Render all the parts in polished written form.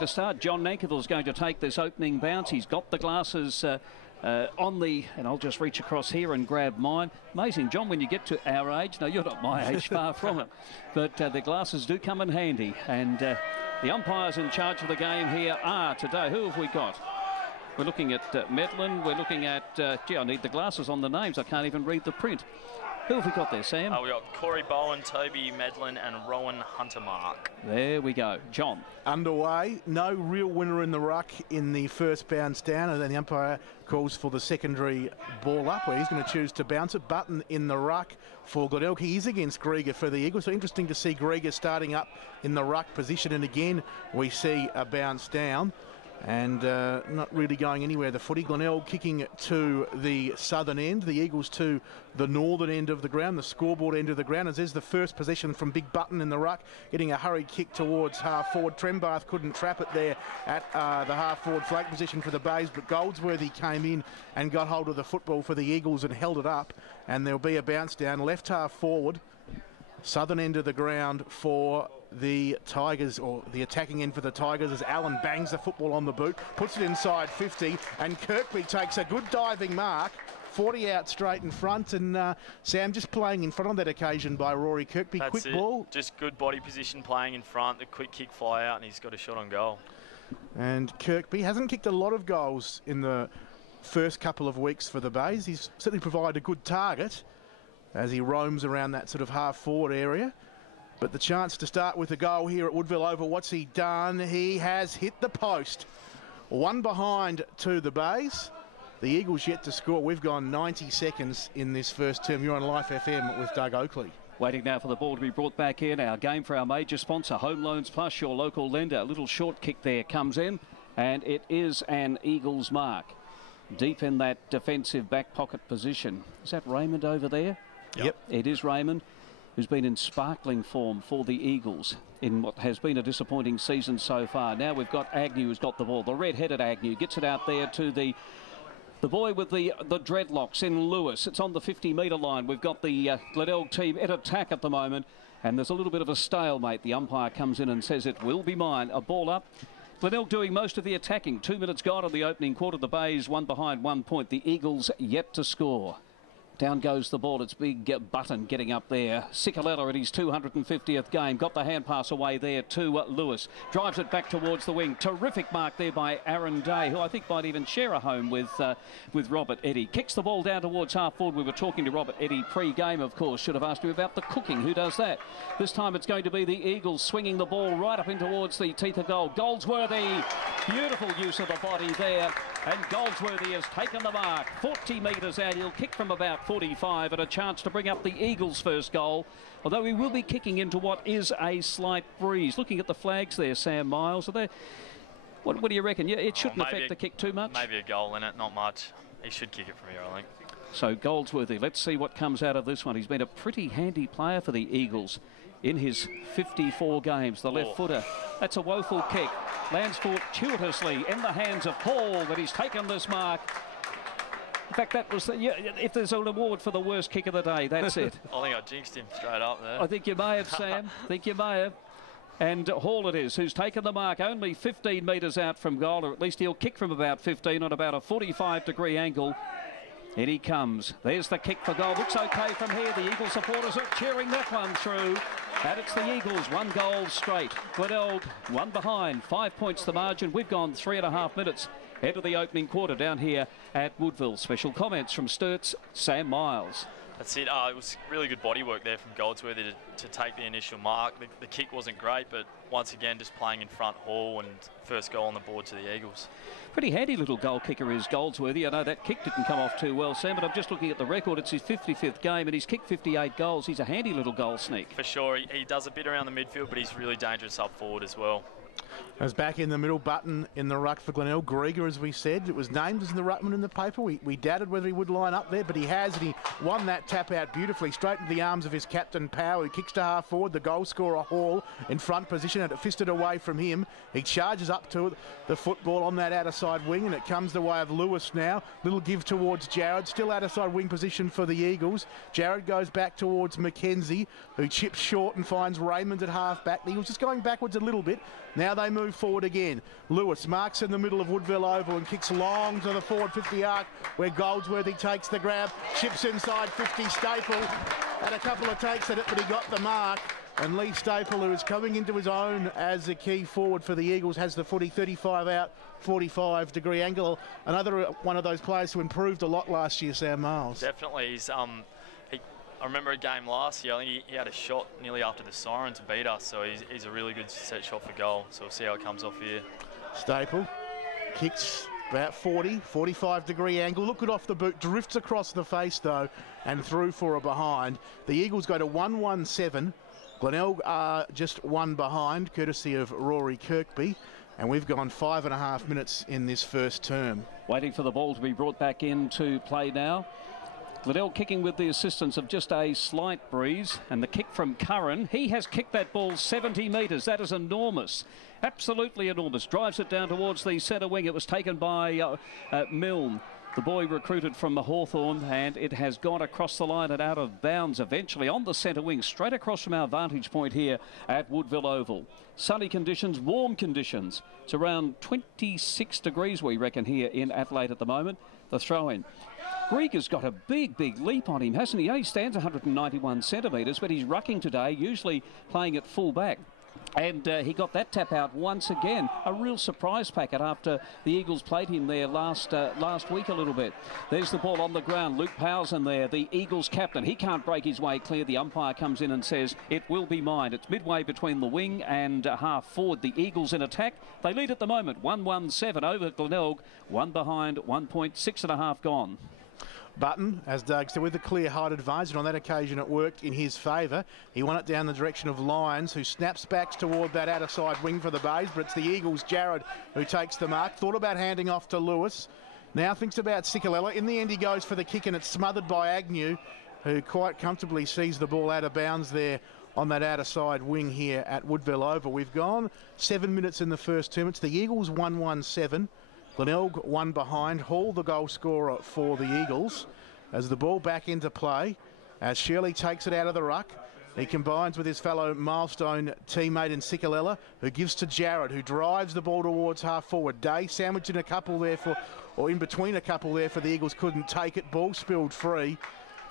To start, John Nankiville's going to take this opening bounce. He's got the glasses on the, and I'll just reach across here and grab mine. Amazing, John, when you get to our age, no, you're not my age, far from it, but the glasses do come in handy. And the umpires in charge of the game here are today, who have we got? We're looking at Medlin, we're looking at, gee, I need the glasses on the names, I can't even read the print. Who have we got there, Sam? We've got Corey Bowen, Toby Medlin and Rowan Huntermark. There we go. John. Underway. No real winner in the ruck in the first bounce down, and then the umpire calls for the secondary ball up, where he's going to choose to bounce it. Button in the ruck for Glenelg. He is against Grieger for the Eagles, so interesting to see Grieger starting up in the ruck position, and again we see a bounce down. And not really going anywhere. The footy, Glenelg kicking to the southern end, the Eagles to the northern end of the ground, the scoreboard end of the ground. As there's the first possession from Big Button in the ruck, getting a hurried kick towards half forward. Trembath couldn't trap it there at the half forward flank position for the Bays, but Goldsworthy came in and got hold of the football for the Eagles and held it up. And there'll be a bounce down, left half forward, southern end of the ground for the Tigers, or the attacking end for the Tigers, as Allen bangs the football on the boot, puts it inside 50, and Kirkby takes a good diving mark, 40 out straight in front, and Sam just playing in front on that occasion by Rory Kirkby. That's quick it. Ball. Just good body position playing in front, the quick kick fly out, and he's got a shot on goal. And Kirkby hasn't kicked a lot of goals in the first couple of weeks for the Bays. He's certainly provided a good target as he roams around that sort of half forward area. But the chance to start with a goal here at Woodville Oval. What's he done? He has hit the post. One behind to the Bays. The Eagles yet to score. We've gone 90 seconds in this first term. You're on Life FM with Doug Oakley. Waiting now for the ball to be brought back in. Our game for our major sponsor, Home Loans Plus, your local lender. A little short kick there comes in, and it is an Eagles mark. Deep in that defensive back pocket position. Is that Raymond over there? Yep. It is Raymond, who's been in sparkling form for the Eagles in what has been a disappointing season so far. Now we've got Agnew who's got the ball. The red-headed Agnew gets it out there to the boy with the dreadlocks in Lewis. It's on the 50-metre line. We've got the Glenelg team at attack at the moment, and there's a little bit of a stalemate. The umpire comes in and says it will be mine. A ball up. Glenelg doing most of the attacking. 2 minutes gone on the opening quarter. The Bays one behind 1 point. The Eagles yet to score. Down goes the ball. It's Big Button getting up there. Sicolella at his 250th game. Got the hand pass away there to Lewis. Drives it back towards the wing. Terrific mark there by Aaron Day, who I think might even share a home with Robert Eddy. Kicks the ball down towards half forward. We were talking to Robert Eddy pre-game, of course. Should have asked him about the cooking. Who does that? This time it's going to be the Eagles swinging the ball right up in towards the teeth of goal. Goldsworthy. Beautiful use of the body there. And Goldsworthy has taken the mark. 40 metres out. He'll kick from about 45 and a chance to bring up the Eagles' first goal, although he will be kicking into what is a slight breeze. Looking at the flags there, Sam Miles, are there? What do you reckon? Yeah, it shouldn't affect the kick too much. Maybe a goal in it, not much. He should kick it from here, I think. So Goldsworthy, let's see what comes out of this one. He's been a pretty handy player for the Eagles in his 54 games. The left footer, that's a woeful kick. Lands fortuitously in the hands of Hall, that he's taken this mark. In fact, that was if there's an award for the worst kick of the day, that's it. I think I jinxed him straight up there. I think you may have, Sam. I think you may have. And Hall it is, who's taken the mark only 15 metres out from goal, or at least he'll kick from about 15 on about a 45-degree angle. In he comes. There's the kick for goal. Looks okay from here. The Eagle supporters are cheering that one through. And it's the Eagles, 1 goal straight. Glenelg, 1 behind, 5 points the margin. We've gone 3.5 minutes into the opening quarter down here at Woodville. Special comments from Sturt's Sam Miles. That's it. It was really good body work there from Goldsworthy to take the initial mark. The kick wasn't great, but once again, just playing in front Hall, and first goal on the board to the Eagles. Pretty handy little goal kicker is Goldsworthy. I know that kick didn't come off too well, Sam, but I'm just looking at the record. It's his 55th game, and he's kicked 58 goals. He's a handy little goal sneak. For sure. He does a bit around the midfield, but he's really dangerous up forward as well. As back in the middle, Button in the ruck for Glenelg. Grieger, as we said, it was named as the ruckman in the paper. We doubted whether he would line up there, but he has, and he won that tap out beautifully, straight into the arms of his captain, Power, who kicks to half forward. The goal scorer, Hall, in front position, and it fisted away from him. He charges up to the football on that outer side wing, and it comes the way of Lewis now. Little give towards Jared, still outer side wing position for the Eagles. Jared goes back towards Mackenzie, who chips short and finds Raymond at half back. He was just going backwards a little bit. Now Now they move forward again. Lewis marks in the middle of Woodville Oval and kicks long to the forward 50 arc where Goldsworthy takes the grab, chips inside 50. Staple had a couple of takes at it, but he got the mark. And Lee Staple, who is coming into his own as the key forward for the Eagles, has the footy 35 out, 45-degree angle. Another one of those players who improved a lot last year, Sam Miles. Definitely. He's, I remember a game last year, I think he had a shot nearly after the siren to beat us, so he's a really good set shot for goal. So we'll see how it comes off here. Staple kicks about 40, 45-degree angle. Look good off the boot, drifts across the face though, and through for a behind. The Eagles go to 1-1-7. Glenelg are just one behind, courtesy of Rory Kirkby, and we've gone 5.5 minutes in this first term. Waiting for the ball to be brought back into play now. Glenelg kicking with the assistance of just a slight breeze, and the kick from Curran. He has kicked that ball 70 metres. That is enormous. Absolutely enormous. Drives it down towards the centre wing. It was taken by Milne, the boy recruited from the Hawthorn, and it has gone across the line and out of bounds eventually on the centre wing, straight across from our vantage point here at Woodville Oval. Sunny conditions, warm conditions. It's around 26 degrees, we reckon, here in Adelaide at the moment. The throw-in. Grieger's got a big leap on him, hasn't he? He stands 191 centimetres, but he's rucking today, usually playing at full back. And he got that tap out once again. A real surprise packet after the Eagles played him there last week a little bit. There's the ball on the ground. Luke Powell's in there, the Eagles captain. He can't break his way clear. The umpire comes in and says, it will be mine. It's midway between the wing and half forward. The Eagles in attack. They lead at the moment, 1-1-7 over Glenelg. One behind, 1 point, 6.5 gone. Button, as Doug said, with a clear height advantage, and on that occasion it worked in his favour. He won it down the direction of Lyons, who snaps back toward that outer side wing for the Bays, but it's the Eagles' Jarrod who takes the mark. Thought about handing off to Lewis. Now thinks about Sikalella. In the end he goes for the kick, and it's smothered by Agnew, who quite comfortably sees the ball out of bounds there on that outer side wing here at Woodville Oval. We've gone 7 minutes in the first term. It's the Eagles 1-1-7. Glenelg one behind. Hall the goal scorer for the Eagles. As the ball back into play, as Shirley takes it out of the ruck, he combines with his fellow milestone teammate in Sikalella, who gives to Jarrod, who drives the ball towards half forward. Day sandwiched in a couple there or in between a couple there for the Eagles, couldn't take it. Ball spilled free.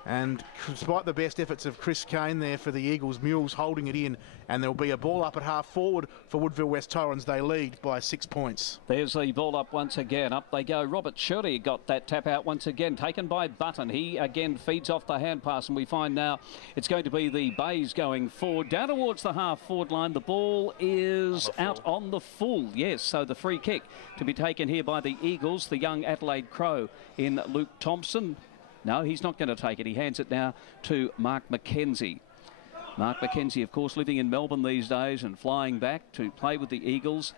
And despite the best efforts of Chris Kane there for the Eagles, Mules holding it in, and there'll be a ball up at half forward for Woodville West Torrens. They lead by 6 points. There's the ball up once again. Up they go. Robert Shirley got that tap out once again, taken by Button. He again feeds off the hand pass, and we find now it's going to be the Bays going forward, down towards the half forward line. The ball is out on the full. Yes, so the free kick to be taken here by the Eagles, the young Adelaide Crow in Luke Thompson. No, he's not going to take it. He hands it now to Mark McKenzie. Mark McKenzie, of course, living in Melbourne these days and flying back to play with the Eagles.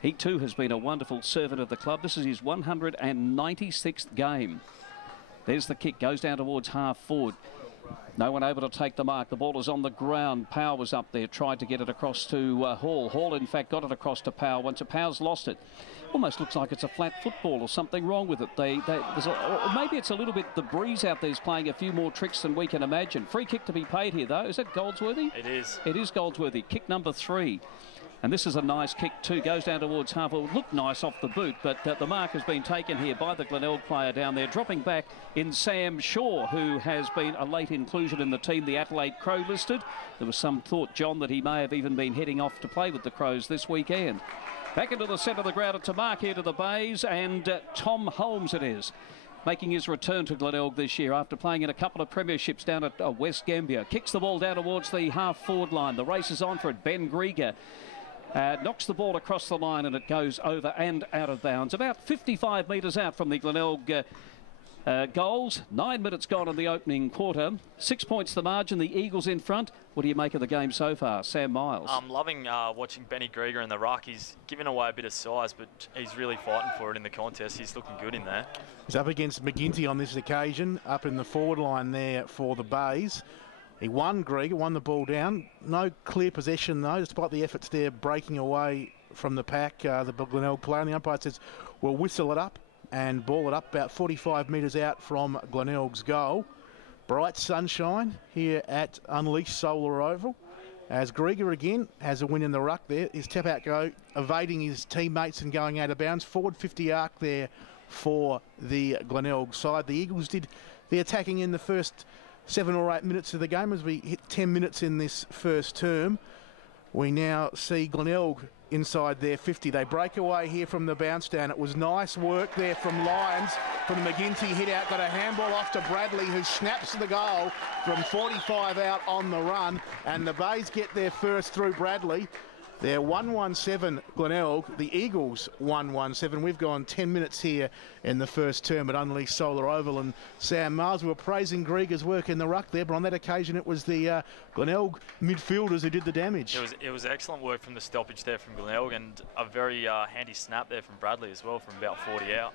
He too has been a wonderful servant of the club. This is his 196th game. There's the kick, goes down towards half forward. No one able to take the mark. The ball is on the ground. Power was up there, tried to get it across to Hall. Hall, in fact, got it across to Power. Once Power's lost it. Almost looks like it's a flat football or something wrong with it. Or maybe it's a little bit, the breeze out there is playing a few more tricks than we can imagine. Free kick to be paid here, though. Is that Goldsworthy? It is. It is Goldsworthy. Kick number 3. And this is a nice kick too. Goes down towards half. It looked nice off the boot, but the mark has been taken here by the Glenelg player down there. Dropping back in Sam Shaw, who has been a late inclusion in the team, the Adelaide Crow listed. There was some thought, John, that he may have even been heading off to play with the Crows this weekend. Back into the centre of the ground to mark here to the Bays, and Tom Holmes it is, making his return to Glenelg this year after playing in a couple of premierships down at West Gambier. Kicks the ball down towards the half-forward line. The race is on for it. Ben Grieger knocks the ball across the line, and it goes over and out of bounds. About 55 metres out from the Glenelg goals. 9 minutes gone in the opening quarter. 6 points the margin. The Eagles in front. What do you make of the game so far, Sam Miles? I'm loving watching Benny Grieger in the ruck. He's given away a bit of size, but he's really fighting for it in the contest. He's looking good in there. He's up against McGinty on this occasion, up in the forward line there for the Bays. He won, Grieger, won the ball down. No clear possession, though, despite the efforts there breaking away from the pack. The Glenelg player, and the umpire says, we'll whistle it up and ball it up about 45 metres out from Glenelg's goal. Bright sunshine here at Unleashed Solar Oval. as Grieger again has a win in the ruck there. His tap out go, evading his teammates and going out of bounds. Forward 50 arc there for the Glenelg side. The Eagles did the attacking in the first 7 or 8 minutes of the game. As we hit 10 minutes in this first term, we now see Glenelg inside their 50. They break away here from the bounce down. It was nice work there from Lyons. From the McGinty hit out, got a handball off to Bradley, who snaps the goal from 45 out on the run. And the Bays get there first through Bradley. They're 1-1-7 Glenelg, the Eagles 1-1-7. We've gone 10 minutes here in the first term at Unleashed Solar Oval, and Sam Mars, we were praising Grieger's work in the ruck there, but on that occasion it was the Glenelg midfielders who did the damage. It was excellent work from the stoppage there from Glenelg, and a very handy snap there from Bradley as well from about 40 out.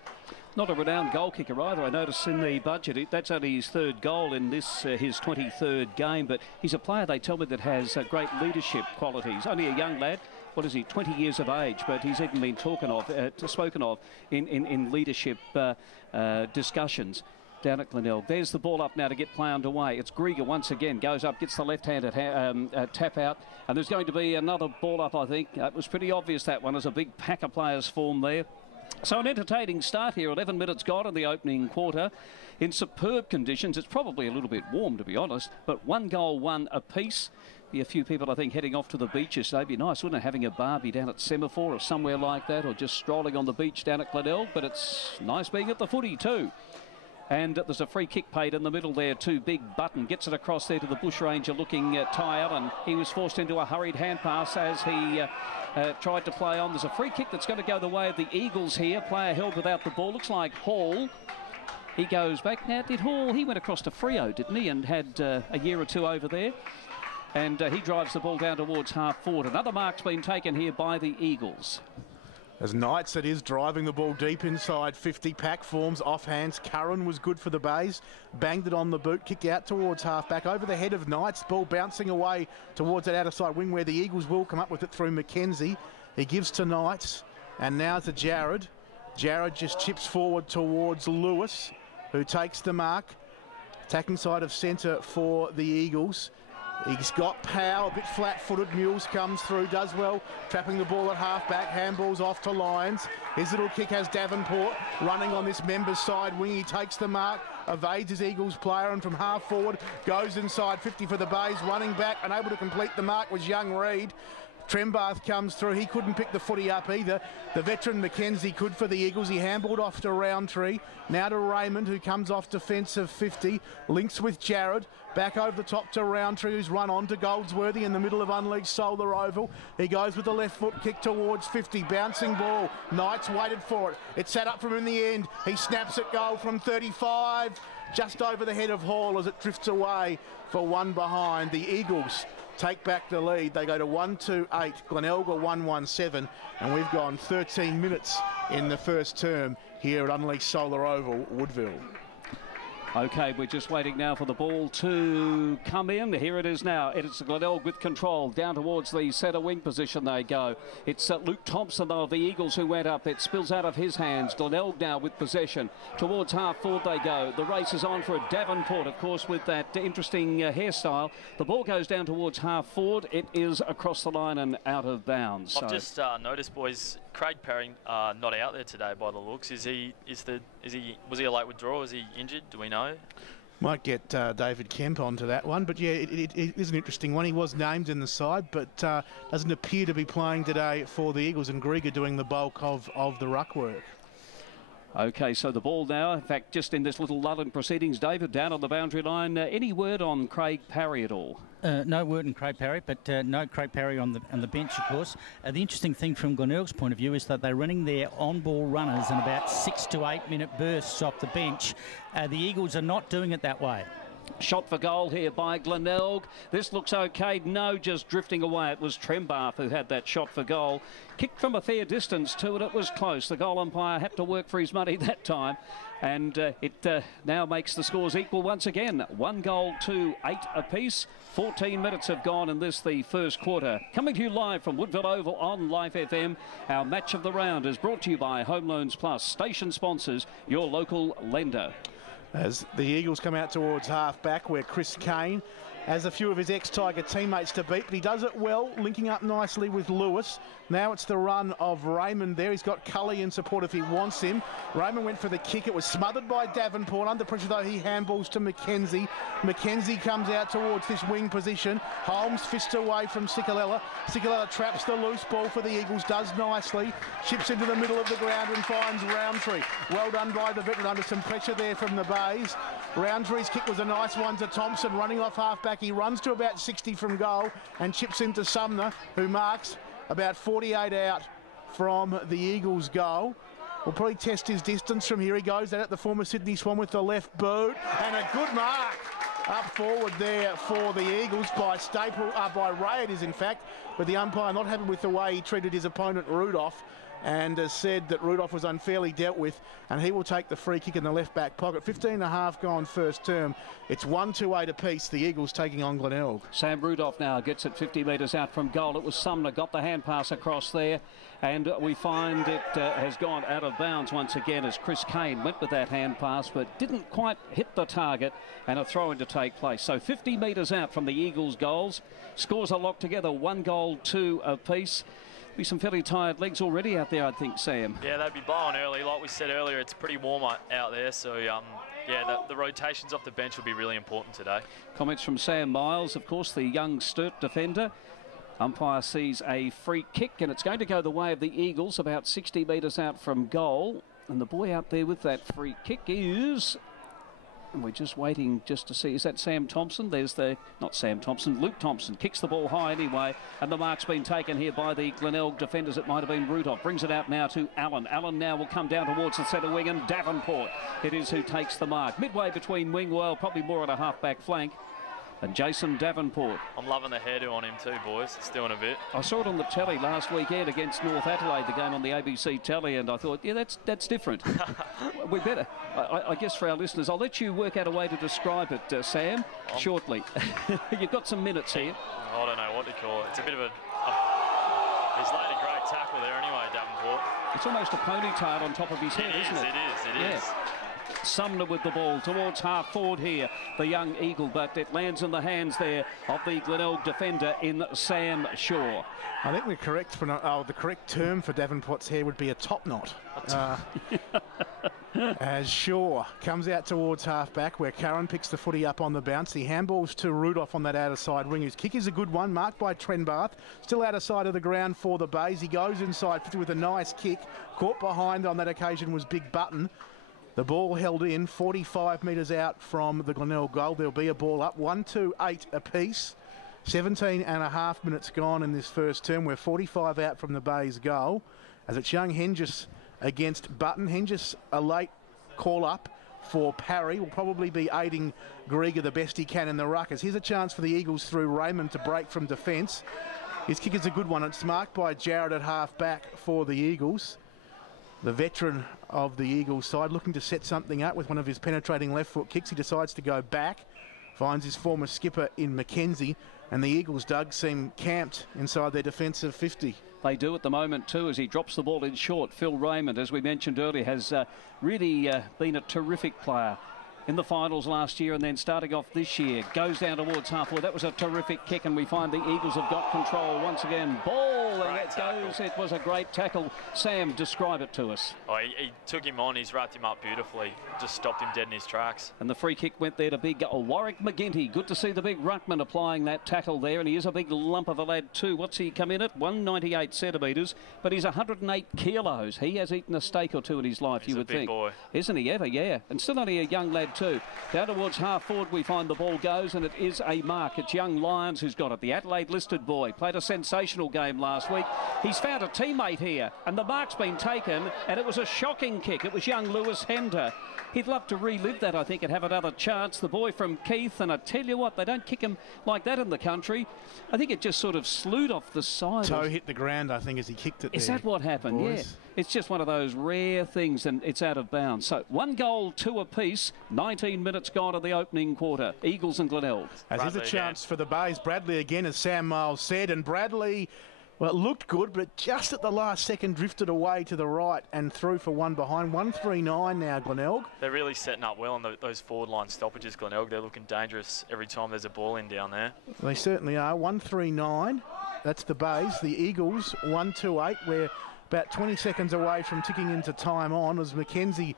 Not a renowned goal kicker either. I noticed in the budget, that's only his 3rd goal in this, his 23rd game, but he's a player, they tell me, that has great leadership qualities. Only a young lad. What is he, 20 years of age, but he's even been spoken of in leadership discussions down at Glenelg. There's the ball up now to get play underway. It's Grieger once again, goes up, gets the left-handed tap out, and there's going to be another ball up, I think. It was pretty obvious, that one. There's a big pack of players formed there. So an entertaining start here, 11 minutes gone in the opening quarter. In superb conditions, it's probably a little bit warm, to be honest, but 1 goal, 1 apiece. Be a few people, I think, heading off to the beaches. So it'd be nice, wouldn't it, having a barbie down at Semaphore or somewhere like that, or just strolling on the beach down at Glenelg. But it's nice being at the footy too. And there's a free kick paid in the middle there to Big Button. Gets it across there to the bushranger looking tired, and he was forced into a hurried hand pass as he tried to play on. There's a free kick that's going to go the way of the Eagles here. Player held without the ball. Looks like Hall. He goes back. Now, did Hall, he went across to Freo, didn't he, and had a year or two over there. And he drives the ball down towards half forward. Another mark's been taken here by the Eagles. As Knights, it is driving the ball deep inside 50. Pack forms off hands. Curran was good for the Bays. Banged it on the boot. Kick out towards half-back. Over the head of Knights. Ball bouncing away towards that outer side wing where the Eagles will come up with it through Mackenzie. He gives to Knights. And now to Jared. Jared just chips forward towards Lewis, who takes the mark. Attacking side of centre for the Eagles. He's got power, a bit flat-footed. Mules comes through, does well, trapping the ball at half-back. Handballs off to Lyons. His little kick has Davenport running on this member's side wing. He takes the mark, evades his Eagles player, and from half-forward goes inside 50 for the Bays. Running back, unable to complete the mark was young Reid. Trembath comes through. He couldn't pick the footy up either. The veteran Mackenzie could for the Eagles. He handballed off to Roundtree. Now to Raymond, who comes off defensive 50. Links with Jared. Back over the top to Roundtree, who's run on to Goldsworthy in the middle of Unleashed Solar Oval. He goes with the left foot kick towards 50. Bouncing ball. Knights waited for it. It sat up from him in the end. He snaps it goal from 35. Just over the head of Hall as it drifts away for one behind. The Eagles take back the lead. They go to 1-2-8. Glenelg 1-1-7, and we've gone 13 minutes in the first term here at Unleashed Solar Oval, Woodville. Okay, we're just waiting now for the ball to come in. Here it is now. It's Glenelg with control. Down towards the centre wing position they go. It's Luke Thompson of the Eagles who went up. It spills out of his hands. Glenelg now with possession. Towards half forward they go. The race is on for a Davenport, of course, with that interesting hairstyle. The ball goes down towards half forward. It is across the line and out of bounds. I've just noticed, boys, Craig Perry not out there today by the looks. Was he a late withdrawal? Is he injured? Do we know? Might get David Kemp onto that one, but yeah, it is an interesting one. He was named in the side, but doesn't appear to be playing today for the Eagles, and Grieger doing the bulk of the ruck work. Okay, so the ball now, in fact, just in this little lull in proceedings, David, down on the boundary line. Any word on Craig Parry at all? No word on Craig Parry, but no Craig Parry on the bench, of course. The interesting thing from Glenelg's point of view is that they're running their on-ball runners in about 6 to 8 minute bursts off the bench. The Eagles are not doing it that way. Shot for goal here by Glenelg. This looks okay. No, just drifting away. It was Trembath who had that shot for goal. Kicked from a fair distance too, and it was close. The goal umpire had to work for his money that time. And it now makes the scores equal once again. 1 goal to 8 apiece. 14 minutes have gone in this, the first quarter. Coming to you live from Woodville Oval on Life FM. Our match of the round is brought to you by Home Loans Plus, station sponsors, your local lender. As the Eagles come out towards half-back, where Chris Kane as a few of his ex-Tiger teammates to beat, but he does it well, linking up nicely with Lewis. Now it's the run of Raymond there. He's got Cully in support if he wants him. Raymond went for the kick. It was smothered by Davenport. Under pressure, though, he handballs to McKenzie. McKenzie comes out towards this wing position. Holmes fists away from Sikalella. Sikalella traps the loose ball for the Eagles, does nicely. Chips into the middle of the ground and finds Roundtree. Well done by the veteran under some pressure there from the Bays. Roundtree's kick was a nice one to Thompson, running off half-back. He runs to about 60 from goal and chips into Sumner, who marks about 48 out from the Eagles' goal. Will probably test his distance from here. He goes at it, the former Sydney Swan with the left boot, and a good mark up forward there for the Eagles by by Ray it is in fact, but the umpire not happy with the way he treated his opponent Rudolph, and said that Rudolph was unfairly dealt with, and he will take the free kick in the left back pocket. 15.5 gone first term. It's 1-2-8 apiece, the Eagles taking on Glenelg. Sam Rudolph now gets it 50 metres out from goal. It was Sumner, got the hand pass across there, and we find it has gone out of bounds once again as Chris Kane went with that hand pass but didn't quite hit the target, and a throw-in to take place. So 50 metres out from the Eagles' goals. Scores are locked together, 1 goal, 2 apiece. Be some fairly tired legs already out there, I think, Sam. Yeah, they'd be blowing early. Like we said earlier, it's pretty warm out there. So, yeah, the rotations off the bench will be really important today. Comments from Sam Miles, of course, the young Sturt defender. Umpire sees a free kick, and it's going to go the way of the Eagles, about 60 metres out from goal. And the boy out there with that free kick is... And we're just waiting just to see, is that Sam Thompson? There's the, not Sam Thompson, Luke Thompson. Kicks the ball high anyway, and the mark's been taken here by the Glenelg defenders. It might have been Rudolph. Brings it out now to Allen. Allen now will come down towards the centre wing, and Davenport, it is who takes the mark. Midway between wing, well, probably more on a half-back flank. And Jason Davenport. I'm loving the hairdo on him too, boys. It's doing a bit. I saw it on the telly last weekend against North Adelaide, the game on the ABC telly, and I thought, yeah, that's different. We better. I guess for our listeners, I'll let you work out a way to describe it, Sam, shortly. You've got some minutes here. I don't know what to call it. It's a bit of a... He's laid a great tackle there anyway, Davenport. It's almost a ponytail on top of his head, isn't it? It is. Sumner with the ball towards half forward here, the young Eagle, but it lands in the hands there of the Glenelg defender in Sam Shaw. I think the correct term for Davenport's hair would be a top knot. As Shaw comes out towards half-back, where Curran picks the footy up on the bounce. He handballs to Rudolph on that outer side wing. His kick is a good one, marked by Trenbarth. Still outer side of the ground for the Bays. He goes inside with a nice kick. Caught behind on that occasion was Big Button. The ball held in 45 metres out from the Glenelg goal. There'll be a ball up, 1-2-8 apiece. 17.5 minutes gone in this first term. We're 45 out from the Bays goal. As it's young Hengis against Button. Hengis, a late call-up for Parry. Will probably be aiding Grieger the best he can in the ruckers. Here's a chance for the Eagles through Raymond to break from defence. His kick is a good one. It's marked by Jarrett at half-back for the Eagles. The veteran of the Eagles side looking to set something up with one of his penetrating left foot kicks. He decides to go back, finds his former skipper in McKenzie, and the Eagles, Doug, seem camped inside their defensive 50. They do at the moment too, as he drops the ball in short. Phil Raymond, as we mentioned earlier, has really been a terrific player in the finals last year and then starting off this year. Goes down towards halfway. That was a terrific kick, and we find the Eagles have got control once again. Ball, and it goes. It was a great tackle. Sam, describe it to us. Oh, he took him on. He's wrapped him up beautifully. Just stopped him dead in his tracks. And the free kick went there to big Warwick McGinty. Good to see the big ruckman applying that tackle there, and he is a big lump of a lad too. What's he come in at? 198 centimetres, but he's 108 kilos. He has eaten a steak or two in his life, you would think. He's a big boy. Isn't he ever? Yeah. And still only a young lad too. Down towards half forward we find the ball goes, and it is a mark. It's young Lyons who's got it. The Adelaide listed boy played a sensational game last week. He's found a teammate here, and the mark's been taken, and it was a shocking kick. It was young Lewis Hender. He'd love to relive that, I think, and have another chance. The boy from Keith, and I tell you what, they don't kick him like that in the country. I think it just sort of slewed off the side. Toe hit the ground, I think, as he kicked it. Is that what happened? Boys. Yeah. It's just one of those rare things, and it's out of bounds. So 1 goal, 2 apiece. 19 minutes gone of the opening quarter. Eagles and Glenelg. As is a chance for the Bays. Bradley again, as Sam Miles said, and Bradley Well, it looked good, but just at the last second drifted away to the right and through for one behind. 139 now, Glenelg. They're really setting up well on those forward line stoppages, Glenelg. They're looking dangerous every time there's a ball in down there. They certainly are. 139. That's the Bays. The Eagles, 128. We're about 20 seconds away from ticking into time on as Mackenzie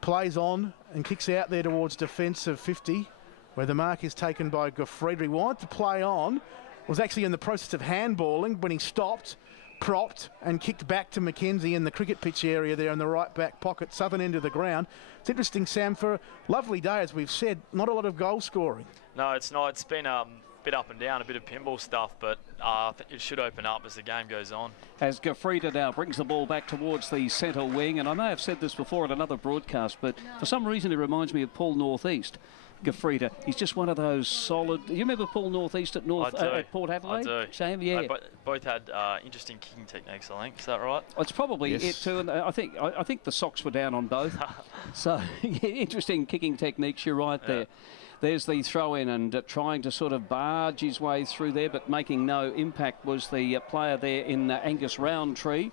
plays on and kicks out there towards defensive 50, where the mark is taken by Goffredo. He wanted to play on. Was actually in the process of handballing when he stopped, propped and kicked back to Mackenzie in the cricket pitch area there in the right back pocket, southern end of the ground. It's interesting, Sam, for a lovely day, as we've said, not a lot of goal scoring. No, it's not. It's been a bit up and down, a bit of pinball stuff, but I think it should open up as the game goes on. As Goffredo now brings the ball back towards the centre wing, and I may have said this before at another broadcast, but for some reason it reminds me of Paul Northeast. Goffredo, he's just one of those solid. You remember Paul Northeast at at Port Adelaide? I do. Same, yeah. They both had interesting kicking techniques, I think. Is that right? It's probably it too, and I think the socks were down on both. So interesting kicking techniques. You're right there. There's the throw in and trying to sort of barge his way through there, but making no impact was the player there in Angus Roundtree.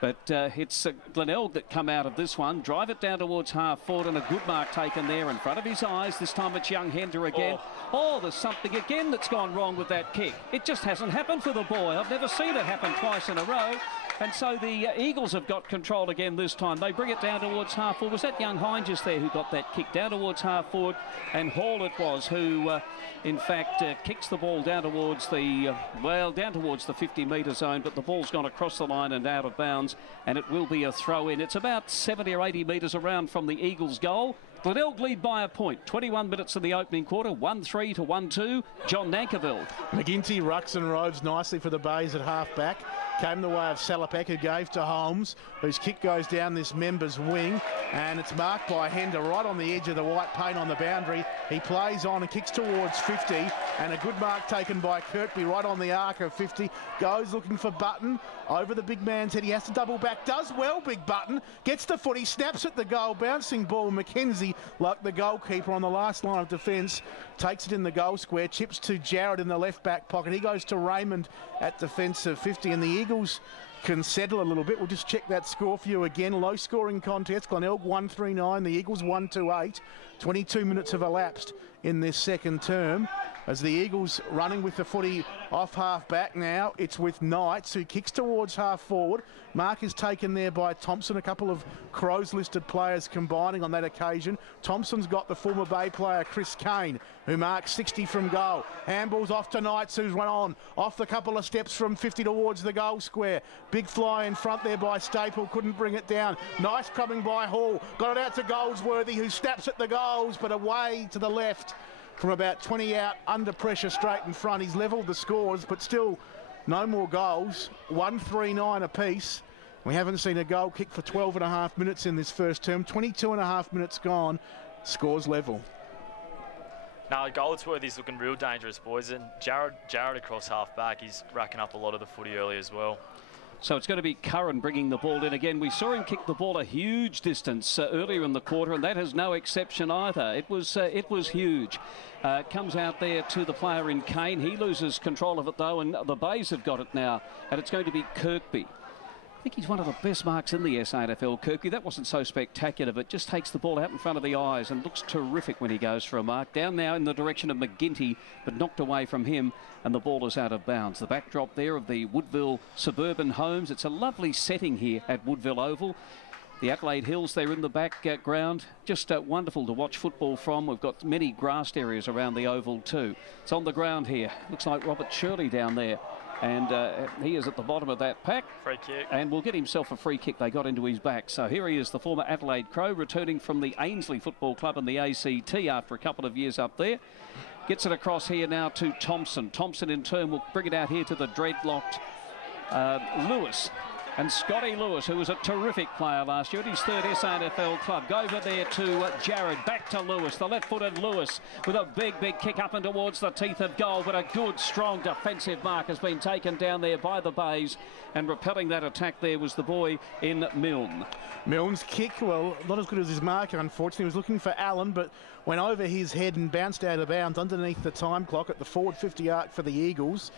But it's Glenelg that come out of this one. Drive it down towards half forward and a good mark taken there in front of his eyes. This time it's young Hender again. Oh, there's something again that's gone wrong with that kick. It just hasn't happened for the boy. I've never seen it happen twice in a row. And so the Eagles have got control again this time. They bring it down towards half forward. Was that young Hines there who got that kick down towards half forward? And Hall it was who, in fact, kicks the ball down towards the, down towards the 50-metre zone. But the ball's gone across the line and out of bounds. And it will be a throw in. It's about 70 or 80 metres around from the Eagles' goal. Glenelg lead by a point. 21 minutes in the opening quarter. 1-3 to 1-2. John Nankerville. McGinty rucks and roves nicely for the Bays at half back. Came the way of Salopek, who gave to Holmes, whose kick goes down this member's wing, and it's marked by Hender right on the edge of the white paint on the boundary. He plays on and kicks towards 50, and a good mark taken by Kirkby right on the arc of 50. Goes looking for Button over the big man's head. He has to double back. Does well, Big Button. Gets the foot. He snaps at the goal. Bouncing ball. Mackenzie, like the goalkeeper on the last line of defence, takes it in the goal square. Chips to Jarrett in the left back pocket. He goes to Raymond at defensive 50, and the Eagles can settle a little bit. We'll just check that score for you again. Low scoring contest. Glenelg 139, the Eagles 128. 22 minutes have elapsed in this second term as the Eagles running with the footy off half back now. It's with Knights, who kicks towards half forward. Mark is taken there by Thompson. A couple of Crows listed players combining on that occasion. Thompson's got the former Bay player Chris Kane, who marks 60 from goal. Handball's off to Knights, who's run on off the couple of steps from 50 towards the goal square. Big fly in front there by Staple, couldn't bring it down. Nice coming by Hall, got it out to Goldsworthy, who snaps at the goals, but away to the left from about 20 out, under pressure straight in front. He's levelled the scores, but still no more goals. 139 apiece. We haven't seen a goal kick for 12 and a half minutes in this first term. 22 and a half minutes gone. Scores level. Now, Goldsworthy's looking real dangerous, boys, and Jarrett across half back, he's racking up a lot of the footy early as well. So it's going to be Curran bringing the ball in again. We saw him kick the ball a huge distance earlier in the quarter, and that is no exception either. It was huge. Comes out there to the player in Kane. He loses control of it though, and the Bays have got it now, and it's going to be Kirkby. I think he's one of the best marks in the SANFL, Kirkby. That wasn't so spectacular, but just takes the ball out in front of the eyes and looks terrific when he goes for a mark. Down now in the direction of McGinty, but knocked away from him, and the ball is out of bounds. The backdrop there of the Woodville suburban homes. It's a lovely setting here at Woodville Oval. The Adelaide Hills, they're in the background. Just wonderful to watch football from. We've got many grassed areas around the oval too. It's on the ground here. Looks like Robert Shirley down there. And he is at the bottom of that pack. Free kick. And will get himself a free kick. They got into his back. So here he is, the former Adelaide Crow, returning from the Ainslie Football Club in the ACT after a couple of years up there. Gets it across here now to Thompson. Thompson in turn will bring it out here to the dreadlocked Lewis. And Scotty Lewis, who was a terrific player last year at his third SANFL club. Go over there to Jared, back to Lewis, the left-footed Lewis, with a big kick up and towards the teeth of goal. But a good, strong defensive mark has been taken down there by the Bays. And repelling that attack there was the boy in Milne. Milne's kick, well, not as good as his marker, unfortunately. He was looking for Allen, but went over his head and bounced out of bounds underneath the time clock at the forward 50 arc for the Eagles.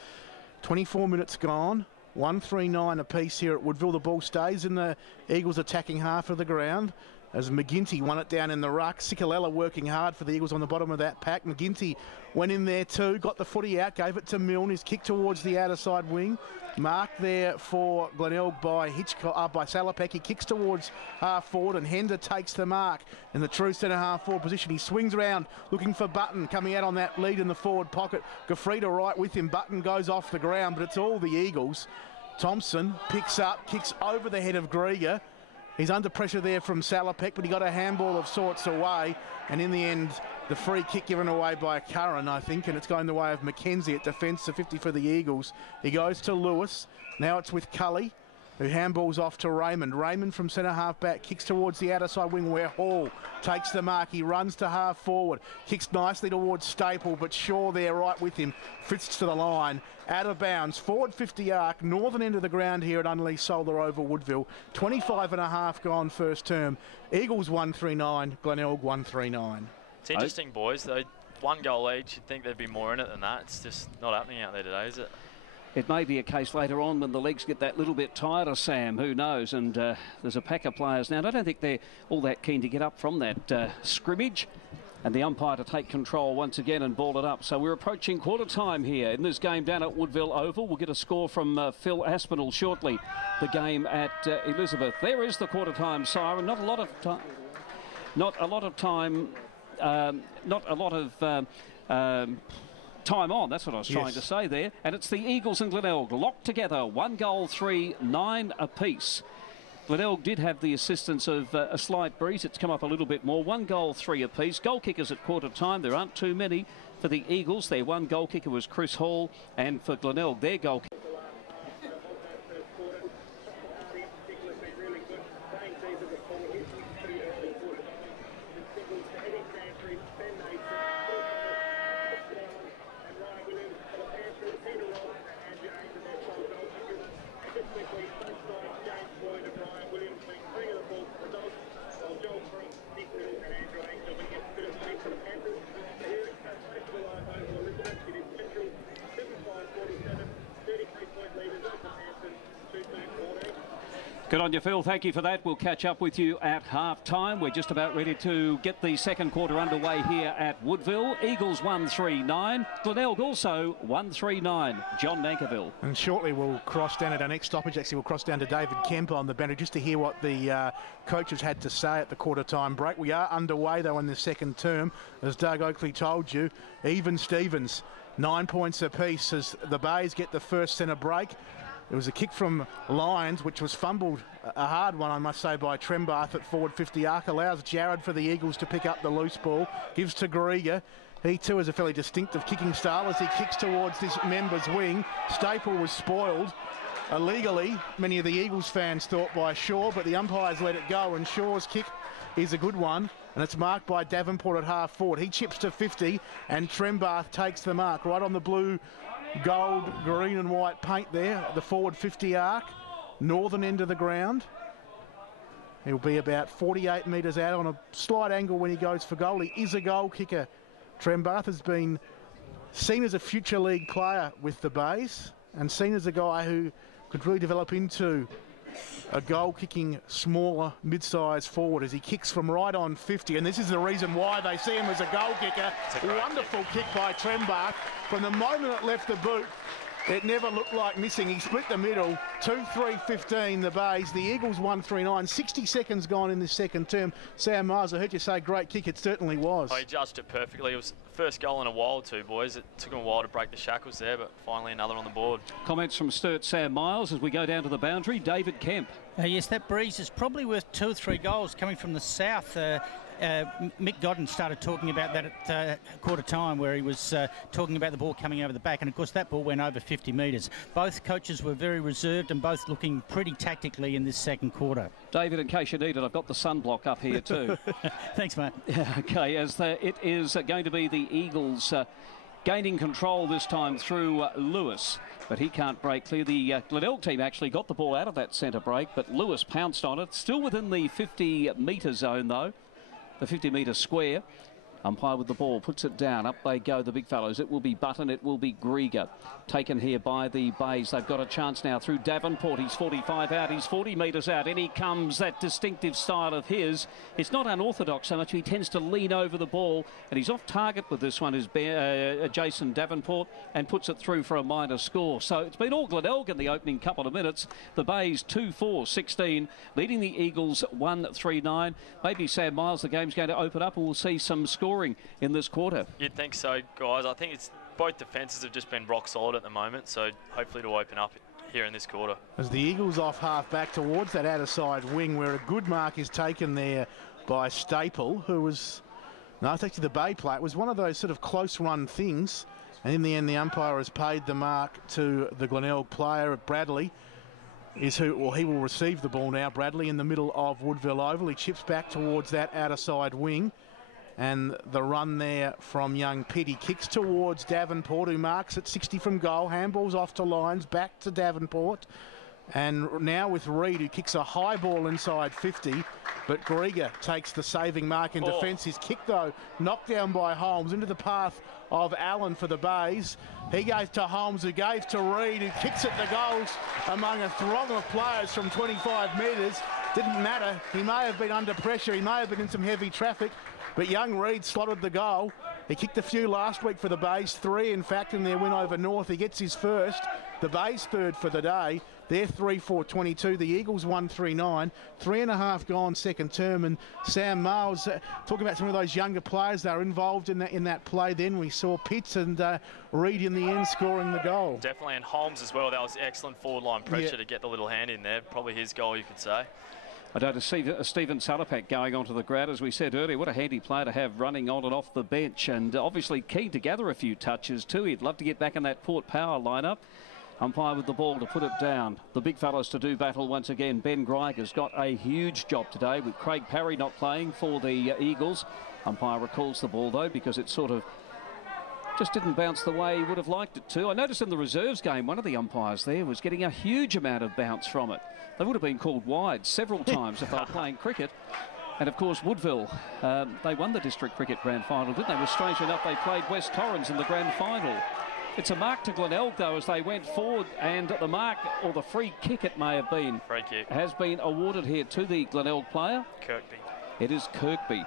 24 minutes gone. 139 apiece here at Woodville. The ball stays in the Eagles' attacking half of the ground as McGinty won it down in the ruck. Cicolella working hard for the Eagles on the bottom of that pack. McGinty went in there too, got the footy out, gave it to Milne. His kick towards the outer side wing. Marked there for Glenelg by by Salopek. He kicks towards half forward and Hender takes the mark in the true centre half forward position. He swings around looking for Button coming out on that lead in the forward pocket. Gafrida right with him. Button goes off the ground, but it's all the Eagles. Thompson picks up, kicks over the head of Grieger. He's under pressure there from Salopek, but he got a handball of sorts away. And in the end, the free kick given away by Curran, I think, and it's going the way of McKenzie at defence, the 50 for the Eagles. He goes to Lewis. Now it's with Cully, who handballs off to Raymond. Raymond from centre half back, kicks towards the outer side wing where Hall takes the mark. He runs to half forward, kicks nicely towards Staple, but Shaw there right with him. Fritz to the line, out of bounds, forward 50 arc, northern end of the ground here at Unleigh Solar Oval, Woodville. 25 and a half gone first term. Eagles 139, Glenelg 139. It's interesting, boys, though. 1 goal each, you'd think there'd be more in it than that. It's just not happening out there today, is it? It may be a case later on when the legs get that little bit tighter, Sam, who knows, and there's a pack of players now. I don't think they're all that keen to get up from that scrimmage, and the umpire to take control once again and ball it up. So we're approaching quarter time here in this game down at Woodville Oval. We'll get a score from Phil Aspinall shortly. The game at Elizabeth. There is the quarter time siren. Not a lot of time. Not a lot of time. Not a lot of time on, that's what I was trying to say there. And it's the Eagles and Glenelg locked together, 1 goal, 3, 9 apiece. Glenelg did have the assistance of a slight breeze. It's come up a little bit more. 1 goal, 3 apiece. Goal kickers at quarter time. There aren't too many for the Eagles. Their one goal kicker was Chris Hall, and for Glenelg, their goal kicker. Good on you, Phil. Thank you for that. We'll catch up with you at half-time. We're just about ready to get the second quarter underway here at Woodville. Eagles 139. Glenelg also 139. John Nankerville. And shortly we'll cross down at our next stoppage. Actually, we'll cross down to David Kemp on the banner just to hear what the coaches had to say at the quarter-time break. We are underway, though, in the second term. As Doug Oakley told you, even Stevens, 9 points apiece as the Bays get the first centre break. It was a kick from Lyons, which was fumbled, a hard one, I must say, by Trembath at forward 50 arc. Allows Jared for the Eagles to pick up the loose ball. Gives to Grieger. He too has a fairly distinctive kicking style as he kicks towards this member's wing. Staple was spoiled illegally, many of the Eagles fans thought, by Shaw, but the umpires let it go, and Shaw's kick is a good one, and it's marked by Davenport at half forward. He chips to 50, and Trembath takes the mark right on the blue, gold, green and white paint there, the forward 50 arc, northern end of the ground. He'll be about 48 metres out on a slight angle when he goes for goal. He is a goal kicker. Trembath has been seen as a future league player with the Bays and seen as a guy who could really develop into a goal-kicking, smaller, mid-sized forward as he kicks from right on 50. And this is the reason why they see him as a goal kicker. Wonderful kick by Trembath. From the moment it left the boot, it never looked like missing. He split the middle, 2-3-15 the Bays. The Eagles 139, 60 seconds gone in this second term. Sam Miles, I heard you say great kick. It certainly was. Oh, he judged it perfectly. It was the first goal in a while too, boys. It took him a while to break the shackles there, but finally another on the board. Comments from Sturt Sam Miles as we go down to the boundary. David Kemp. Yes, that breeze is probably worth 2 or 3 goals coming from the south. Mick Godden started talking about that at quarter time, where he was talking about the ball coming over the back, and of course that ball went over 50 metres. Both coaches were very reserved and both looking pretty tactically in this second quarter. David, in case you need it, I've got the sunblock up here too. Thanks, mate. Okay, as it is going to be the Eagles gaining control this time through Lewis, but he can't break clear. The Glenelg team actually got the ball out of that centre break, but Lewis pounced on it. Still within the 50-metre zone though. The 50-metre square. Umpire with the ball, puts it down. Up they go, the big fellows. It will be Button, it will be Grieger. Taken here by the Bays. They've got a chance now through Davenport. He's 45 out, he's 40 metres out. In he comes, that distinctive style of his. It's not unorthodox so much. He tends to lean over the ball, and he's off target with this one, is Jason Davenport, and puts it through for a minor score. So it's been all Glenelg in the opening couple of minutes. The Bays 2-4-16, leading the Eagles 1-3-9. Maybe Sam Miles, the game's going to open up and we'll see some scoring in this quarter. You'd think so, guys. I think it's both defences have just been rock solid at the moment, so hopefully it'll open up here in this quarter. As the Eagles off half back towards that outer side wing, where a good mark is taken there by Staple, who was, no, it's actually the Bay play. It was one of those sort of close run things, and in the end the umpire has paid the mark to the Glenelg player. Bradley is who, well, he will receive the ball now. Bradley in the middle of Woodville Oval. He chips back towards that outer side wing. And the run there from young Pitt. He kicks towards Davenport, who marks at 60 from goal. Handballs off to Lyons, back to Davenport. And now with Reid, who kicks a high ball inside 50. But Grieger takes the saving mark in defence. His kick, though, knocked down by Holmes into the path of Allen for the Bays. He goes to Holmes, who gave to Reid, who kicks at the goals among a throng of players from 25 metres. Didn't matter. He may have been under pressure. He may have been in some heavy traffic. But young Reid slotted the goal. He kicked a few last week for the Bays, 3 in fact in their win over North. He gets his first. The Bays third for the day. They're 3-4-22. The Eagles 1-3-9. 3.5 gone second term. And Sam Miles, talking about some of those younger players that are involved in that play. Then we saw Pitts and Reid in the end scoring the goal. Definitely, and Holmes as well. That was excellent forward line pressure to get the little hand in there. Probably his goal, you could say. I don't see Stephen Salapak going onto the ground, as we said earlier. What a handy player to have running on and off the bench, and obviously keen to gather a few touches too. He'd love to get back in that Port Power lineup. Umpire with the ball to put it down. The big fellas to do battle once again. Ben Greiger's got a huge job today with Craig Parry not playing for the Eagles. Umpire recalls the ball though, because it sort of just didn't bounce the way he would have liked it to. I noticed in the reserves game, one of the umpires there was getting a huge amount of bounce from it. They would have been called wide several times if they were playing cricket. And of course, Woodville, they won the district cricket grand final, didn't they? Well, strange enough, they played West Torrens in the grand final. It's a mark to Glenelg, though, as they went forward, and the mark, or the free kick it may have been, free kick, has been awarded here to the Glenelg player. Kirkby. It is Kirkby.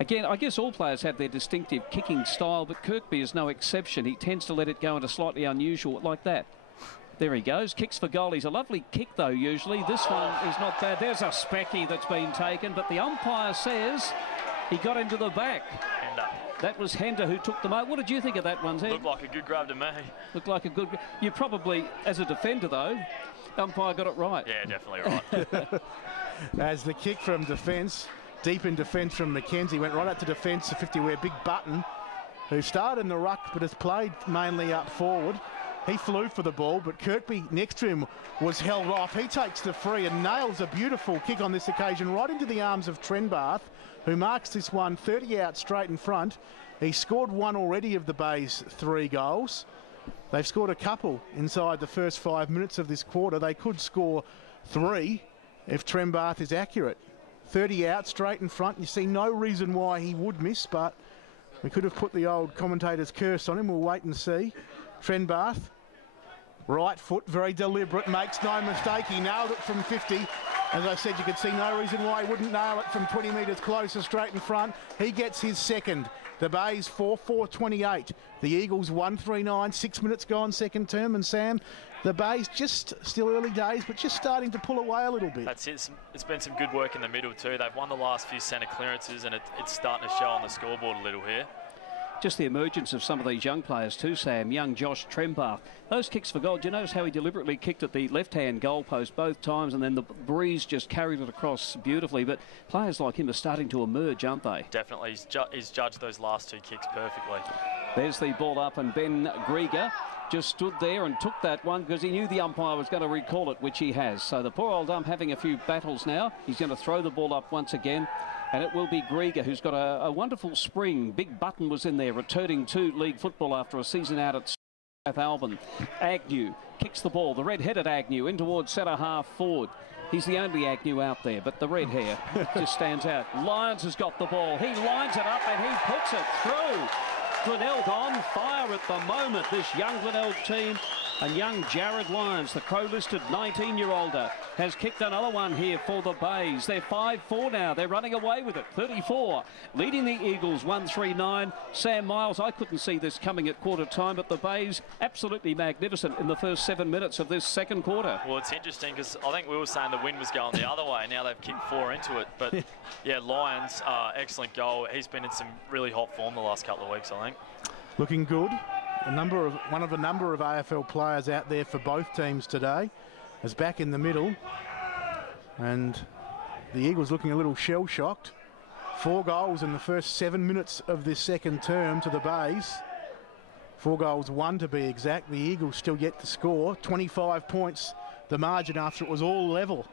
Again, I guess all players have their distinctive kicking style, but Kirkby is no exception. He tends to let it go into slightly unusual, like that. There he goes, kicks for goal. He's a lovely kick, though, usually. This one is not bad. There's a specky that's been taken, but the umpire says he got into the back. Hender. That was Hender who took the mark. What did you think of that one, Ed? Looked like a good grab to me. Looked like a good... You probably, as a defender, though, umpire got it right. Yeah, definitely right. As the kick from defence, deep in defence from McKenzie, went right up to defence to 50, where Big Button, who started in the ruck but has played mainly up forward. He flew for the ball, but Kirkby next to him was held off. He takes the free and nails a beautiful kick on this occasion right into the arms of Trenbarth, who marks this one 30 out straight in front. He scored one already of the Bays' 3 goals. They've scored a couple inside the first 5 minutes of this quarter. They could score 3 if Trenbarth is accurate. 30 out straight in front. You see no reason why he would miss, but we could have put the old commentator's curse on him. We'll wait and see. Trenbarth, right foot, very deliberate, makes no mistake. He nailed it from 50. As I said, you could see no reason why he wouldn't nail it from 20 metres closer, straight in front. He gets his second. The Bays 4-4-28. The Eagles 1-3-9. 6 minutes gone second term. And Sam, the Bays just still early days, but just starting to pull away a little bit. That's it. It's been some good work in the middle too. They've won the last few centre clearances, and it's starting to show on the scoreboard a little here. Just the emergence of some of these young players too, Sam. Young Josh Trenbarth. Those kicks for goal. Do you notice how he deliberately kicked at the left-hand goalpost both times, and then the breeze just carried it across beautifully? But players like him are starting to emerge, aren't they? Definitely. He's judged those last 2 kicks perfectly. There's the ball up, and Ben Grieger just stood there and took that one because he knew the umpire was going to recall it, which he has. So the poor old ump having a few battles now. He's going to throw the ball up once again. And it will be Grieger, who's got a wonderful spring. Big Button was in there, returning to league football after a season out at South Alban. Agnew kicks the ball, the red-headed Agnew, in towards centre half forward. He's the only Agnew out there, but the red hair just stands out. Lyons has got the ball. He lines it up and he puts it through. Glenelg on fire at the moment, this young Glenelg team. And young Jared Lyons, the Crow-listed 19-year-older, has kicked another one here for the Bays. They're 5-4 now. They're running away with it. 34, leading the Eagles 139. Sam Miles, I couldn't see this coming at quarter time, but the Bays absolutely magnificent in the first 7 minutes of this second quarter. Well, it's interesting because I think we were saying the wind was going the other way. Now they've kicked 4 into it. But yeah, Lyons, excellent goal. He's been in some really hot form the last couple of weeks, I think. Looking good. One of a number of AFL players out there for both teams today is back in the middle, and the Eagles looking a little shell-shocked. 4 goals in the first 7 minutes of this second term to the Bays. 4 goals, 1 to be exact. The Eagles still yet to score. 25 points the margin after it was all level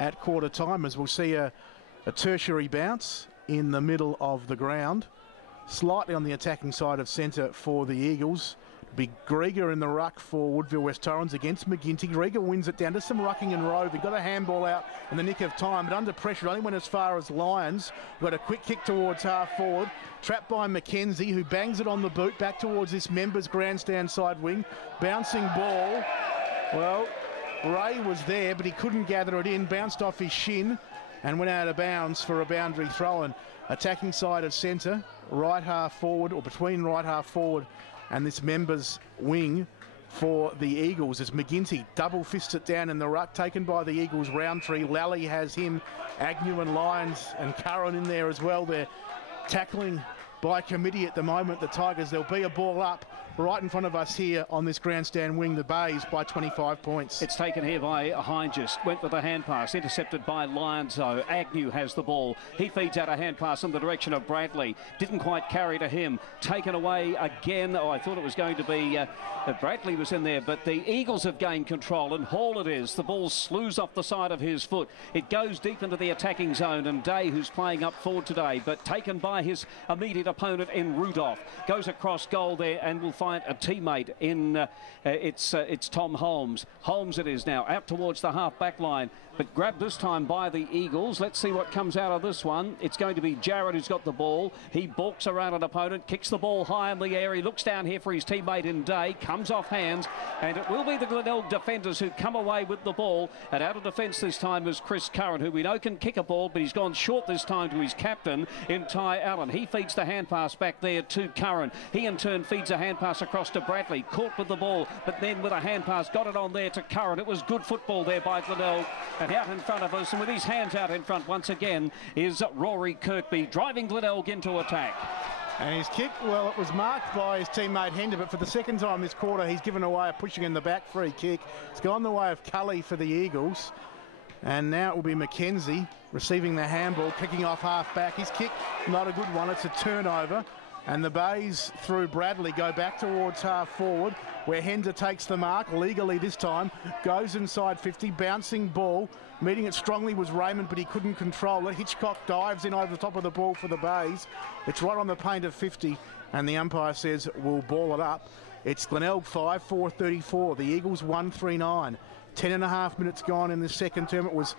at quarter time, as we'll see a tertiary bounce in the middle of the ground. Slightly on the attacking side of centre for the Eagles. Big Grieger in the ruck for Woodville West Torrens against McGinty. Grieger wins it down to some rucking and roving. Got a handball out in the nick of time, but under pressure only went as far as Lyons. Got a quick kick towards half forward. Trapped by McKenzie, who bangs it on the boot back towards this members grandstand side wing. Bouncing ball. Well, Ray was there, but he couldn't gather it in. Bounced off his shin and went out of bounds for a boundary throw. And attacking side of centre, right half forward, or between right half forward and this members wing for the Eagles, as McGinty double fists it down in the ruck, taken by the Eagles. Roundtree, Lally has him, Agnew and Lyons and Curran in there as well. They're tackling by committee at the moment, the Tigers. There'll be a ball up right in front of us here on this grandstand wing, the Bays, by 25 points. It's taken here by Heinges. Went with a hand pass, intercepted by Lyons though. Agnew has the ball. He feeds out a hand pass in the direction of Bradley. Didn't quite carry to him. Taken away again. Oh, I thought it was going to be Bradley was in there, but the Eagles have gained control, and Hall it is. The ball slews off the side of his foot. It goes deep into the attacking zone, and Day, who's playing up forward today, but taken by his immediate opponent in Rudolph. Goes across goal there and will find a teammate in it's Tom Holmes. Holmes it is now, out towards the half back line, but grabbed this time by the Eagles. Let's see what comes out of this one. It's going to be Jarrett who's got the ball. He balks around an opponent, kicks the ball high in the air. He looks down here for his teammate in Day, comes off hands, and it will be the Glenelg defenders who come away with the ball. And out of defence this time is Chris Curran, who we know can kick a ball, but he's gone short this time to his captain in Ty Allen. He feeds the hand pass back there to Curran. He in turn feeds a hand pass across to Bradley, caught with the ball, but then with a hand pass got it on there to Curran. It was good football there by Glenelg. And out in front of us, and with his hands out in front once again, is Rory Kirkby, driving Glenelg into attack. And his kick, well, it was marked by his teammate Hender, but for the second time this quarter, he's given away a pushing in the back free kick. It's gone the way of Cully for the Eagles. And now it will be McKenzie receiving the handball, kicking off half back. His kick, not a good one, it's a turnover. And the Bays, through Bradley, go back towards half forward, where Hender takes the mark, legally this time, goes inside 50, bouncing ball. Meeting it strongly was Raymond, but he couldn't control it. Hitchcock dives in over the top of the ball for the Bays. It's right on the paint of 50, and the umpire says we'll ball it up. It's Glenelg 5-4-34, the Eagles 1-3-9. 10.5 minutes gone in the second term. It was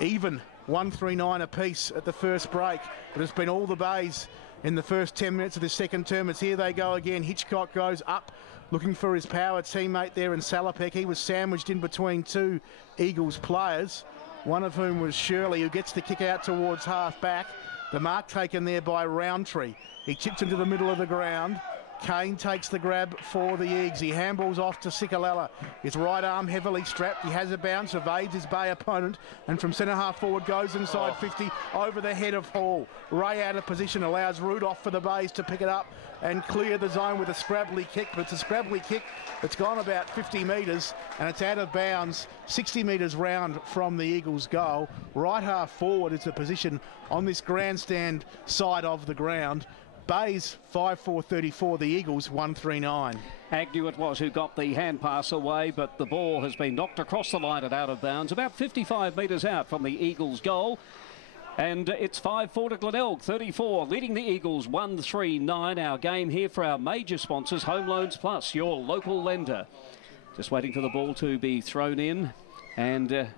even 1-3-9 apiece at the first break, but it's been all the Bays in the first 10 minutes of the second term. It's here they go again. Hitchcock goes up, looking for his power teammate there in Salopek. He was sandwiched in between 2 Eagles players, one of whom was Shirley, who gets the kick out towards half back. The mark taken there by Roundtree. He chips into the middle of the ground. Kane takes the grab for the Eagles. He handballs off to Sikalala. His right arm heavily strapped. He has a bounce, evades his Bay opponent, and from centre half forward goes inside 50 over the head of Hall. Ray out of position, allows Rudolph for the Bays to pick it up and clear the zone with a scrabbly kick, but it's a scrabbly kick that's gone about 50 metres and it's out of bounds 60 metres round from the Eagles' goal. Right half forward is a position on this grandstand side of the ground. Bays 5-4-34, the Eagles 1-3-9. Agnew it was who got the hand pass away, but the ball has been knocked across the line and out of bounds, about 55 metres out from the Eagles' goal. And it's 5-4 to Glenelg, 34, leading the Eagles 1-3-9. Our game here for our major sponsors, Home Loans Plus, your local lender. Just waiting for the ball to be thrown in, and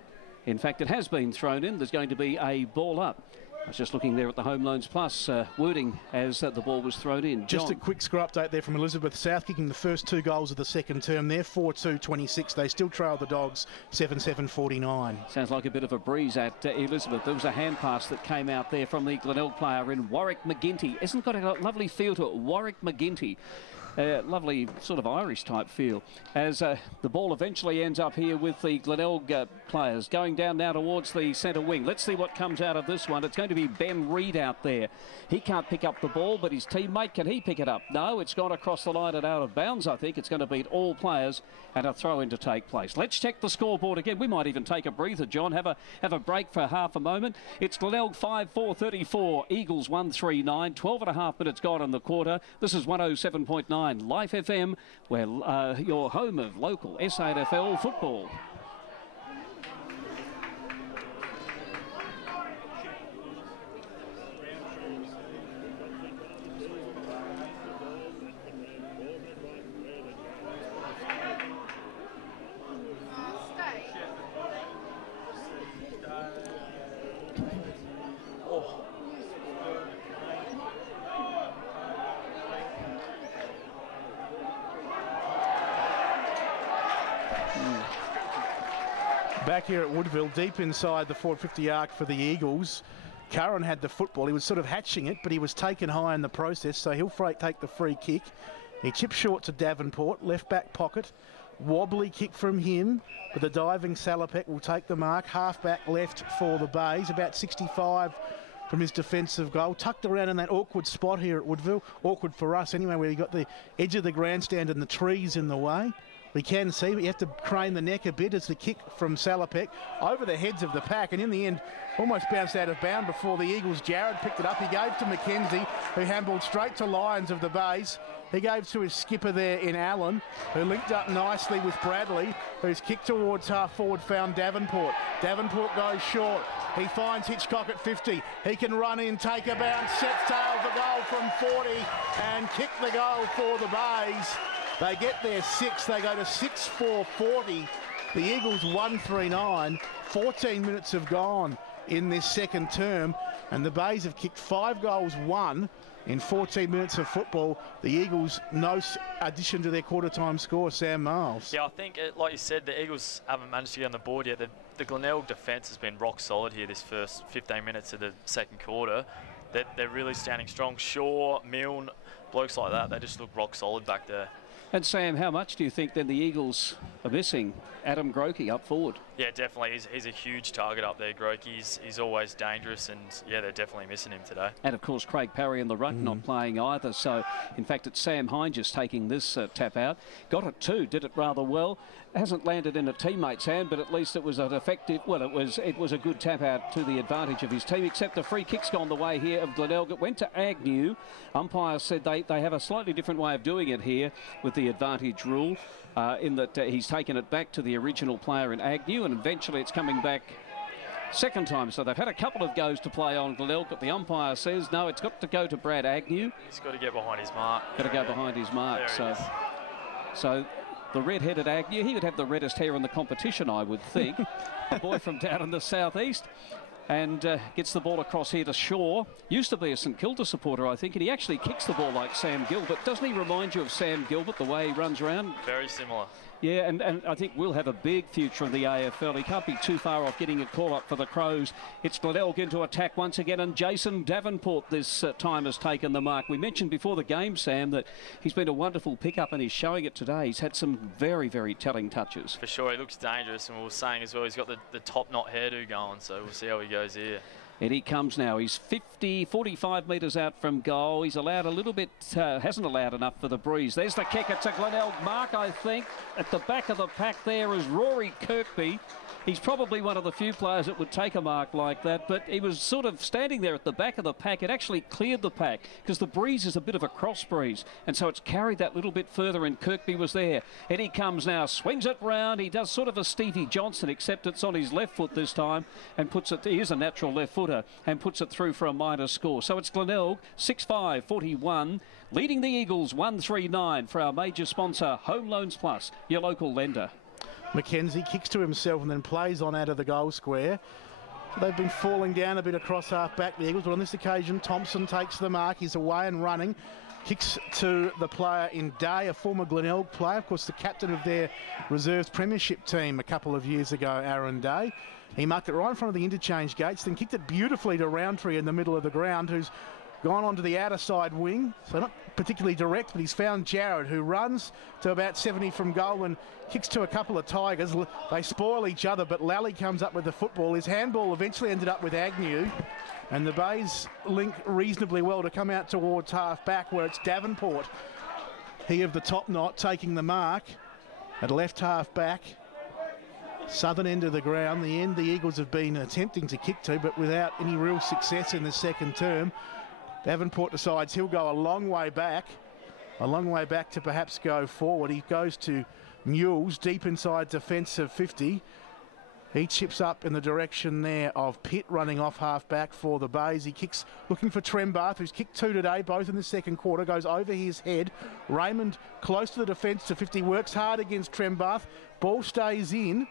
In fact, it has been thrown in. There's going to be a ball up. I was just looking there at the Home Loans Plus wording as the ball was thrown in. Just John. a quick score update there from Elizabeth South, kicking the first 2 goals of the second term there, 4-2-26. They still trail the Dogs 7-7-49. Sounds like a bit of a breeze at Elizabeth. There was a hand pass that came out there from the Glenelg player in Warwick McGinty. Isn't got a lovely feel to it? Warwick McGinty. Lovely sort of Irish type feel as the ball eventually ends up here with the Glenelg players going down now towards the centre wing. Let's see what comes out of this one. It's going to be Ben Reid out there. He can't pick up the ball, but his teammate, can he pick it up? No, it's gone across the line and out of bounds. I think it's going to beat all players and a throw in to take place. Let's check the scoreboard again. We might even take a breather, John. Have a break for half a moment. It's Glenelg 5-4-34, Eagles 1-3-9, 12.5 minutes gone in the quarter. This is 107.9 Life FM, where your home of local SANFL football. Back here at Woodville, deep inside the 450 arc for the Eagles. Curran had the football. He was sort of hatching it, but he was taken high in the process, so he'll take the free kick. He chips short to Davenport, left back pocket. Wobbly kick from him, but the diving Salopek will take the mark. Half back left for the Bays, about 65 from his defensive goal. Tucked around in that awkward spot here at Woodville. Awkward for us anyway, where you got the edge of the grandstand and the trees in the way. We can see, but you have to crane the neck a bit as the kick from Salopek over the heads of the pack, and in the end almost bounced out of bound before the Eagles. Jared picked it up. He gave to McKenzie, who handballed straight to Lyons of the Bays. He gave to his skipper there in Allen, who linked up nicely with Bradley, whose kick towards half forward found Davenport. Davenport goes short. He finds Hitchcock at 50. He can run in, take a bounce, sets tail for goal from 40 and kick the goal for the Bays. They get their 6. They go to 6-4-40. The Eagles 1-3-9. 14 minutes have gone in this second term, and the Bays have kicked 5 goals, 1 in 14 minutes of football. The Eagles, no addition to their quarter-time score. Sam Miles. Yeah, I think, like you said, the Eagles haven't managed to get on the board yet. The Glenelg defence has been rock solid here this first 15 minutes of the second quarter. They're really standing strong. Shaw, Milne, blokes like that, they just look rock solid back there. And Sam, how much do you think then the Eagles are missing Adam Grokey up forward? Yeah, definitely. He's a huge target up there, Grokey. He's always dangerous, and yeah, they're definitely missing him today. And of course, Craig Parry in the ruck not playing either. So, in fact, it's Sam Hines taking this tap out. Got it too, did it rather well. Hasn't landed in a teammate's hand, but at least it was an effective, well, it was a good tap out to the advantage of his team, except the free kick's gone the way here of Glenelg. It went to Agnew. Umpire said they have a slightly different way of doing it here with the advantage rule, in that he's taken it back to the original player in Agnew, and eventually it's coming back second time. So they've had a couple of goes to play on Glenelg, but the umpire says, no, it's got to go to Brad Agnew. He's got to get behind his mark. Got to go behind his mark. So the red-headed Agnew, he would have the reddest hair in the competition, I would think. A boy from down in the southeast. And gets the ball across here to Shaw. Used to be a St Kilda supporter, I think, and he actually kicks the ball like Sam Gilbert. Doesn't he remind you of Sam Gilbert, the way he runs around? Very similar. Yeah, and I think we'll have a big future in the AFL. He can't be too far off getting a call-up for the Crows. It's Glenelg into attack once again, and Jason Davenport this time has taken the mark. We mentioned before the game, Sam, that he's been a wonderful pickup, and he's showing it today. He's had some very, very telling touches. For sure, he looks dangerous, and we were saying as well, he's got the top-knot hairdo going, so we'll see how he goes here. And he comes now. He's 45 metres out from goal. He's allowed a little bit, hasn't allowed enough for the breeze. There's the kick. It's a Glenelg mark, I think. At the back of the pack there is Rory Kirkby. He's probably one of the few players that would take a mark like that, but he was sort of standing there at the back of the pack. It actually cleared the pack because the breeze is a bit of a cross breeze, and so it's carried that little bit further, and Kirkby was there. And he comes now, swings it round. He does sort of a Stevie Johnson, except it's on his left foot this time, and puts it, he is a natural left footer, and puts it through for a minor score. So it's Glenelg, 6-5-41, leading the Eagles 1-3-9 for our major sponsor, Home Loans Plus, your local lender. Mackenzie kicks to himself and then plays on out of the goal square. They've been falling down a bit across half-back, the Eagles, but on this occasion, Thompson takes the mark. He's away and running. Kicks to the player in Day, a former Glenelg player, of course, the captain of their reserves premiership team a couple of years ago, Aaron Day. He marked it right in front of the interchange gates, then kicked it beautifully to Roundtree in the middle of the ground, who's gone onto the outer side wing, so not particularly direct, but he's found Jared, who runs to about 70 from goal and kicks to a couple of Tigers. They spoil each other, but Lally comes up with the football. His handball eventually ended up with Agnew, and the Bays link reasonably well to come out towards half-back, where it's Davenport, he of the top knot, taking the mark at left half-back. Southern end of the ground, the end the Eagles have been attempting to kick to, but without any real success in the second term. Davenport decides he'll go a long way back to perhaps go forward. He goes to Mules, deep inside defensive 50. He chips up in the direction there of Pitt, running off half-back for the Bays. He kicks, looking for Trembath, who's kicked 2 today, both in the second quarter, goes over his head. Raymond, close to the defence to 50, works hard against Trembath. Ball stays in.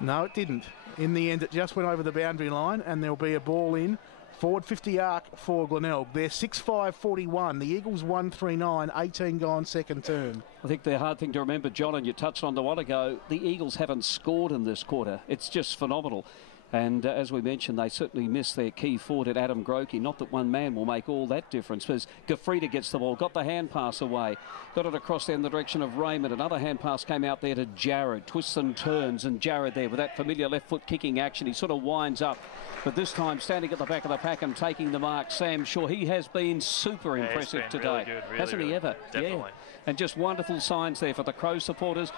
No, it didn't. In the end, it just went over the boundary line, and there'll be a ball in. Forward 50 arc for Glenelg. They're 6-5-41. The Eagles 1-3-9, 18 gone second term. I think the hard thing to remember, John, and you touched on the while ago, the Eagles haven't scored in this quarter. It's just phenomenal. And as we mentioned, they certainly missed their key forward at Adam Grokey. Not that one man will make all that difference, because Gafrida gets the ball, got the hand pass away, got it across there in the direction of Raymond. Another hand pass came out there to Jared, twists and turns, and Jared there with that familiar left foot kicking action. He sort of winds up, but this time standing at the back of the pack and taking the mark, Sam Shaw. He has been super impressive today. Really good, really hasn't he ever? Definitely. Yeah. And just wonderful signs there for the Crow supporters.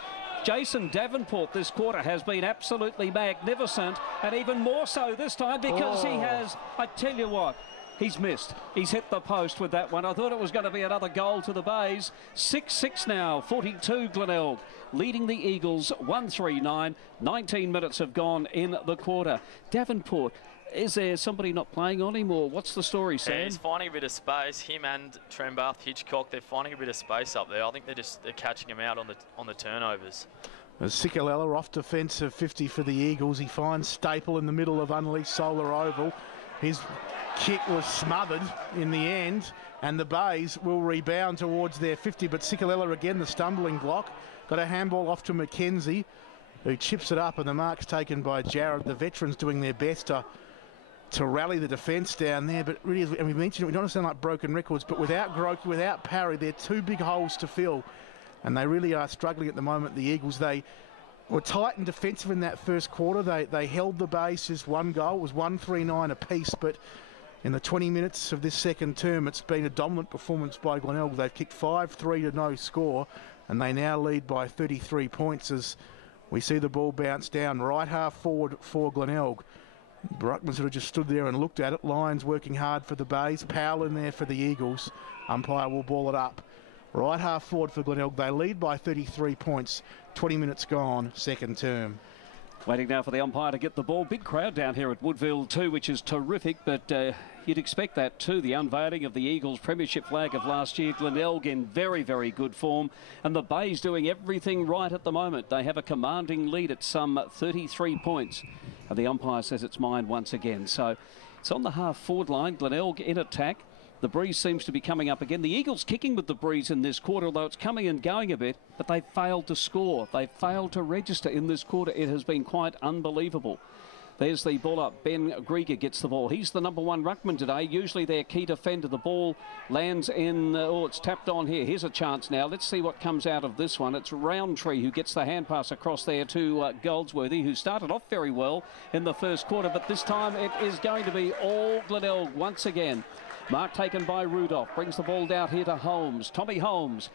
Jason Davenport this quarter has been absolutely magnificent, and even more so this time because he has, I tell you what, he's missed. He's hit the post with that one. I thought it was going to be another goal to the Bays. 6-6 now, 42 Glenelg, leading the Eagles 1-3-9. 19 minutes have gone in the quarter. Davenport, is there somebody not playing on him, or what's the story, Sam? Yeah, he's finding a bit of space. Him and Trembath, Hitchcock, they're finding a bit of space up there. I think they're catching him out on the turnovers. Sikalella off defensive 50 for the Eagles. He finds Staple in the middle of Unleashed Solar Oval. His kick was smothered in the end, and the Bays will rebound towards their 50, but Sikalella again, the stumbling block. Got a handball off to Mackenzie, who chips it up, and the mark's taken by Jared. The veterans doing their best to rally the defence down there, but really, and we mentioned it, we don't sound like broken records, but without Grokey, without Parry, they're 2 big holes to fill, and they really are struggling at the moment, the Eagles. They were tight and defensive in that first quarter. They held the base as 1 goal. It was 1-3-9 apiece, but in the 20 minutes of this second term, it's been a dominant performance by Glenelg. They've kicked 5-3 to no score, and they now lead by 33 points as we see the ball bounce down right half forward for Glenelg. Bruckman sort of just stood there and looked at it. Lyons working hard for the Bays. Powell in there for the Eagles. Umpire will ball it up. Right half forward for Glenelg. They lead by 33 points. 20 minutes gone, second term. Waiting now for the umpire to get the ball. Big crowd down here at Woodville too, which is terrific, but you'd expect that too. The unveiling of the Eagles premiership flag of last year. Glenelg in very, very good form, and the Bays doing everything right at the moment. They have a commanding lead at some 33 points. And the umpire says it's mine once again. So it's on the half-forward line. Glenelg in attack. The breeze seems to be coming up again. The Eagles kicking with the breeze in this quarter, although it's coming and going a bit, but they've failed to score. They've failed to register in this quarter. It has been quite unbelievable. There's the ball up. Ben Grieger gets the ball. He's the #1 ruckman today, usually their key defender. The ball lands in, it's tapped on here. Here's a chance now. Let's see what comes out of this one. It's Roundtree who gets the hand pass across there to Goldsworthy, who started off very well in the first quarter, but this time it is going to be all Glenelg once again. Mark taken by Rudolph, brings the ball down here to Holmes. Tommy Holmes,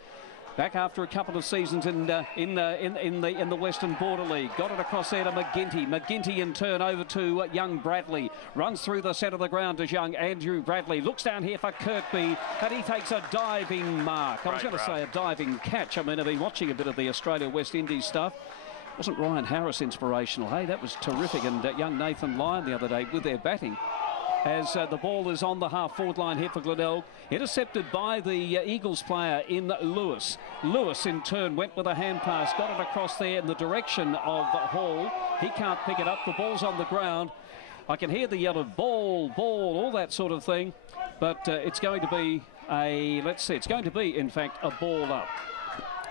back after a couple of seasons in the Western Border League. Got it across there to McGinty. McGinty in turn over to young Bradley. Runs through the centre of the ground as young Andrew Bradley. Looks down here for Kirkby, and he takes a diving mark. I was going to say a diving catch. I mean, I've been watching a bit of the Australia-West Indies stuff. Wasn't Ryan Harris inspirational? Hey, that was terrific. And young Nathan Lyon the other day with their batting. as the ball is on the half-forward line here for Glenelg. Intercepted by the Eagles player in Lewis. Lewis, in turn, went with a hand pass, got it across there in the direction of Hall. He can't pick it up. The ball's on the ground. I can hear the yell of ball, all that sort of thing. But it's going to be it's going to be, in fact, a ball up.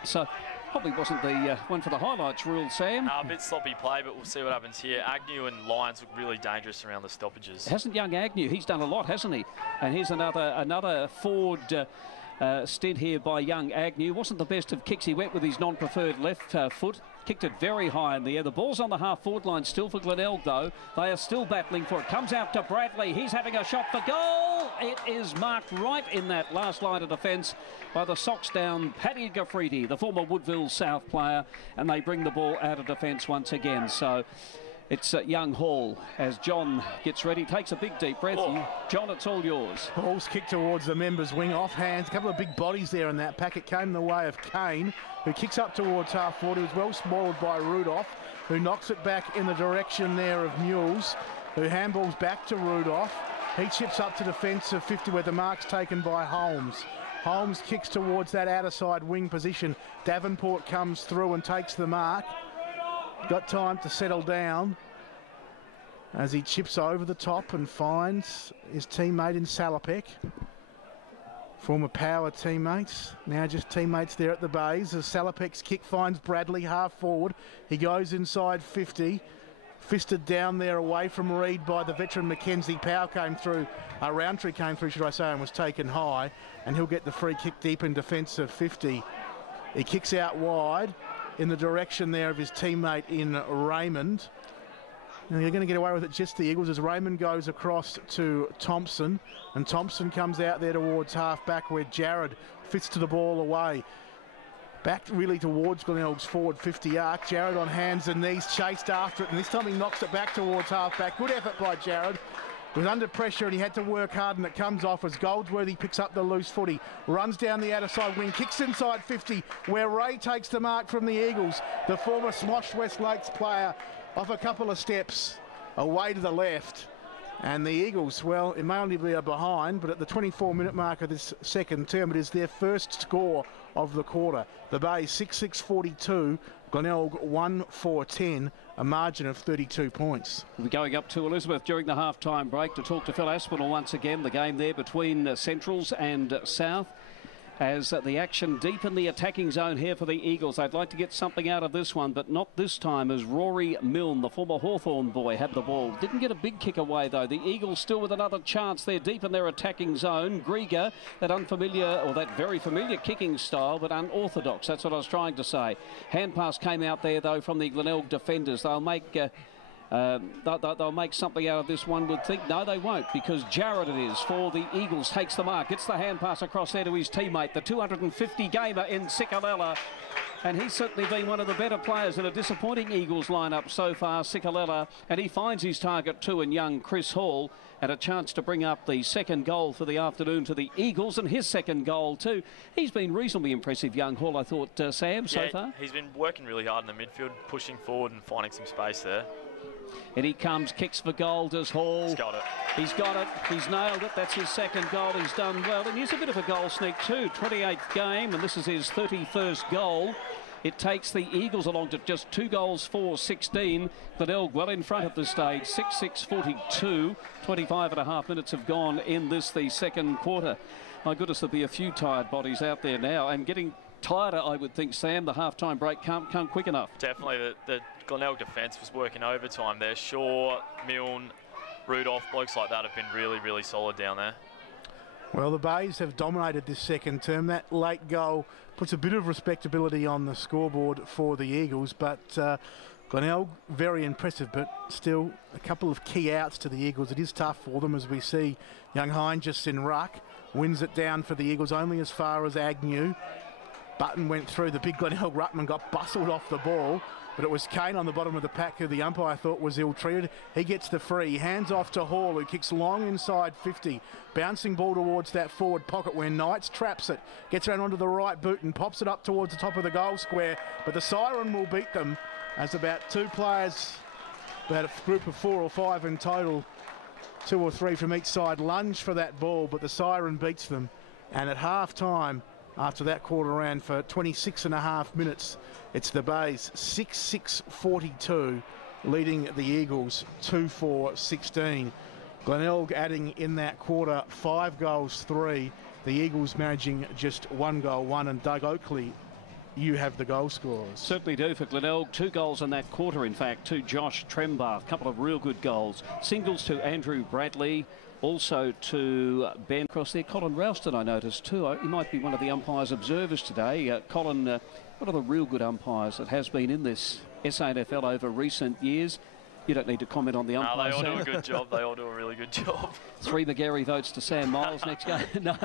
So probably wasn't the one for the highlights rule, Sam. A bit sloppy play, but we'll see what happens here. Agnew and Lyons look really dangerous around the stoppages. Hasn't young Agnew? He's done a lot, hasn't he? And here's another forward stint here by young Agnew. Wasn't the best of kicks. He went with his non-preferred left foot. Kicked it very high in the air. The ball's on the half-forward line still for Glenelg, though. They are still battling for it. Comes out to Bradley. He's having a shot for goal. It is marked right in that last line of defence by the socks down Paddy Gaffridi, the former Woodville South player, and they bring the ball out of defence once again. So it's young Hall as John gets ready, takes a big deep breath. John, it's all yours. Hall's kick towards the members' wing, off hands. A couple of big bodies there in that pack. It came the way of Kane, who kicks up towards half forward. He was well spoiled by Rudolph, who knocks it back in the direction there of Mules, who handballs back to Rudolph. He chips up to defence of 50 where the mark's taken by Holmes. Holmes kicks towards that outer side wing position. Davenport comes through and takes the mark. Got time to settle down as he chips over the top and finds his teammate in Salopek. Former Power teammates, now just teammates there at the bays. As Salopek's kick finds Bradley half forward. He goes inside 50. Fisted down there away from Reed by the veteran Mackenzie. Power came through, Roundtree came through, should I say, and was taken high. And he'll get the free kick deep in defence of 50. He kicks out wide in the direction there of his teammate in Raymond. And they're going to get away with it, just the Eagles, as Raymond goes across to Thompson. And Thompson comes out there towards half-back where Jared fits to the ball away. Back really towards Glenelg's forward 50 arc. Jared on hands and knees, chased after it. And this time he knocks it back towards half-back. Good effort by Jared. He was under pressure and he had to work hard, and it comes off as Goldsworthy picks up the loose footy. Runs down the outer side wing, kicks inside 50, where Ray takes the mark from the Eagles. The former Smosh West Lakes player off a couple of steps away to the left. And the Eagles, well, it may only be a behind, but at the 24-minute mark of this second term, it is their first score of the quarter. The Bay 6-6-42, Glenelg 1-4-10, a margin of 32 points. We're going up to Elizabeth during the half-time break to talk to Phil Aspinall once again. The game there between Centrals and South, as the action deep in the attacking zone here for the Eagles. I'd like to get something out of this one, but not this time, as Rory Milne, the former Hawthorn boy, had the ball. Didn't get a big kick away, though. The Eagles still with another chance there deep in their attacking zone. Grieger, that unfamiliar, or that very familiar kicking style, but unorthodox. That's what I was trying to say. Hand pass came out there, though, from the Glenelg defenders. They'll make something out of this, one would think. No, they won't, because Jarrett it is for the Eagles. Takes the mark, gets the hand pass across there to his teammate, the 250 gamer in Sikalella. And he's certainly been one of the better players in a disappointing Eagles lineup so far, Sikalella. And he finds his target too in young Chris Hall. And a chance to bring up the second goal for the afternoon to the Eagles, and his second goal too. He's been reasonably impressive, young Hall, I thought, Sam, so far. He's been working really hard in the midfield, pushing forward and finding some space there. And he comes, kicks for goal, does Hall. He's got it. He's got it. He's nailed it. That's his second goal. He's done well. And he's a bit of a goal sneak too. 28th game, and this is his 31st goal. It takes the Eagles along to just 2 goals for 16. Glenelg well in front at this stage, 6-6-42. 25.5 minutes have gone in this, the second quarter. My goodness, there'll be a few tired bodies out there now, and getting tighter, I would think, Sam. The half-time break can't come quick enough. Definitely. The Glenelg defence was working overtime there. Shaw, Milne, Rudolph, blokes like that have been really, really solid down there. Well, the Bays have dominated this second term. That late goal puts a bit of respectability on the scoreboard for the Eagles, but Glenelg, very impressive, but still a couple of key outs to the Eagles. It is tough for them, as we see young Hine just in ruck. Wins it down for the Eagles only as far as Agnew. Button went through. The big Glenelg ruckman got bustled off the ball, but it was Kane on the bottom of the pack who the umpire thought was ill-treated. He gets the free. Hands off to Hall, who kicks long inside 50. Bouncing ball towards that forward pocket where Knights traps it. Gets around onto the right boot and pops it up towards the top of the goal square. But the siren will beat them, as about 2 players, about a group of 4 or 5 in total, 2 or 3 from each side lunge for that ball, but the siren beats them. And at half-time, after that quarter round for 26.5 minutes, it's the Bays 6-6-42, leading the Eagles 2-4-16. Glenelg adding in that quarter 5 goals, 3. The Eagles managing just 1 goal, 1. And Doug Oakley, you have the goal scorers. Certainly do for Glenelg. 2 goals in that quarter, in fact, to Josh Trembath. A couple of real good goals. Singles to Andrew Bradley. Also to Ben across there. Colin Ralston, I noticed too. He might be one of the umpires' observers today. Colin, one of the real good umpires that has been in this SANFL over recent years. You don't need to comment on the umpires. No, they all do a good job. They all do a really good job. 3 McGarry votes to Sam Miles next game. No,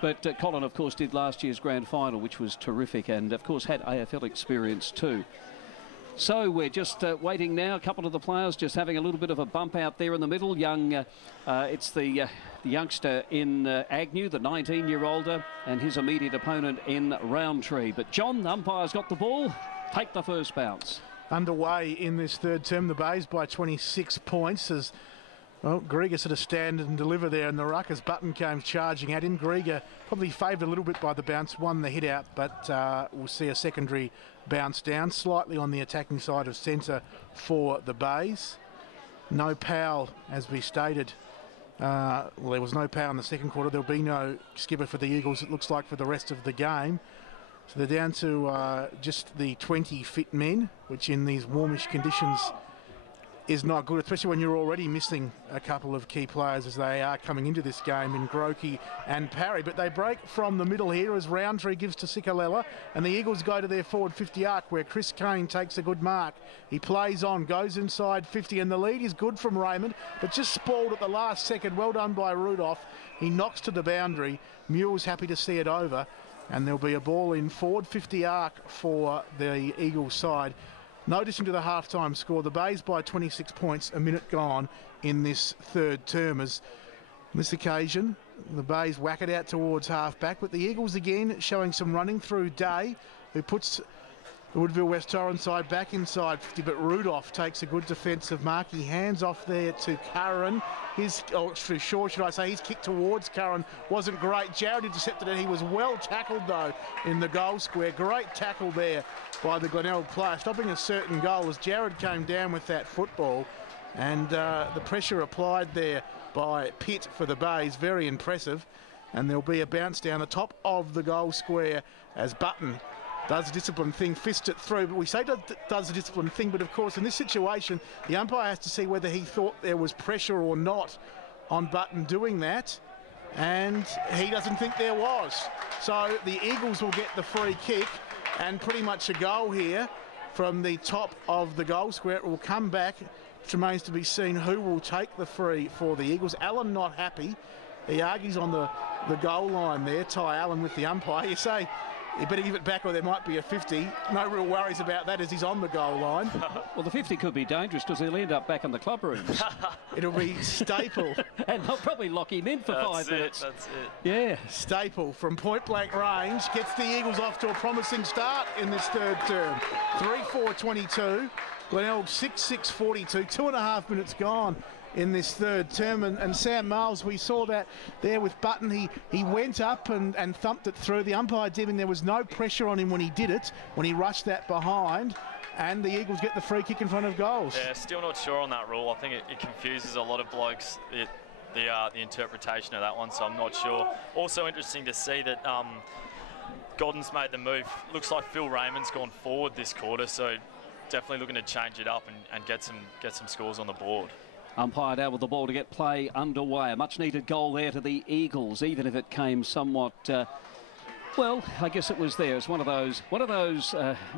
but Colin, of course, did last year's grand final, which was terrific, and of course had AFL experience too. So we're just waiting now. A couple of the players just having a little bit of a bump out there in the middle. It's the youngster in Agnew, the 19-year-older, and his immediate opponent in Roundtree. But John, the umpire's got the ball. Take the first bounce. Underway in this third term, the Bays by 26 points as, well, Grieger sort of stand and deliver there in the ruck as Button came charging at him. Grieger probably favoured a little bit by the bounce, won the hit out, but we'll see a secondary bounce down slightly on the attacking side of centre for the Bays. No Powell, as we stated. Well, there was no Powell in the second quarter. There'll be no skipper for the Eagles, it looks like, for the rest of the game. So they're down to just the 20 fit men, which in these warmish conditions is not good, especially when you're already missing a couple of key players as they are coming into this game in Grokey and Parry. But they break from the middle here as Roundtree gives to Sikalella, and the Eagles go to their forward 50 arc where Chris Kane takes a good mark. He plays on, goes inside 50, and the lead is good from Raymond, but just spoiled at the last second. Well done by Rudolph. He knocks to the boundary. Mule's happy to see it over. And there'll be a ball in forward 50 arc for the Eagles side. Noticing to the half-time score, the Bays by 26 points, a minute gone in this third term. As on this occasion, the Bays whack it out towards half-back, but the Eagles again showing some running through Day, who puts the Woodville West Torrens side back inside 50, but Rudolph takes a good defensive mark. He hands off there to Curran. His kick towards Curran wasn't great. Jared intercepted it. He was well tackled, though, in the goal square. Great tackle there by the Glenelg player, stopping a certain goal as Jared came down with that football. And the pressure applied there by Pitt for the Bays, very impressive. And there'll be a bounce down the top of the goal square as Button does the disciplined thing, fists it through. But we say does the disciplined thing, but of course in this situation, the umpire has to see whether he thought there was pressure or not on Button doing that. And he doesn't think there was. So the Eagles will get the free kick and pretty much a goal here from the top of the goal square. It will come back. It remains to be seen who will take the free for the Eagles. Allen not happy. He argues on the goal line there. Ty Allen with the umpire. You say, you better give it back or there might be a 50. No real worries about that as he's on the goal line. Well, the 50 could be dangerous because he'll end up back in the club rooms. It'll be Staple. And they'll probably lock him in for 5 minutes. That's it. Yeah. Staple from point-blank range gets the Eagles off to a promising start in this third term. 3-4-22. Glenelg 6-6-42. 2.5 minutes gone in this third term, and Sam Miles, we saw that there with Button. He went up and thumped it through. The umpire deeming there was no pressure on him when he did it, when he rushed that behind, and the Eagles get the free kick in front of goals. Yeah, still not sure on that rule. I think it confuses a lot of blokes, the interpretation of that one, so I'm not sure. Also interesting to see that Godden's made the move. Looks like Phil Raymond's gone forward this quarter, so definitely looking to change it up and get some scores on the board. Umpire now with the ball to get play underway. A much-needed goal there to the Eagles, even if it came somewhat, well, I guess it was there. It's one of those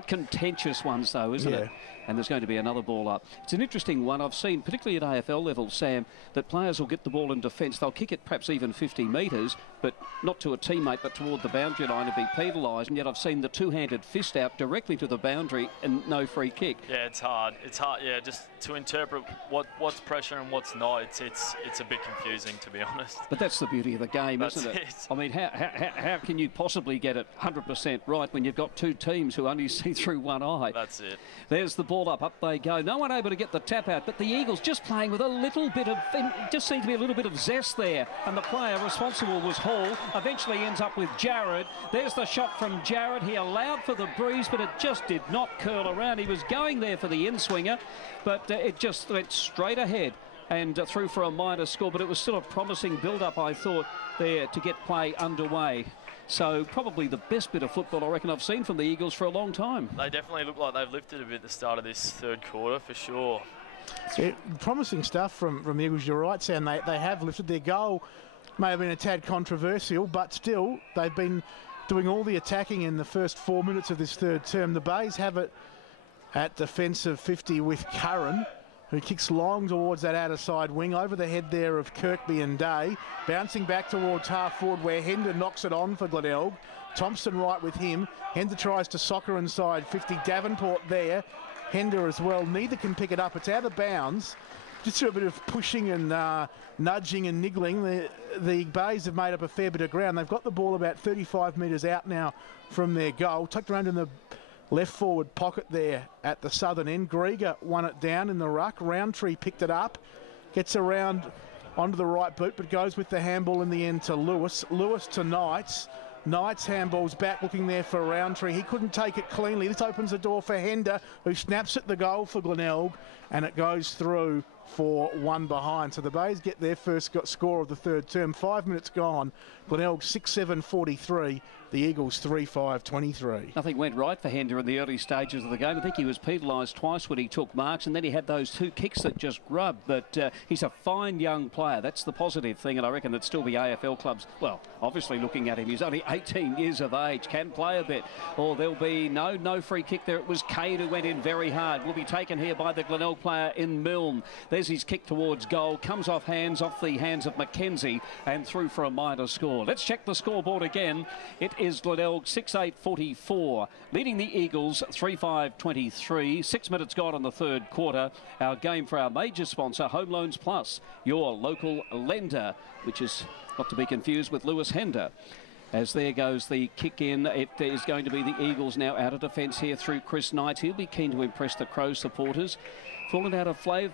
contentious ones, though, isn't it? And there's going to be another ball up. It's an interesting one. I've seen, particularly at AFL level, Sam, that players will get the ball in defence. They'll kick it perhaps even 50 metres, but not to a teammate, but toward the boundary line to be penalised. And yet I've seen the two-handed fist out directly to the boundary and no free kick. Yeah, it's hard. It's hard, yeah, just to interpret what's pressure and what's not. It's a bit confusing, to be honest. But that's the beauty of the game, isn't it? I mean, how can you possibly get it 100% right when you've got two teams who only see through one eye? That's it. There's the ball up they go. No one able to get the tap out, but the Eagles just playing with a little bit of, just seemed to be a little bit of zest there. And the player responsible was Hall. Eventually ends up with Jared. There's the shot from Jared. He allowed for the breeze, but it just did not curl around. He was going there for the in-swinger, but it just went straight ahead and through for a minor score. But it was still a promising build-up, I thought, there to get play underway. So probably the best bit of football I reckon I've seen from the Eagles for a long time. They definitely look like they've lifted a bit at the start of this third quarter, for sure. Yeah, promising stuff from the Eagles, you're right, Sam. They have lifted. Their goal may have been a tad controversial, but still they've been doing all the attacking in the first 4 minutes of this third term. The Bays have it at defensive 50 with Curran, who kicks long towards that outer side wing, over the head there of Kirkby and Day. Bouncing back towards half forward where Hender knocks it on for Glenelg. Thompson right with him. Hender tries to soccer inside 50. Davenport there. Hender as well. Neither can pick it up. It's out of bounds. Just through a bit of pushing and nudging and niggling. The Bays have made up a fair bit of ground. They've got the ball about 35 metres out now from their goal. Tucked around in the left forward pocket there at the southern end. Grieger won it down in the ruck. Roundtree picked it up. Gets around onto the right boot, but goes with the handball in the end to Lewis. Lewis to Knights. Knights handballs back, looking there for Roundtree. He couldn't take it cleanly. This opens the door for Hender, who snaps at the goal for Glenelg, and it goes through for one behind. So the Bays get their first score of the third term. 5 minutes gone. Glenelg 6-7-43. The Eagles 3-5-23. Nothing went right for Hender in the early stages of the game. I think he was penalised twice when he took marks, and then he had those two kicks that just grubbed. But he's a fine young player. That's the positive thing, and I reckon that still be AFL clubs, well, obviously looking at him. He's only 18 years of age, can play a bit. Or there'll be no free kick there. It was Cade who went in very hard. Will be taken here by the Glenelg player in Milne. There's his kick towards goal. Comes off the hands of McKenzie, and through for a minor score. Let's check the scoreboard again. It is Glenelg 6-8-44, leading the Eagles 3-5-23. 6 minutes gone in the third quarter. Our game for our major sponsor, Home Loans Plus, your local lender, which is not to be confused with Lewis Hender. As there goes the kick in, it is going to be the Eagles now out of defence here through Chris Knight. He'll be keen to impress the Crow supporters. Fallen out of favour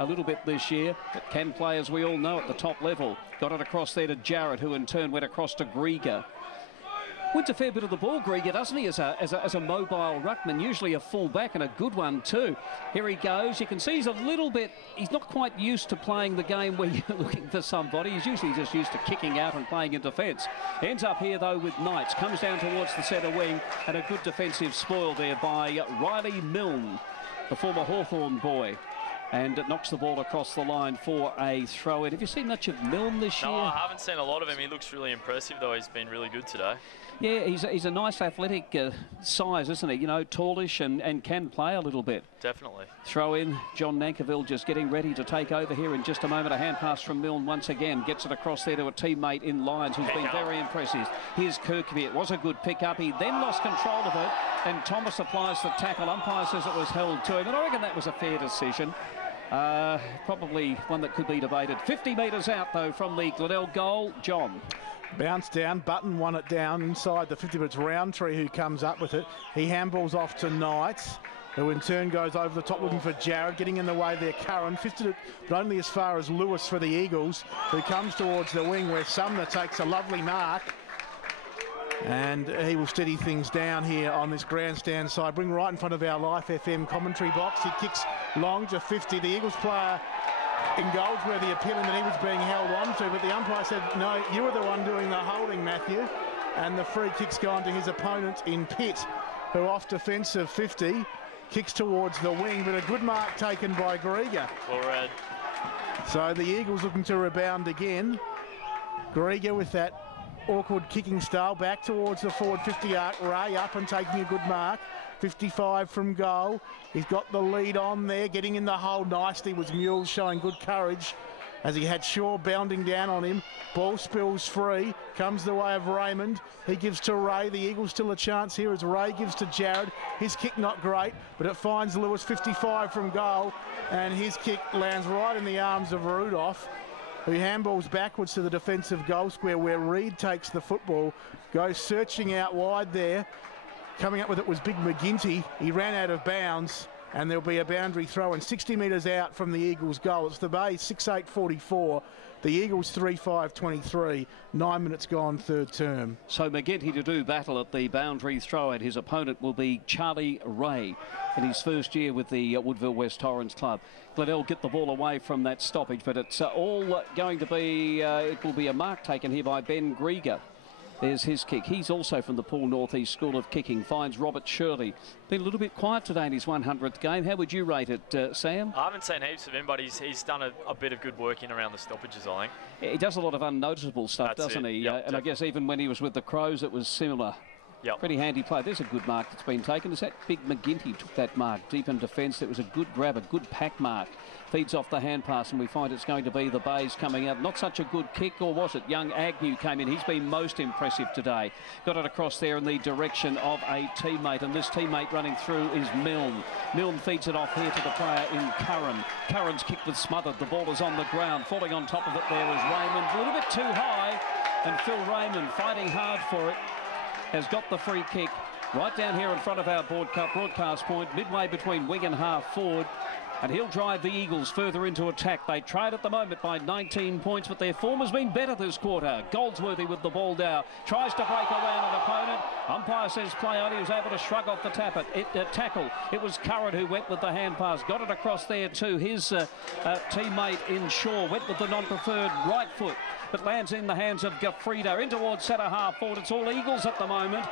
a little bit this year, but can play, as we all know, at the top level. Got it across there to Jarrett, who in turn went across to Grieger. Wins a fair bit of the ball, Grieger, doesn't he, as a mobile ruckman, usually a full back, and a good one too. Here he goes. You can see he's a little bit, he's not quite used to playing the game where you're looking for somebody. He's usually just used to kicking out and playing in defence. Ends up here though with Knights, comes down towards the centre wing, and a good defensive spoil there by Riley Milne, the former Hawthorn boy. And it knocks the ball across the line for a throw-in. Have you seen much of Milne this year? No, I haven't seen a lot of him. He looks really impressive, though. He's been really good today. Yeah, he's a nice athletic size, isn't he? You know, tallish and can play a little bit. Definitely. Throw in. John Nankerville just getting ready to take over here in just a moment. A hand pass from Milne once again. Gets it across there to a teammate in Lyons, who's been very impressive. Here's Kirkby. It was a good pick-up. He then lost control of it, and Thomas applies the tackle. Umpire says it was held to him, and I reckon that was a fair decision. Probably one that could be debated. 50 metres out, though, from the Glenelg goal. John. Bounce down, Button won it down inside the 50, but it's Roundtree who comes up with it. He handballs off to Knights, who in turn goes over the top looking for Jarrett, getting in the way there. Curran fisted it, but only as far as Lewis for the Eagles, who comes towards the wing where Sumner takes a lovely mark. And he will steady things down here on this grandstand side. Bring right in front of our Life FM commentary box. He kicks long to 50. The Eagles player in Goldsworthy appealing that he was being held on to, but the umpire said, no, you were the one doing the holding, Matthew. And the free kick's gone to his opponent in Pitt, who off defensive 50, kicks towards the wing, but a good mark taken by Grieger. Well read. So the Eagles looking to rebound again. Grieger with that awkward kicking style back towards the forward 50 arc. Ray up and taking a good mark. 55 from goal. He's got the lead on there, getting in the hole nicely was Mules, showing good courage as he had Shaw bounding down on him. Ball spills free, comes the way of Raymond. He gives to Ray. The Eagles still a chance here as Ray gives to Jarrett. His kick not great, but it finds Lewis. 55 from goal, and his kick lands right in the arms of Rudolph, who handballs backwards to the defensive goal square where Reed takes the football, goes searching out wide there. coming up with it was Big McGinty. He ran out of bounds, and there'll be a boundary throw and 60 metres out from the Eagles' goal. It's the Bay 6.8.44. The Eagles 3.5.23. 9 minutes gone, third term. So McGinty to do battle at the boundary throw, and his opponent will be Charlie Ray in his first year with the Woodville West Torrens Club. Glenelg get the ball away from that stoppage, but it's all going to be, it will be a mark taken here by Ben Grieger. There's his kick. He's also from the Poole North East School of Kicking. Finds Robert Shirley. Been a little bit quiet today in his 100th game. How would you rate it, Sam? I haven't seen heaps of him, but he's done a bit of good work in around the stoppages, I think. He does a lot of unnoticeable stuff, doesn't he? Yep, and I guess even when he was with the Crows, it was similar. Yep. Pretty handy play. There's a good mark that's been taken. Is that Big McGinty took that mark deep in defence? It was a good grab, a good pack mark. Feeds off the hand pass, and we find it's going to be the Bays coming out. Not such a good kick, or was it? Young Agnew came in. He's been most impressive today. Got it across there in the direction of a teammate, and this teammate running through is Milne. Milne feeds it off here to the player in Curran. Curran's kick was smothered. The ball is on the ground. Falling on top of it there is Raymond. A little bit too high, and Phil Raymond fighting hard for it. Has got the free kick right down here in front of our broadcast point, midway between wing and half forward. And he'll drive the Eagles further into attack. They tried at the moment by 19 points, but their form has been better this quarter. Goldsworthy with the ball down. Tries to break around an opponent. Umpire says play on. He was able to shrug off the tackle. It was Curran who went with the hand pass. Got it across there too. His teammate in Shaw went with the non-preferred right foot, but lands in the hands of Gaffrida. In towards centre half forward. It's all Eagles at the moment.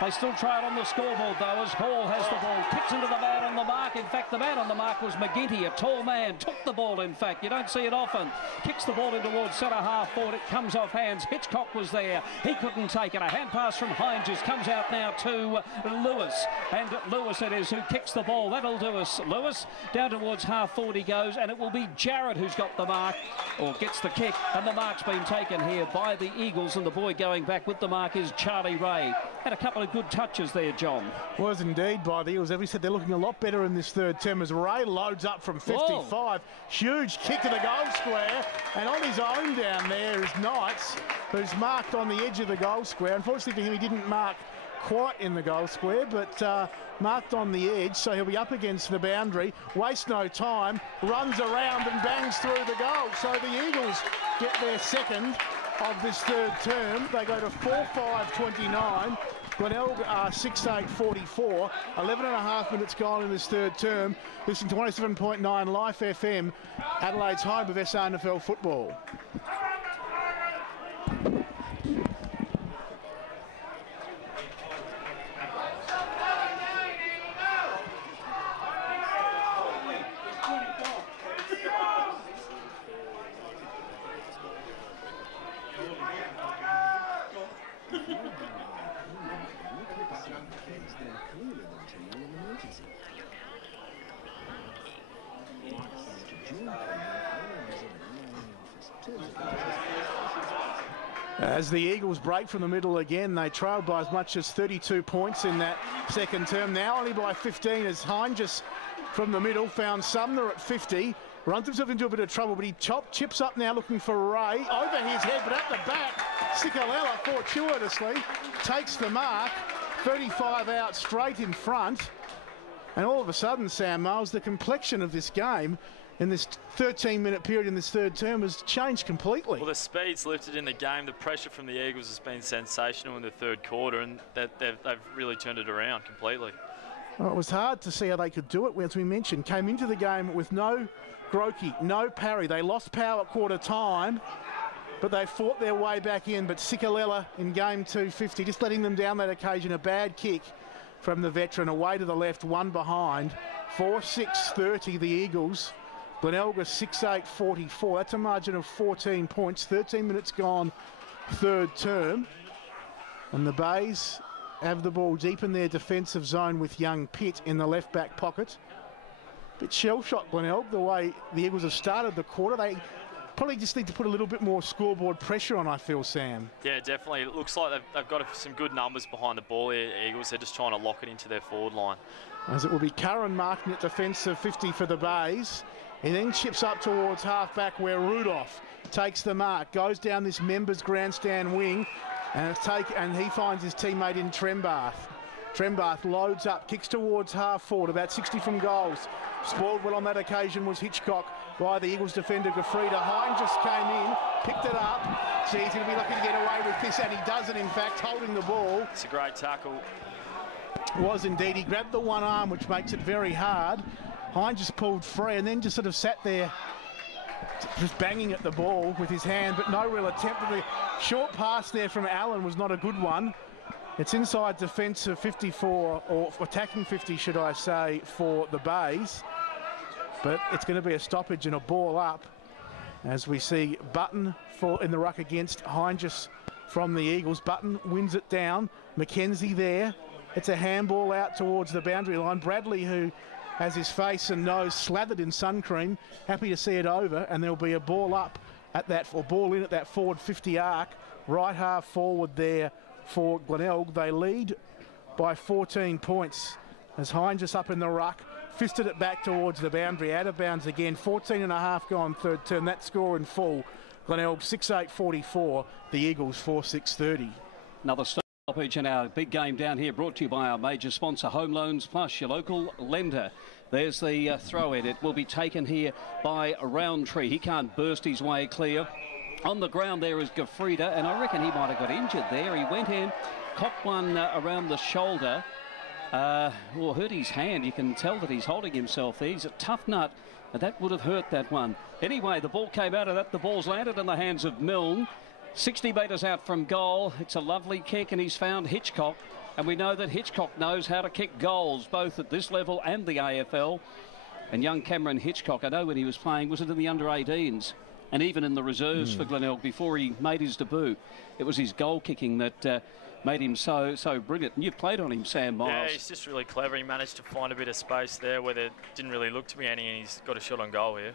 They still trail on the scoreboard though, as Hall has the ball. Kicks into the man on the mark. In fact, the man on the mark was McGinty, a tall man. Took the ball, in fact. You don't see it often. Kicks the ball in towards centre half forward. It comes off hands. Hitchcock was there. He couldn't take it. A hand pass from Hinges comes out now to Lewis. And Lewis it is who kicks the ball. That'll do us. Lewis down towards half forward he goes, and it will be Jarrett who's got the mark, or gets the kick. And the mark's been taken here by the Eagles, and the boy going back with the mark is Charlie Ray. Had a couple of good touches there, John. Was indeed by the Eagles. Every said they're looking a lot better in this third term as Ray loads up from 55. Whoa. Huge kick to the goal square, and on his own down there is Knights, who's marked on the edge of the goal square. Unfortunately for him, he didn't mark quite in the goal square, but marked on the edge, so he'll be up against the boundary. Waste no time, runs around and bangs through the goal. So the Eagles get their second of this third term. They go to 4.5.29. Glenelg 6.8.44. 11.5 minutes gone in this third term. Listen to 107.9 Life FM, Adelaide's home of SANFL football. As the Eagles break from the middle again, they trailed by as much as 32 points in that second term. Now only by 15 as Hinges from the middle found Sumner at 50. Runs himself into a bit of trouble, but he chips up now looking for Ray. Over his head, but at the back, Sikalella fortuitously takes the mark. 35 out straight in front. And all of a sudden, Sam Miles, the complexion of this game in this 13-minute period in this third term has changed completely. Well, the speed's lifted in the game. The pressure from the Eagles has been sensational in the third quarter, and they've really turned it around completely. Well, it was hard to see how they could do it, as we mentioned. Came into the game with no Grokey, no parry. They lost power at quarter time, but they fought their way back in. But Sikalella in game 250, just letting them down that occasion. A bad kick from the veteran, away to the left, one behind. 4.6.30 the Eagles. Glenelg 6.8.44. That's a margin of 14 points. 13 minutes gone, third term. And the Bays have the ball deep in their defensive zone with young Pitt in the left back pocket. Bit shell-shocked, Glenelg, the way the Eagles have started the quarter. They probably just need to put a little bit more scoreboard pressure on, I feel, Sam. Yeah, definitely. It looks like they've got some good numbers behind the ball here, Eagles. They're just trying to lock it into their forward line. As it will be Curran marking at defensive 50 for the Bays. He then chips up towards half-back where Rudolph takes the mark, goes down this members grandstand wing, and he finds his teammate in Trembath. Trembath loads up, kicks towards half forward, about 60 from goals. Spoiled well on that occasion was Hitchcock by the Eagles defender, Gafrida. Hine just came in, picked it up. So he's going to be lucky to get away with this, and he doesn't, in fact, holding the ball. It's a great tackle. Was indeed. He grabbed the one arm, which makes it very hard. Hine just pulled free and then just sort of sat there just banging at the ball with his hand, but no real attempt. The short pass there from Allen was not a good one. It's inside defence of 54, or attacking 50, should I say, for the Bays. But it's going to be a stoppage and a ball up as we see Button in the ruck against Heinges from the Eagles. Button wins it down. McKenzie there. It's a handball out towards the boundary line. Bradley, who has his face and nose slathered in sun cream, happy to see it over, and there'll be a ball up at that, or ball in at that forward 50 arc. Right half forward there for Glenelg. They lead by 14 points as Heinges up in the ruck, fisted it back towards the boundary, out of bounds again. 14 and a half gone third term. That score in full. Glenelg 6-8-44, the Eagles 4-6-30. Another stoppage in our big game down here, brought to you by our major sponsor, Home Loans Plus, your local lender. There's the throw in. It will be taken here by Roundtree. He can't burst his way clear. On the ground there is Gafrida, and I reckon he might have got injured there. He went in, copped one around the shoulder, hurt his hand. You can tell that he's holding himself there. He's a tough nut, and that would have hurt that one. Anyway, the ball came out of that. The ball's landed in the hands of Milne. 60 metres out from goal. It's a lovely kick, and he's found Hitchcock. And we know that Hitchcock knows how to kick goals, both at this level and the AFL. And young Cameron Hitchcock, I know when he was playing, was it in the under-18s? And even in the reserves for Glenelg before he made his debut. It was his goal kicking that made him so brilliant. And you've played on him, Sam Miles. Yeah, he's just really clever. He managed to find a bit of space there where there didn't really look to be any, and he's got a shot on goal here.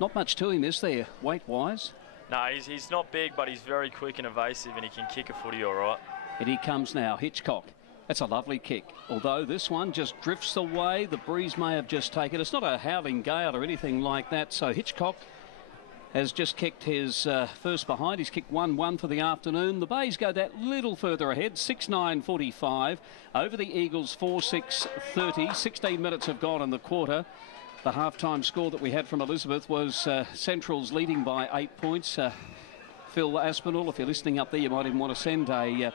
Not much to him, is there, weight-wise? No, he's not big, but he's very quick and evasive, and he can kick a footy all right. And he comes now, Hitchcock. That's a lovely kick. Although this one just drifts away. The breeze may have just taken it. It's not a howling gale or anything like that. So Hitchcock has just kicked his first behind. He's kicked 1-1 for the afternoon. The Bays go that little further ahead, 6-9-45. Over the Eagles, 4-6-30. 16 minutes have gone in the quarter. The half-time score that we had from Elizabeth was Central's leading by 8 points. Phil Aspinall, if you're listening up there, you might even want to send a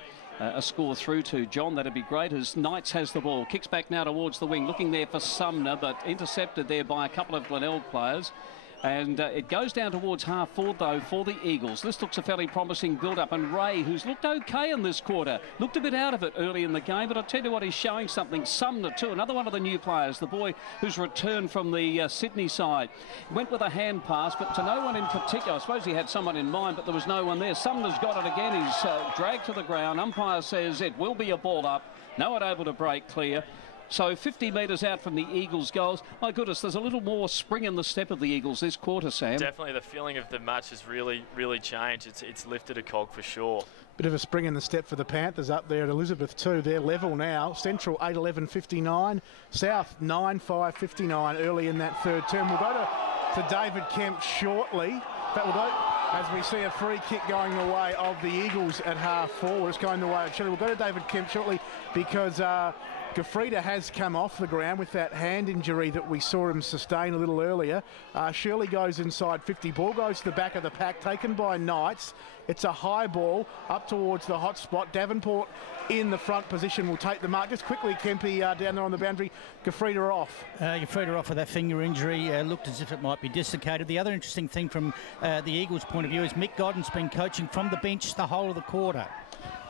score through to John. That'd be great, as Knights has the ball. Kicks back now towards the wing, looking there for Sumner, but intercepted there by a couple of Glenelg players. And it goes down towards half forward, though, for the Eagles. This looks a fairly promising build-up. And Ray, who's looked okay in this quarter, looked a bit out of it early in the game. But I'll tell you what, he's showing something. Sumner, too, another one of the new players, the boy who's returned from the Sydney side. Went with a hand pass, but to no one in particular. I suppose he had someone in mind, but there was no one there. Sumner's got it again. He's dragged to the ground. Umpire says it will be a ball up. No one able to break clear. So 50 metres out from the Eagles' goals. My goodness, there's a little more spring in the step of the Eagles this quarter, Sam. Definitely, the feeling of the match has really changed. It's lifted a cog for sure. Bit of a spring in the step for the Panthers up there at Elizabeth too. They're level now. Central 8-11-59. South 9-5-59 early in that third term. We'll go to David Kemp shortly. But we'll go as we see a free kick going the way of the Eagles at half forward. It's going the way of Shirley. We'll go to David Kemp shortly because Gafrida has come off the ground with that hand injury that we saw him sustain a little earlier. Shirley goes inside 50. Ball goes to the back of the pack, taken by Knights. It's a high ball up towards the hot spot. Davenport in the front position will take the mark. Just quickly, Kempy down there on the boundary. Gafrida off. Gafrida off with that finger injury. Looked as if it might be dislocated. The other interesting thing from the Eagles' point of view is Mick Godden's been coaching from the bench the whole of the quarter.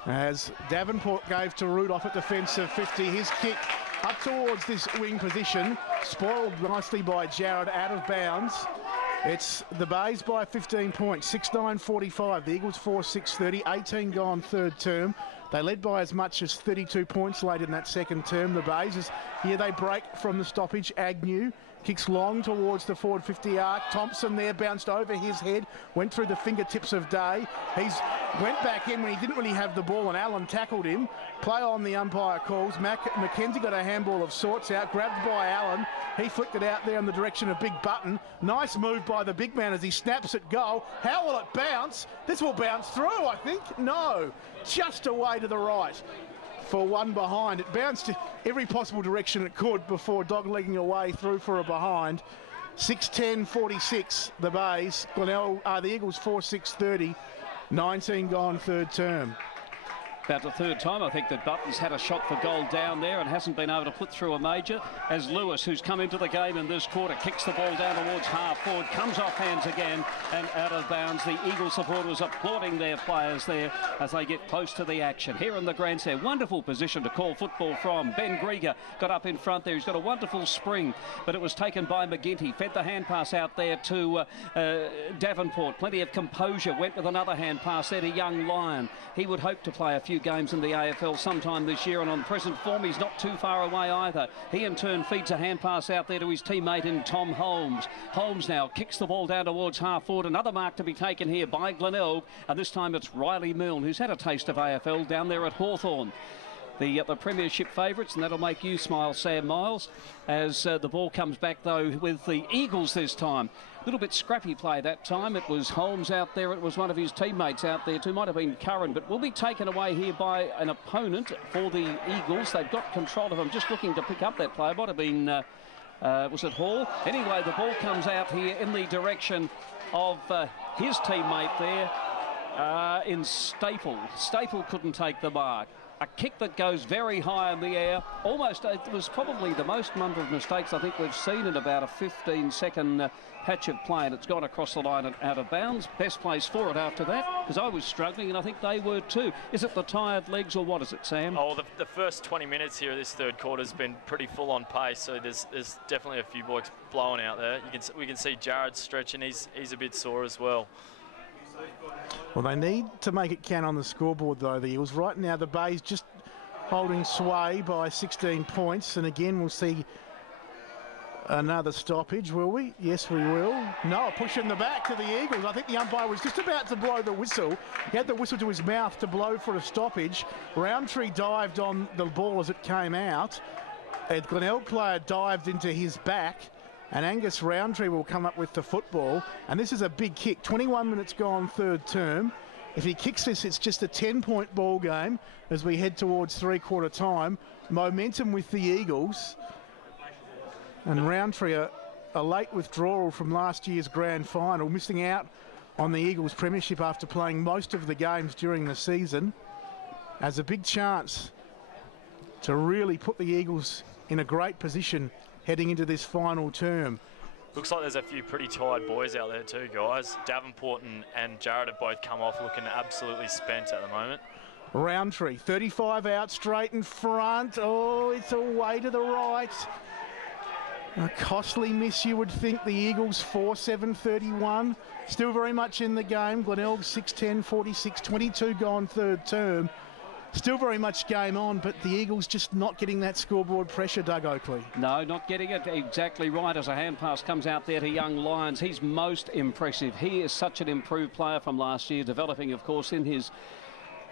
As Davenport gave to Rudolph at defensive 50, his kick up towards this wing position, spoiled nicely by Jarrod, out of bounds. It's the Bays by 15 points, 6-9-45. The Eagles 4-6-30, 18 gone third term. They led by as much as 32 points late in that second term. The Bays, here they break from the stoppage. Agnew kicks long towards the forward 50 arc. Thompson there bounced over his head, went through the fingertips of Day. He's went back in when he didn't really have the ball, and Allen tackled him. Play on, the umpire calls. McKenzie got a handball of sorts out, grabbed by Allen. He flicked it out there in the direction of Big Button. Nice move by the big man as he snaps at goal. How will it bounce? This will bounce through, I think. No, just away to the right. for one behind. It bounced every possible direction it could before doglegging away through for a behind. 6:10:46 the Bays. Glenelg, the Eagles 4:6:30. 19 gone third term. About the third time, I think, that Button's had a shot for goal down there and hasn't been able to put through a major. As Lewis, who's come into the game in this quarter, kicks the ball down towards half forward, comes off hands again and out of bounds. The Eagle supporters applauding their players there as they get close to the action. Here in the grandstand, wonderful position to call football from. Ben Grieger got up in front there. He's got a wonderful spring, but it was taken by McGinty. Fed the hand pass out there to Davenport. Plenty of composure. Went with another hand pass there to Young Lyon. He would hope to play a few games in the AFL sometime this year, and on present form he's not too far away either. He in turn feeds a hand pass out there to his teammate in Tom Holmes. Holmes now kicks the ball down towards half forward. Another mark to be taken here by Glenelg, and this time it's Riley Milne, who's had a taste of AFL down there at Hawthorn. The premiership favourites, and that'll make you smile, Sam Miles, as the ball comes back though with the Eagles this time. A little bit scrappy play that time. It was Holmes out there. It was one of his teammates out there too. Might have been Curran, but will be taken away here by an opponent for the Eagles. They've got control of him. Just looking to pick up that play. Might have been, was it Hall? Anyway, the ball comes out here in the direction of his teammate there in Staple. Staple couldn't take the mark. A kick that goes very high in the air. Almost, it was probably the most number of mistakes I think we've seen in about a 15-second patch of play, and it's gone across the line and out of bounds. Best place for it after that, because I was struggling, and I think they were too. Is it the tired legs, or what is it, Sam? Oh, the first 20 minutes here of this third quarter has been pretty full on pace, so there's definitely a few blokes blowing out there. We can see Jared stretching. He's a bit sore as well. Well, they need to make it count on the scoreboard, though, the Eagles. Right now, the Bays just holding sway by 16 points. And again, we'll see another stoppage, will we? Yes, we will. No, a push in the back to the Eagles. I think the umpire was just about to blow the whistle. He had the whistle to his mouth to blow for a stoppage. Roundtree dived on the ball as it came out. A Glenelg player dived into his back. And Angus Roundtree will come up with the football. And this is a big kick. 21 minutes gone third term. If he kicks this, it's just a 10-point ball game as we head towards three-quarter time. Momentum with the Eagles. And Roundtree, a late withdrawal from last year's grand final, missing out on the Eagles premiership after playing most of the games during the season, has a big chance to really put the Eagles in a great position heading into this final term. Looks like there's a few pretty tired boys out there too, guys. Davenport and Jared have both come off looking absolutely spent at the moment. Roundtree, 35 out, straight in front. Oh, it's away to the right. A costly miss, you would think. The Eagles 4:7:31. Still very much in the game. Glenelg 6:10:46, 22 gone third term. Still very much game on, but the Eagles just not getting that scoreboard pressure, Doug Oakley. No, not getting it exactly right as a hand pass comes out there to Young Lyons. He's most impressive. He is such an improved player from last year, developing, of course, in his,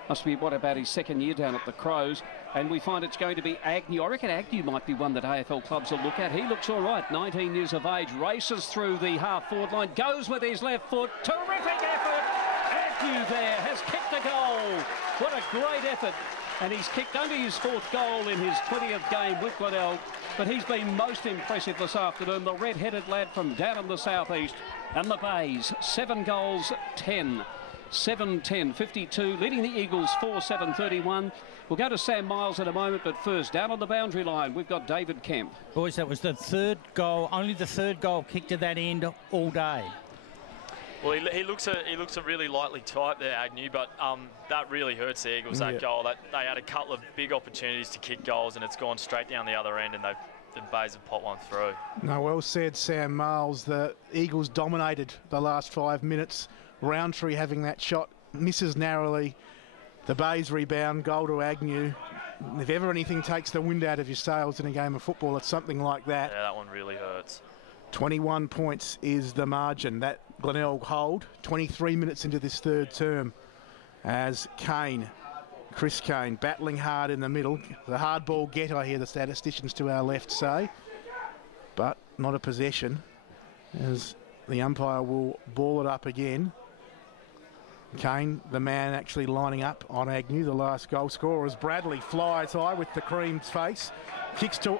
must be, what, about his second year down at the Crows. And we find it's going to be Agnew. I reckon Agnew might be one that AFL clubs will look at. He looks all right, 19 years of age, races through the half-forward line, goes with his left foot. Terrific effort! Agnew there has kicked a goal. What a great effort. And he's kicked only his fourth goal in his 20th game with Glenelg, but he's been most impressive this afternoon. The red-headed lad from down in the southeast. And the Bays, 7 goals, 10. 7-10, 52, leading the Eagles 4-7-31. We'll go to Sam Miles in a moment, but first, down on the boundary line, we've got David Kemp. Boys, that was the third goal, only the third goal kicked to that end all day. Well, he looks a really lightly type there, Agnew, but that really hurts the Eagles, that goal. They had a couple of big opportunities to kick goals, and it's gone straight down the other end, and the Bays have popped one through. No, well said, Sam Miles. The Eagles dominated the last 5 minutes. Roundtree having that shot, misses narrowly. The Bays rebound, goal to Agnew. If ever anything takes the wind out of your sails in a game of football, it's something like that. Yeah, that one really hurts. 21 points is the margin. That Glenelg hold, 23 minutes into this third term, as Chris Kane, battling hard in the middle. The hard ball get, I hear the statisticians to our left say, but not a possession, as the umpire will ball it up again. Kane, the man actually lining up on Agnew, the last goal scorer, as Bradley flies high with the cream's face. Kicks to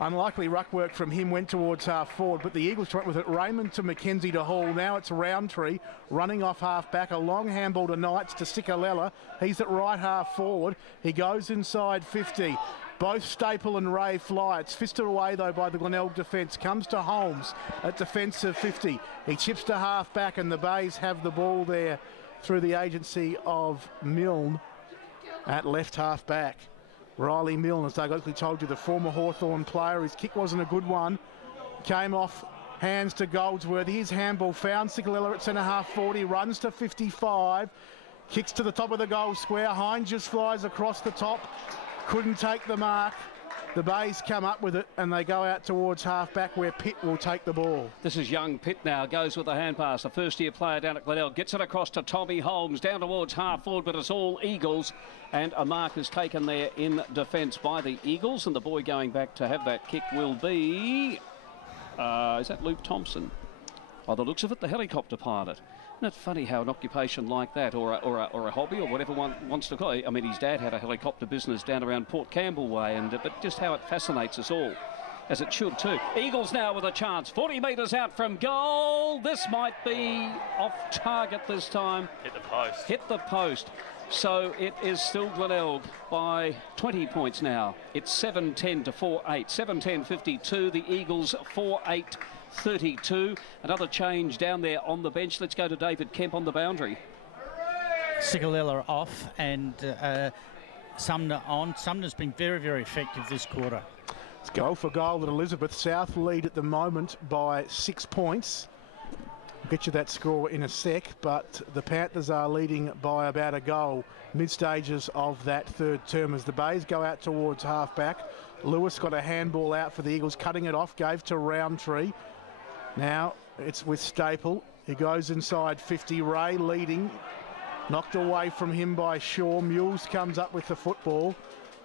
unlikely ruck work from him, went towards half forward, but the Eagles went with it. Raymond to Mackenzie to Hall. Now it's Roundtree running off half back. A long handball to Knights to Sikalella. He's at right half forward. He goes inside 50. Both Staple and Ray fly. It's fisted away, though, by the Glenelg defence. Comes to Holmes at defensive 50. He chips to half back, and the Bays have the ball there through the agency of Milne at left half back. Riley Milne, as Doug Oakley told you, the former Hawthorn player. His kick wasn't a good one. Came off hands to Goldsworthy. His handball found Sikalella at centre half 40. Runs to 55. Kicks to the top of the goal square. Hines just flies across the top. Couldn't take the mark. The Bays come up with it, and they go out towards half-back where Pitt will take the ball. This is young Pitt now, goes with the hand pass. The first-year player down at Glenelg gets it across to Tommy Holmes, down towards half-forward, but it's all Eagles. And a mark is taken there in defence by the Eagles, and the boy going back to have that kick will be... is that Luke Thompson? By the looks of it, the helicopter pilot. Isn't it funny how an occupation like that, or a hobby, or whatever one wants to call it? I mean, his dad had a helicopter business down around Port Campbell way, but just how it fascinates us all, as it should too. Eagles now with a chance, 40 metres out from goal. This might be off target this time. Hit the post. Hit the post. So it is still Glenelg by 20 points now. It's 7-10 to 4-8. 7-10-52. The Eagles 4-8-32. Another change down there on the bench. Let's go to David Kemp on the boundary. Sikalella off and Sumner on. Sumner's been very, very effective this quarter. It's goal for goal at Elizabeth. South lead at the moment by 6 points. I'll get you that score in a sec, but the Panthers are leading by about a goal mid-stages of that third term as the Bays go out towards half-back. Lewis got a handball out for the Eagles, cutting it off, gave to Roundtree. Now it's with Staple. He goes inside 50. Ray leading. Knocked away from him by Shaw. Mules comes up with the football.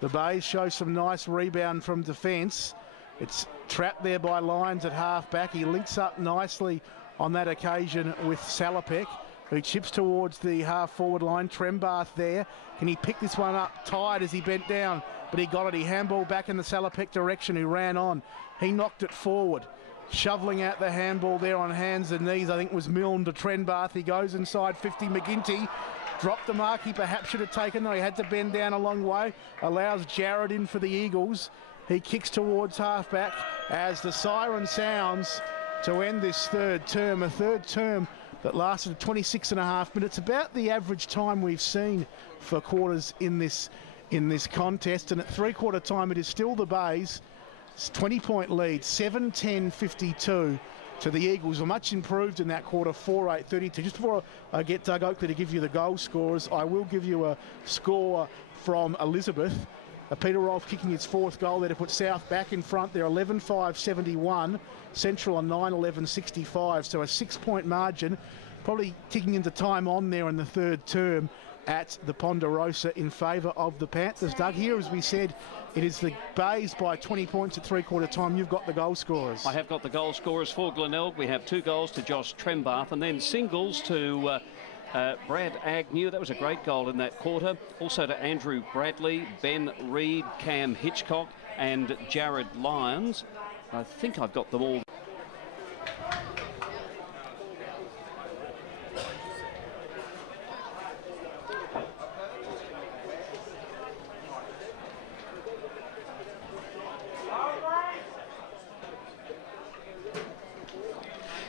The Bays show some nice rebound from defence. It's trapped there by Lyons at half-back. He links up nicely on that occasion with Salopek, who chips towards the half-forward line. Trembath there. Can he pick this one up? Tired as he bent down, but he got it. He handballed back in the Salopek direction, who ran on. He knocked it forward. Shoveling out the handball there on hands and knees, I think was Milne to Trembath. He goes inside 50. McGinty dropped the mark he perhaps should have taken, though he had to bend down a long way. Allows Jarrett in for the Eagles. He kicks towards half-back as the siren sounds to end this third term, a third term that lasted 26.5 minutes, about the average time we've seen for quarters in this contest. And at three-quarter time, it is still the Bays' 20-point lead, 7-10-52 to the Eagles. Were much improved in that quarter, 4-8-32. Just before I get Doug Oakley to give you the goal scorers, I will give you a score from Elizabeth. Peter Rolfe kicking his fourth goal there to put South back in front. They're 11-5-71. Central on 9-11-65. So a 6-point margin. Probably kicking into time on there in the third term at the Ponderosa in favour of the Panthers. Doug, here, as we said, it is the Bays by 20 points at three-quarter time. You've got the goal scorers. I have got the goal scorers for Glenelg. We have 2 goals to Josh Trembath and then singles to... Brad Agnew, that was a great goal in that quarter. Also to Andrew Bradley, Ben Reid, Cam Hitchcock and Jared Lyons. I think I've got them all.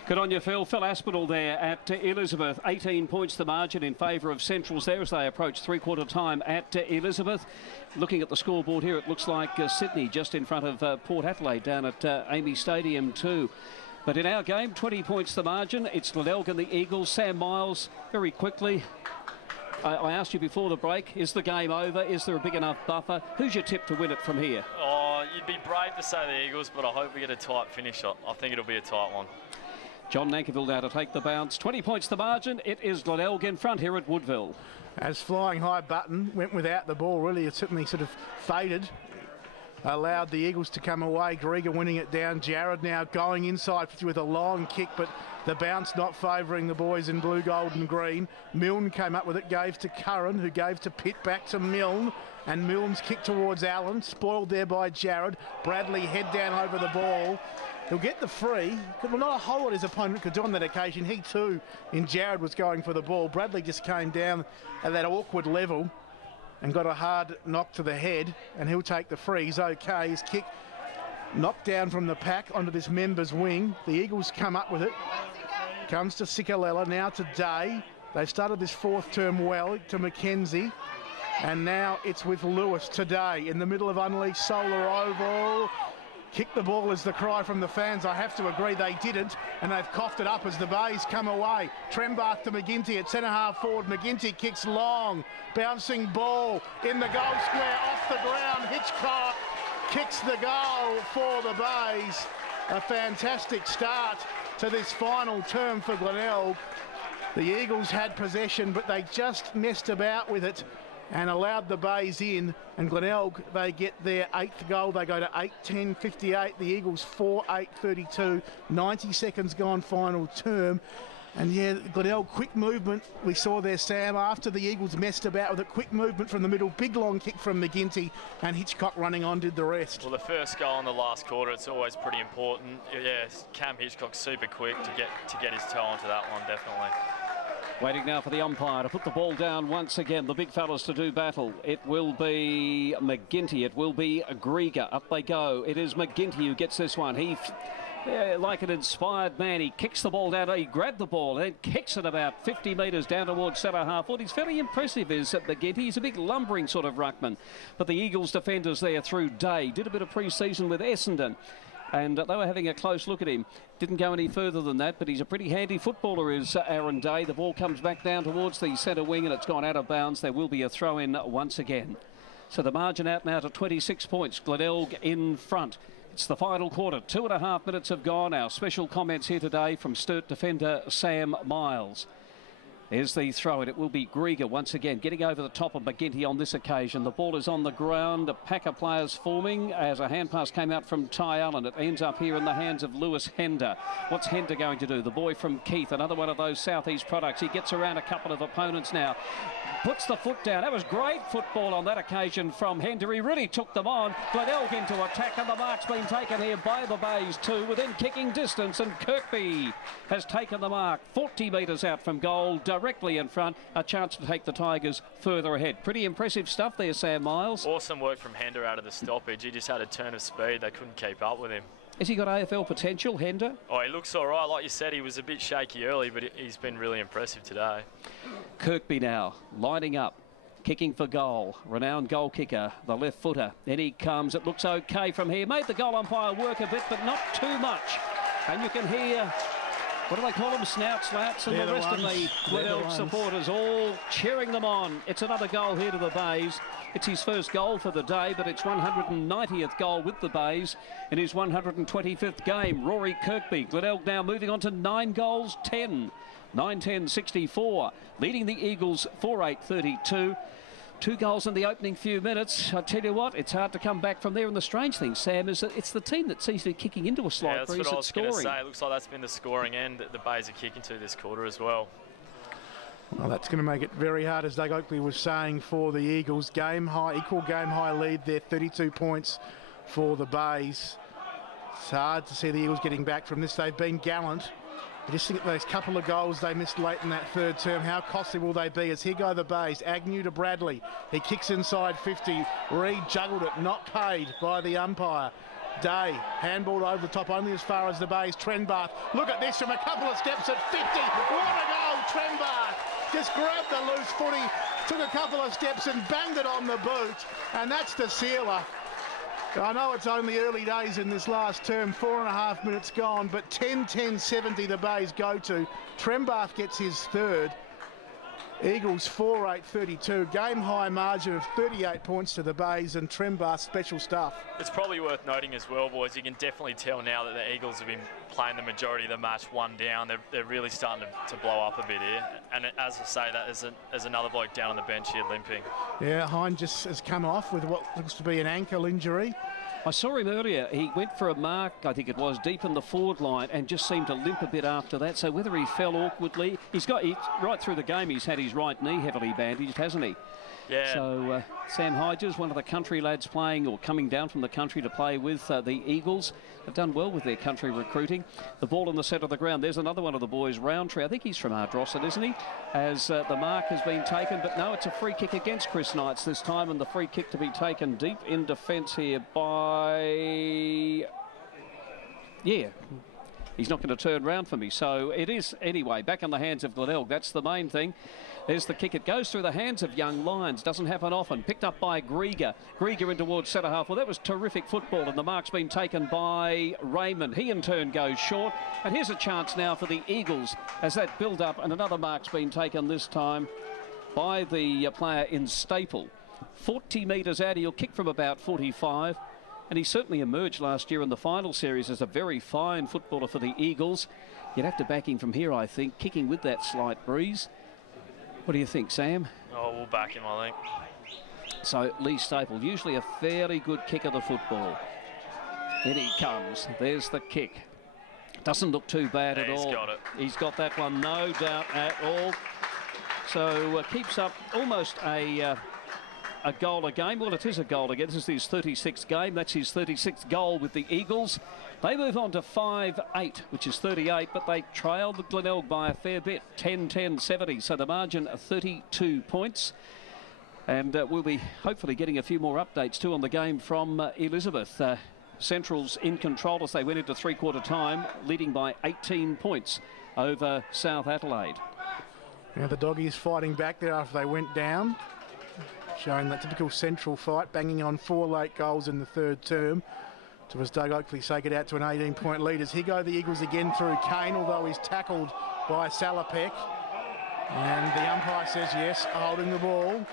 Good on you, Phil. Phil Aspinall there at Elizabeth. 18 points the margin in favour of Centrals there as they approach three-quarter time at Elizabeth. Looking at the scoreboard here, it looks like Sydney just in front of Port Adelaide down at Amy Stadium too. But in our game, 20 points the margin. It's Glenelg and the Eagles. Sam Miles, very quickly. I asked you before the break, is the game over? Is there a big enough buffer? Who's your tip to win it from here? Oh, you'd be brave to say the Eagles, but I hope we get a tight finish. I think it'll be a tight one. John Nankerville now to take the bounce. 20 points the margin. It is Glenelg in front here at Woodville. As flying high Button went without the ball, really, it certainly sort of faded. allowed the Eagles to come away. Grieger winning it down. Jared now going inside with a long kick, but the bounce not favouring the boys in blue, gold and green. Milne came up with it, gave to Curran, who gave to Pitt, back to Milne. And Milne's kick towards Allen, spoiled there by Jared. Bradley head down over the ball. He'll get the free. Well, not a whole lot his opponent could do on that occasion. He too, in Jared, was going for the ball. Bradley just came down at that awkward level and got a hard knock to the head, and he'll take the free. He's okay. His kick knocked down from the pack onto this member's wing. The Eagles come up with it. Comes to Sikalella, now to Day. They started this fourth term well, to Mackenzie. And now it's with Lewis today in the middle of Unleashed Solar Oval. Kick the ball is the cry from the fans. I have to agree they didn't, and they've coughed it up as the Bays come away. Trembach to McGinty at centre-half forward. McGinty kicks long, bouncing ball in the goal square, off the ground. Hitchcock kicks the goal for the Bays. A fantastic start to this final term for Glenelg. The Eagles had possession, but they just messed about with it and allowed the Bays in, and Glenelg, they get their 8th goal. They go to 8-10-58. The Eagles 4-8-32. 90 seconds gone final term. And yeah, Glenelg, quick movement. We saw there, Sam, after the Eagles messed about with it. Quick movement from the middle, big long kick from McGinty, and Hitchcock running on did the rest. Well, the first goal in the last quarter, it's always pretty important. Yeah, Cam Hitchcock super quick to get his toe onto that one, definitely. Waiting now for the umpire to put the ball down once again. The big fellas to do battle. It will be McGinty. It will be Grieger. Up they go. It is McGinty who gets this one. He, like an inspired man, he kicks the ball down. He grabbed the ball and kicks it about 50 metres down towards centre half. Well, he's very impressive, is McGinty. He's a big lumbering sort of ruckman. But the Eagles defenders there through Day. Did a bit of pre-season with Essendon. And they were having a close look at him. Didn't go any further than that, but he's a pretty handy footballer, is Aaron Day. The ball comes back down towards the centre wing, and it's gone out of bounds. There will be a throw-in once again. So the margin out now to 26 points. Glenelg in front. It's the final quarter. 2.5 minutes have gone. Our special comments here today from Sturt defender Sam Miles. Here's the throw in. It will be Grieger once again getting over the top of McGinty on this occasion. The ball is on the ground. A pack of players forming as a hand pass came out from Ty Allen. It ends up here in the hands of Lewis Hender. What's Hender going to do? The boy from Keith, another one of those Southeast products. He gets around a couple of opponents now. Puts the foot down. That was great football on that occasion from Hender. He really took them on. Glenelg into attack, and the mark's been taken here by the Bays too, within kicking distance, and Kirkby has taken the mark 40 metres out from goal, directly in front. A chance to take the Tigers further ahead. Pretty impressive stuff there, Sam Miles. Awesome work from Hender out of the stoppage. He just had a turn of speed. They couldn't keep up with him. Has he got AFL potential, Hender? Oh, he looks all right. Like you said, he was a bit shaky early, but he's been really impressive today. Kirkby now lining up, kicking for goal. Renowned goal kicker, the left footer. Then he comes. It looks okay from here. Made the goal umpire work a bit, but not too much. And you can hear, what do they call them, snout slats, and the rest of the Glenelg supporters all cheering them on. It's another goal here to the Bays. It's his first goal for the day, but it's 190th goal with the Bays in his 125th game. Rory Kirkby. Glenelg now moving on to 9 goals, 10. 9-10-64, leading the Eagles 4-8-32. 2 goals in the opening few minutes. I tell you what, it's hard to come back from there. And the strange thing, Sam, is that it's the team that seems to be kicking into a slight breeze at scoring. That's what I was going to say. It looks like that's been the scoring end that the Bays are kicking to this quarter as well. Well, that's going to make it very hard, as Doug Oakley was saying, for the Eagles. Game high, equal game high lead there, 32 points for the Bays. It's hard to see the Eagles getting back from this. They've been gallant. I just think those couple of goals they missed late in that third term, how costly will they be? As here go the Bays. Agnew to Bradley. He kicks inside 50. Reid juggled it, not paid by the umpire. Day, handballed over the top only as far as the Bays. Trembach, look at this from a couple of steps at 50. What a goal, Trembach. Just grabbed the loose footy, took a couple of steps and banged it on the boot. And that's the sealer. I know it's only early days in this last term, 4.5 minutes gone, but 10-10-70 the Bays go to. Trembach gets his third. Eagles 4-8-32, game high margin of 38 points to the Bays, and Trembach special stuff. It's probably worth noting as well, boys, you can definitely tell now that the Eagles have been playing the majority of the match one down. They're really starting to blow up a bit here. And as I say, that there's another bloke down on the bench here limping. Yeah, Hine just has come off with what looks to be an ankle injury. I saw him earlier. He went for a mark, I think it was, deep in the forward line and just seemed to limp a bit after that. So whether he fell awkwardly, right through the game, he's had his right knee heavily bandaged, hasn't he? Yeah. So Sam Hodges, one of the country lads playing or coming down from the country to play with the Eagles, have done well with their country recruiting. The ball in the centre of the ground. There's another one of the boys, Roundtree. I think he's from Ardrossan, isn't he? As the mark has been taken. But no, it's a free kick against Chris Knights this time. And the free kick to be taken deep in defence here by... Yeah. He's not going to turn round for me. So it is, anyway, back in the hands of Glenelg. That's the main thing. There's the kick. It goes through the hands of young Lions. Doesn't happen often. Picked up by Grieger. Grieger in towards centre half. Well, that was terrific football, and the mark's been taken by Raymond. He in turn goes short. And here's a chance now for the Eagles as that build up, and another mark's been taken this time by the player in Staple. 40 metres out. He'll kick from about 45. And he certainly emerged last year in the final series as a very fine footballer for the Eagles. You'd have to back him from here, I think, kicking with that slight breeze. What do you think, Sam? Oh, we'll back him, I think. So Lee Staple, usually a fairly good kick of the football. In he comes. There's the kick. Doesn't look too bad at all. He's got it. He's got that one, no doubt at all. So keeps up almost a goal a game. Well, it is a goal again. This is his 36th game. That's his 36th goal with the Eagles. They move on to 5-8, which is 38, but they trailed the Glenelg by a fair bit, 10-10-70. So the margin of 32 points. And we'll be hopefully getting a few more updates too on the game from Elizabeth. Central's in control as they went into three-quarter time, leading by 18 points over South Adelaide. Now the Doggies fighting back there after they went down, showing that typical Central fight, banging on 4 late goals in the third term to, as Doug Oakley say, get out to an 18-point lead. As here go the Eagles again through Kane, although he's tackled by Salopek. And the umpire says yes, holding the ball.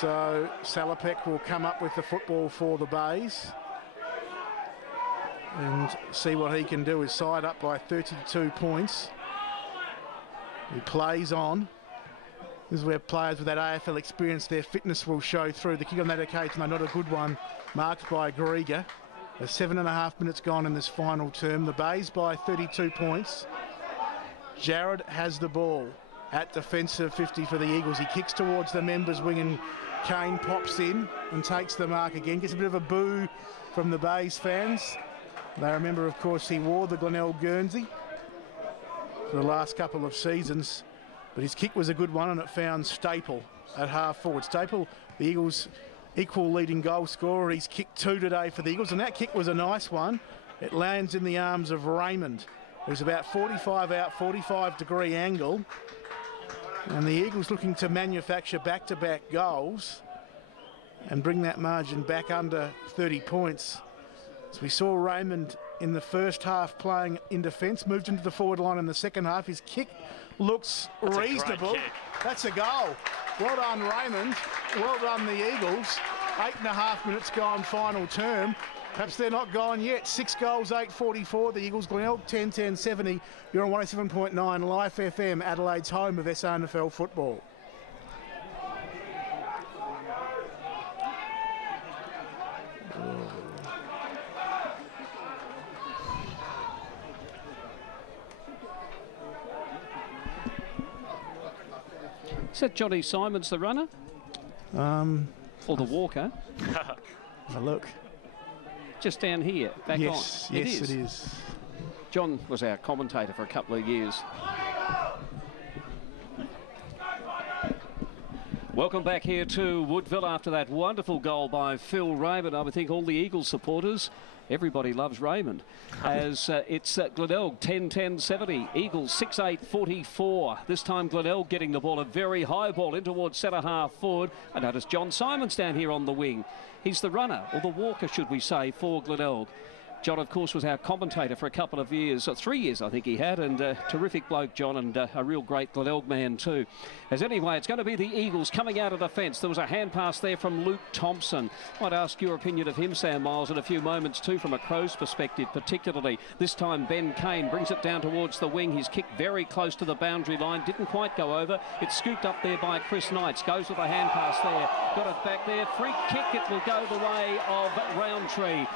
So Salopek will come up with the football for the Bays and see what he can do. His side up by 32 points. He plays on. This is where players with that AFL experience, their fitness will show through. The kick on that occasion, though, not a good one, marked by Grieger. There's 7.5 minutes gone in this final term. The Bays by 32 points. Jared has the ball at defensive 50 for the Eagles. He kicks towards the members' wing and Kane pops in and takes the mark again. Gets a bit of a boo from the Bays fans. They remember, of course, he wore the Glenelg Guernsey for the last couple of seasons. But his kick was a good one and it found Staple at half forward. Staple, the Eagles' equal leading goal scorer. He's kicked 2 today for the Eagles, and that kick was a nice one. It lands in the arms of Raymond, who's about 45 out, 45-degree angle. And the Eagles looking to manufacture back-to-back goals and bring that margin back under 30 points. So we saw Raymond in the first half playing in defence, moved into the forward line in the second half. His kick looks reasonable. That's a goal. Well done, Raymond. Well done, the Eagles. 8.5 minutes gone, final term. Perhaps they're not gone yet. 6 goals, 8:44. The Eagles, Glenelg, 10-10-70. You're on 107.9 Life FM, Adelaide's home of SANFL football. Is that Johnny Simons, the runner? Or the walker? Have a look. Just down here, back on. Yes, it is. John was our commentator for a couple of years. Welcome back here to Woodville after that wonderful goal by Phil Raymond. I would think all the Eagles supporters, everybody loves Raymond. As it's Glenelg 10-10-70, Eagles 6-8-44. This time Glenelg getting the ball, a very high ball in towards centre half forward. I notice John Simons down here on the wing. He's the runner, or the walker should we say, for Glenelg. John, of course, was our commentator for a couple of years, 3 years I think he had, and terrific bloke, John, and a real great Glenelg man too. As anyway, it's going to be the Eagles coming out of the fence. There was a hand pass there from Luke Thompson. I'd ask your opinion of him, Sam Miles, in a few moments too, from a Crows perspective particularly. This time Ben Kane brings it down towards the wing. He's kicked very close to the boundary line, didn't quite go over. It's scooped up there by Chris Knights. Goes with a hand pass there. Got it back there. Free kick. It will go the way of Roundtree.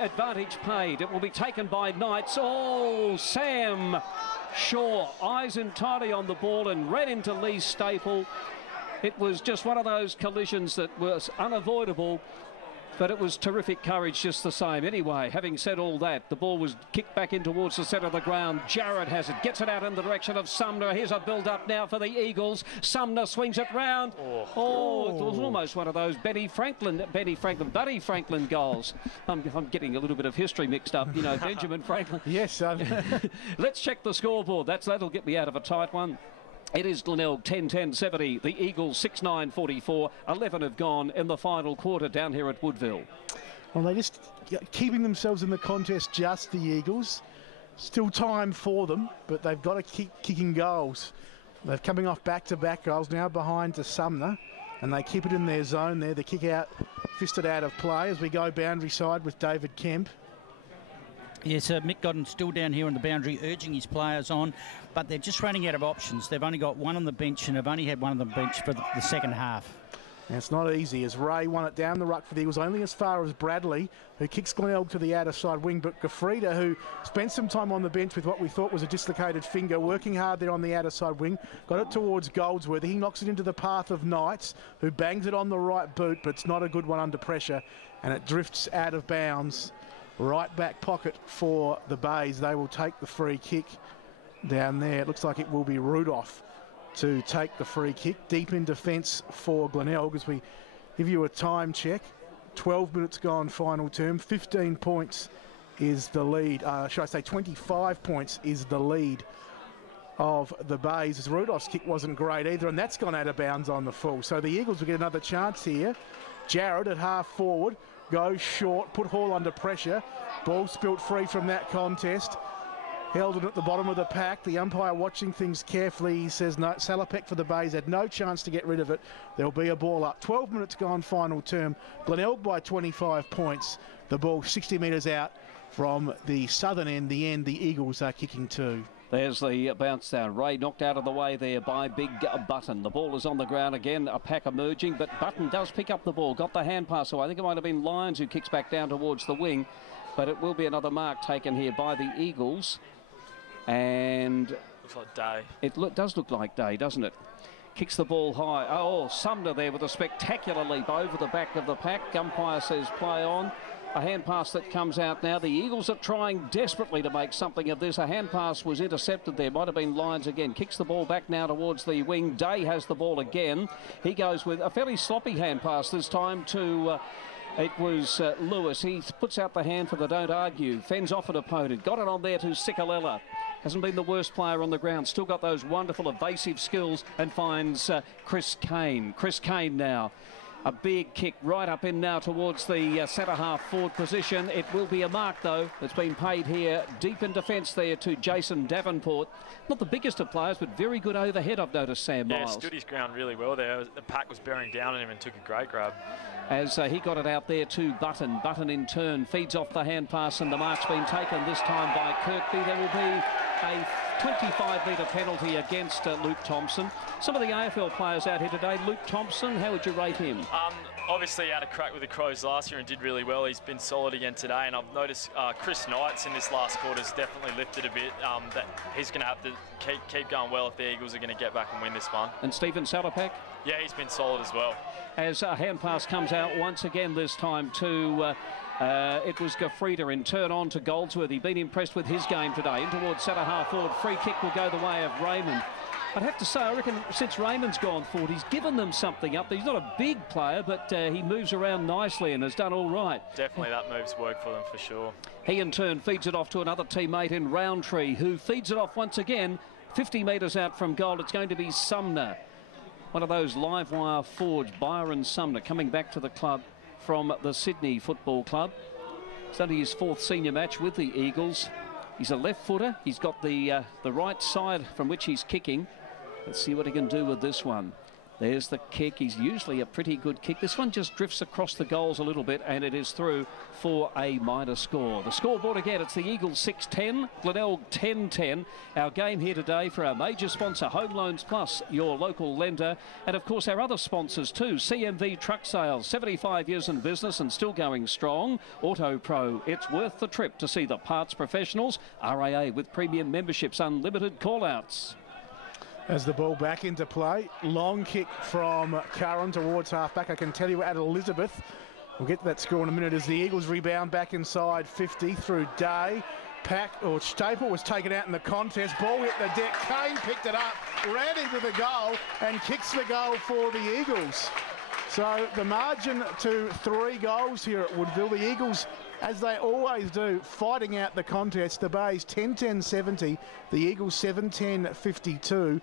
Advantage paid. It will be taken by Knights. Oh, Sam Shaw, eyes entirely on the ball and ran into Lee Staple. It was just one of those collisions that was unavoidable, but it was terrific courage just the same. Anyway, having said all that, the ball was kicked back in towards the centre of the ground. Jarrett has it, gets it out in the direction of Sumner. Here's a build-up now for the Eagles. Sumner swings it round. Oh, it was almost one of those Buddy Franklin goals. I'm getting a little bit of history mixed up, you know, Benjamin Franklin. Yes. Let's check the scoreboard. That'll get me out of a tight one. It is Glenelg 10-10-70. The Eagles 6-9-44. 11 have gone in the final quarter down here at Woodville. Well, they're just keeping themselves in the contest, just the Eagles. Still time for them, but they've got to keep kicking goals. They're coming off back-to-back goals, now behind to Sumner, and they keep it in their zone there. The kick out, fisted out of play as we go boundary side with David Kemp. Yes, Mick Godden's still down here on the boundary, urging his players on, but they're just running out of options. They've only got one on the bench, and they've only had one on the bench for the second half. And it's not easy, as Ray won it down the ruck for the Eagles, only as far as Bradley, who kicks Glenelg to the outer side wing, but Gafrida, who spent some time on the bench with what we thought was a dislocated finger, working hard there on the outer side wing, got it towards Goldsworthy. He knocks it into the path of Knights, who bangs it on the right boot, but it's not a good one under pressure, and it drifts out of bounds. Right back pocket for the Bays. They will take the free kick down there. It looks like it will be Rudolph to take the free kick. Deep in defence for Glenelg as we give you a time check. 12 minutes gone final term. 15 points is the lead. Should I say 25 points is the lead of the Bays, as Rudolph's kick wasn't great either, and that's gone out of bounds on the full. So the Eagles will get another chance here. Jarrett at half forward. Goes short, put Hall under pressure. Ball spilt free from that contest. Held it at the bottom of the pack. The umpire watching things carefully. He says no. Salopek for the Bays had no chance to get rid of it. There'll be a ball up. 12 minutes gone final term. Glenelg by 25 points. The ball 60 metres out from the southern end. The Eagles are kicking two. There's the bounce down. Ray knocked out of the way there by Big Button. The ball is on the ground again, a pack emerging, but Button does pick up the ball. Got the hand pass away. I think it might have been Lyons who kicks back down towards the wing, but it will be another mark taken here by the Eagles. And looks like Day. It does look like Day, doesn't it? Kicks the ball high. Oh, Sumner there with a spectacular leap over the back of the pack. Umpire says play on. A hand pass that comes out now. The Eagles are trying desperately to make something of this. A hand pass was intercepted there. Might have been Lyons again. Kicks the ball back now towards the wing. Day has the ball again. He goes with a fairly sloppy hand pass this time to... it was Lewis. He puts out the hand for the don't argue. Fends off an opponent. Got it on there to Sikalella. Hasn't been the worst player on the ground. Still got those wonderful evasive skills, and finds Chris Kane. Chris Kane now. A big kick right up in now towards the centre half forward position. It will be a mark though. It's been paid here deep in defence there to Jason Davenport. Not the biggest of players, but very good overhead, I've noticed, Sam Miles. Yeah, stood his ground really well there. The pack was bearing down on him and took a great grab. As he got it out there to Button. Button in turn feeds off the hand pass, and the mark's been taken this time by Kirkby. There will be a 25-metre penalty against Luke Thompson. Some of the AFL players out here today. Luke Thompson, how would you rate him? Obviously had a crack with the Crows last year and did really well. He's been solid again today, and I've noticed Chris Knights in this last quarter has definitely lifted a bit. That he's going to have to keep going well if the Eagles are going to get back and win this one. And Stephen Salopek? Yeah, he's been solid as well. As a hand pass comes out once again this time to... it was Gafrida in turn on to Goldsworthy. Been impressed with his game today. In towards centre half forward. Free kick will go the way of Raymond. I'd have to say, I reckon since Raymond's gone forward, he's given them something up. He's not a big player, but he moves around nicely and has done all right. Definitely that move's worked for them for sure. He in turn feeds it off to another teammate in Roundtree, who feeds it off once again 50 metres out from goal. It's going to be Sumner. One of those live wire forwards, Byron Sumner, coming back to the club from the Sydney Football Club. It's only his 4th senior match with the Eagles. He's a left footer. He's got the right side from which he's kicking. Let's see what he can do with this one. There's the kick. He's usually a pretty good kick. This one just drifts across the goals a little bit, and it is through for a minor score. The scoreboard again, it's the Eagles 6-10, Glenelg 10-10. Our game here today for our major sponsor, Home Loans Plus, your local lender, and of course our other sponsors too. CMV Truck Sales, 75 years in business and still going strong. Auto Pro, it's worth the trip to see the parts professionals. RAA with premium memberships, unlimited call-outs. As the ball back into play, long kick from Curran towards half-back. I can tell you at Elizabeth. We'll get to that score in a minute as the Eagles rebound back inside 50 through Day. Staple was taken out in the contest. Ball hit the deck. Kane picked it up, ran into the goal and kicks the goal for the Eagles. So the margin to 3 goals here at Woodville. The Eagles, as they always do, fighting out the contest. The Bays 10-10-70, the Eagles 7-10-52.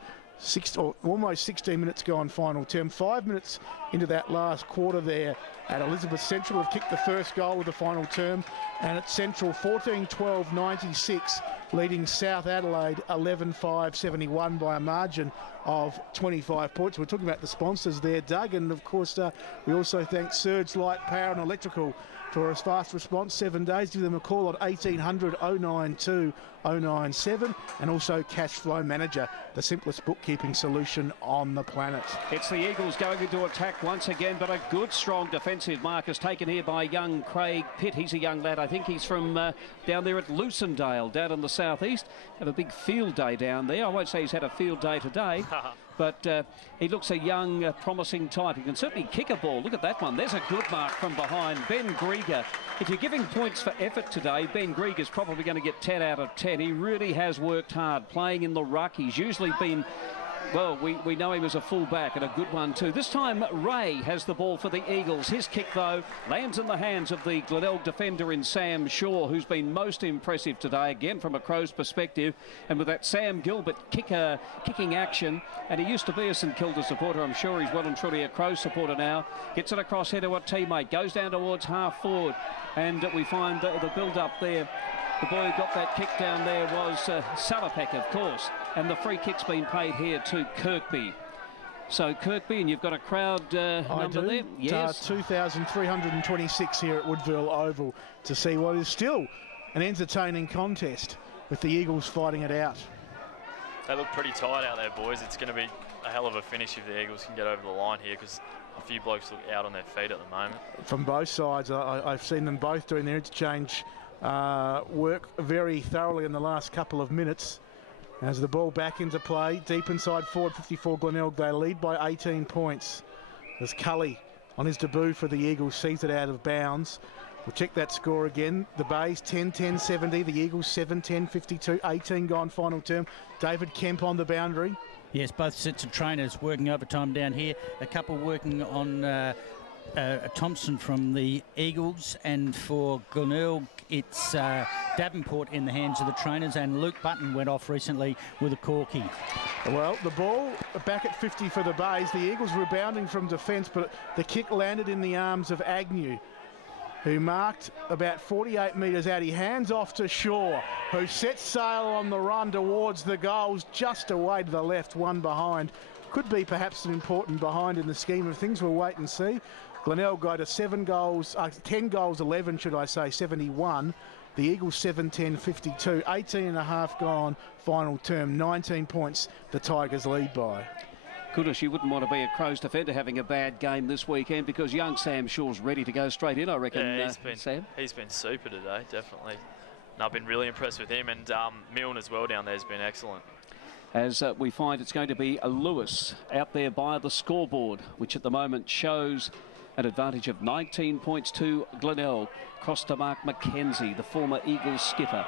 Almost 16 minutes gone final term. 5 minutes into that last quarter there at Elizabeth Central have kicked the first goal of the final term, and at Central 14-12-96, leading South Adelaide 11-5-71 by a margin of 25 points. We're talking about the sponsors there, Doug, and of course we also thank Surge Light Power and Electrical for a fast response, 7 days. Give them a call on 1800 092 097, and also Cash Flow Manager, the simplest bookkeeping solution on the planet. It's the Eagles going into attack once again, but a good strong defensive mark is taken here by young Craig Pitt. He's a young lad. I think he's from down there at Lucendale, down in the southeast. Have a big field day down there. I won't say he's had a field day today, but he looks a young, promising type. He can certainly kick a ball. Look at that one. There's a good mark from behind. Ben Grieger. If you're giving points for effort today, Ben Grieger's probably going to get 10 out of 10. He really has worked hard playing in the ruck. He's usually been, well, we know he was a full-back and a good one too. This time Ray has the ball for the Eagles. His kick, though, lands in the hands of the Glenelg defender in Sam Shaw, who's been most impressive today, again from a Crows perspective. And with that Sam Gilbert kicking action, and he used to be a St Kilda supporter. I'm sure he's well and truly a Crows supporter now. Gets it across here to a teammate, goes down towards half forward, and we find the build-up there. The boy who got that kick down there was Salopek, of course. And the free kick's been paid here to Kirkby. So Kirkby, and you've got a crowd number there? Yes. 2,326 here at Woodville Oval to see what is still an entertaining contest with the Eagles fighting it out. They look pretty tight out there, boys. It's going to be a hell of a finish if the Eagles can get over the line here, because a few blokes look out on their feet at the moment. From both sides, I've seen them both doing their interchange work very thoroughly in the last couple of minutes. As the ball back into play, deep inside forward 54 Glenelg, they lead by 18 points. As Cully, on his debut for the Eagles, sees it out of bounds. We'll check that score again. The Bays 10-10-70, the Eagles 7-10-52, 18 gone final term. David Kemp on the boundary. Yes, both sets of trainers working overtime down here. A couple working on Thompson from the Eagles, and for Glenelg it's Davenport in the hands of the trainers, and Luke Button went off recently with a corky. Well, the ball back at 50 for the Bays. The Eagles rebounding from defence, but the kick landed in the arms of Agnew, who marked about 48 metres out. He hands off to Shaw, who sets sail on the run towards the goals, just away to the left, one behind. Could be perhaps an important behind in the scheme of things. We'll wait and see. Glenelg go to 10 goals, 11 should I say, 71. The Eagles 7-10-52, 18 and a half gone final term, 19 points the Tigers lead by. Goodness, you wouldn't want to be a Crows defender having a bad game this weekend, because young Sam Shaw's ready to go straight in, I reckon. Yeah, Sam? He's been super today, definitely. And I've been really impressed with him, and Milne as well down there has been excellent. As we find it's going to be a Lewis out there by the scoreboard, which at the moment shows an advantage of 19 points to Glenelg. Cross to Mark McKenzie, the former Eagles skipper.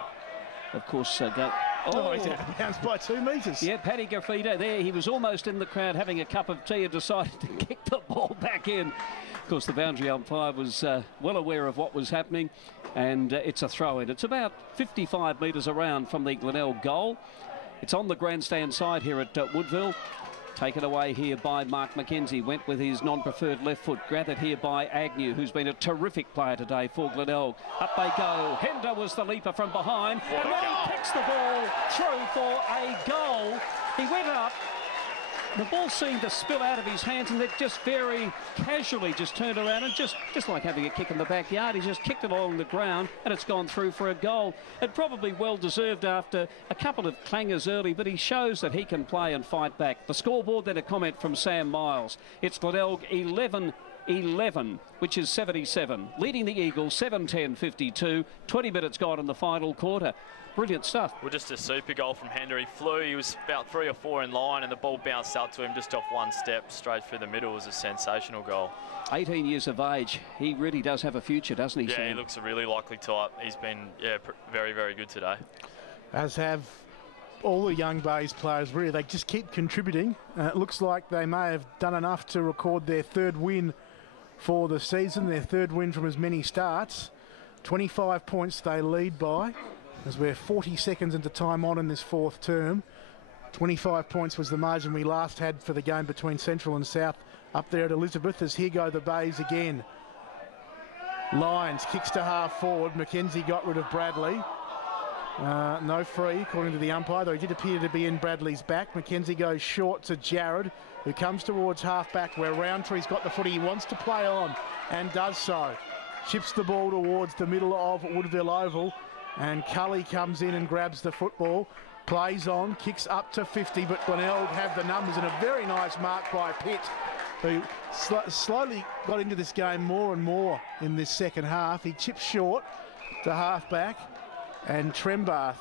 Of course, he's out of bounds by 2 metres. Yeah, Paddy Graffito there. He was almost in the crowd having a cup of tea and decided to kick the ball back in. Of course, the boundary umpire was well aware of what was happening, and it's a throw-in. It's about 55 metres around from the Glenelg goal. It's on the grandstand side here at Woodville. Taken away here by Mark McKenzie. Went with his non-preferred left foot. Gathered here by Agnew, who's been a terrific player today for Glenelg. Up they go. Hender was the leaper from behind. And then he kicks the ball through for a goal. He went up. The ball seemed to spill out of his hands, and it just very casually just turned around and just like having a kick in the backyard. He just kicked it along the ground, and it's gone through for a goal. It probably well deserved after a couple of clangers early, but he shows that he can play and fight back. The scoreboard, then a comment from Sam Miles. It's Glenelg 11, which is 77. Leading the Eagles 7-10-52. 20 minutes gone in the final quarter. Brilliant stuff. Well, just a super goal from Hender. He flew. He was about 3 or 4 in line, and the ball bounced up to him just off one step straight through the middle. It was a sensational goal. 18 years of age. He really does have a future, doesn't he, Yeah, Sam? he looks a really likely type. He's been, very, very good today. As have all the young Bays players, really. They just keep contributing. It looks like they may have done enough to record their 3rd win for the season, their 3rd win from as many starts. 25 points they lead by, as we're 40 seconds into time on in this 4th term. 25 points was the margin we last had for the game between Central and South up there at Elizabeth, as here go the Bays again. Lyons kicks to half forward. McKenzie got rid of Bradley. No free, according to the umpire, though he did appear to be in Bradley's back. McKenzie goes short to Jared, who comes towards half-back, where Rowntree's got the footy he wants to play on, and does so. Chips the ball towards the middle of Woodville Oval, and Cully comes in and grabs the football, plays on, kicks up to 50, but Glenelg have the numbers, and a very nice mark by Pitt, who slowly got into this game more and more in this second half. He chips short to half-back, and Trembath,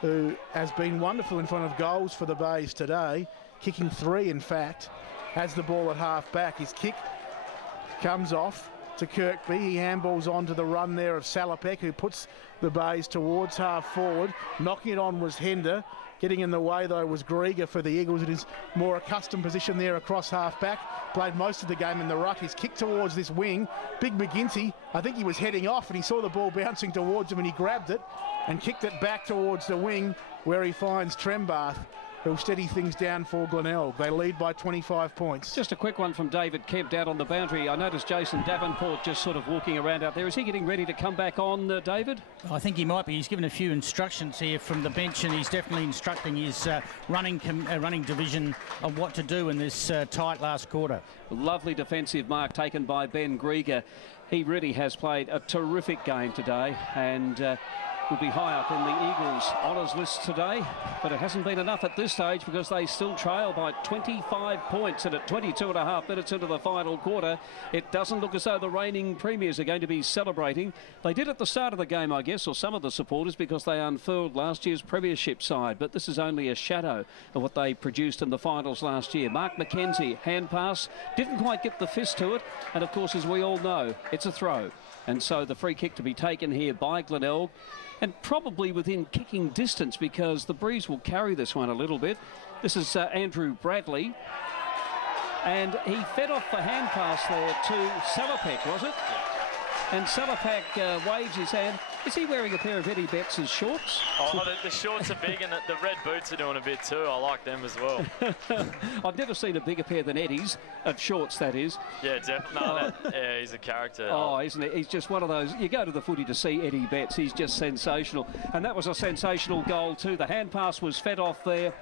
who has been wonderful in front of goals for the Bays today, kicking 3 in fact, has the ball at half-back. His kick comes off to Kirkby. He handballs on to the run there of Salopek, who puts the Bays towards half forward. Knocking it on was Hender. Getting in the way, though, was Grieger for the Eagles in his more accustomed position there across half-back. Played most of the game in the ruck. His kick towards this wing. Big McGinty, I think he was heading off, and he saw the ball bouncing towards him, and he grabbed it and kicked it back towards the wing, where he finds Trembath, who'll steady things down for Glenelg. They lead by 25 points. Just a quick one from David Kemp down on the boundary. I noticed Jason Davenport just sort of walking around out there. Is he getting ready to come back on, David? I think he might be. He's given a few instructions here from the bench, and he's definitely instructing his running division on what to do in this tight last quarter. Lovely defensive mark taken by Ben Grieger. He really has played a terrific game today, and would be high up in the Eagles' honours list today, but it hasn't been enough at this stage because they still trail by 25 points, and at 22.5 minutes into the final quarter, it doesn't look as though the reigning premiers are going to be celebrating. They did at the start of the game, I guess, or some of the supporters, because they unfurled last year's premiership side, but this is only a shadow of what they produced in the finals last year. Mark McKenzie, hand pass, didn't quite get the fist to it, and of course, as we all know, it's a throw. And so the free kick to be taken here by Glenelg, and probably within kicking distance, because the breeze will carry this one a little bit. This is Andrew Bradley, and he fed off the hand pass there to Salopek, was it? And Salopek waves his hand. Is he wearing a pair of Eddie Betts' shorts? Oh, the shorts are big, and the red boots are doing a bit too. I like them as well. I've never seen a bigger pair than Eddie's, of shorts, that is. Yeah, definitely. Yeah, he's a character. Oh, isn't he? He's just one of those. You go to the footy to see Eddie Betts. He's just sensational. And that was a sensational goal too. The hand pass was fed off there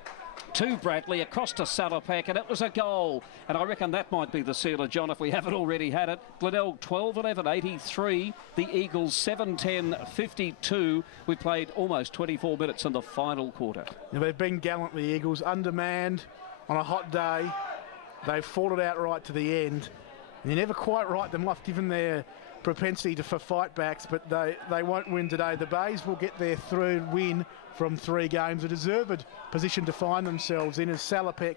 to Bradley, across to Salopek, and it was a goal. And I reckon that might be the sealer, John, if we haven't already had it. Glenelg 12-11-83. The Eagles 7-10-52. We played almost 24 minutes in the final quarter. Now, they've been gallant, the Eagles, undermanned on a hot day. They've fought it out right to the end. And you never quite write them off, given their propensity for fight backs, but they won't win today. The Bays will get their 3rd win from 3 games, a deserved position to find themselves in, as Salopek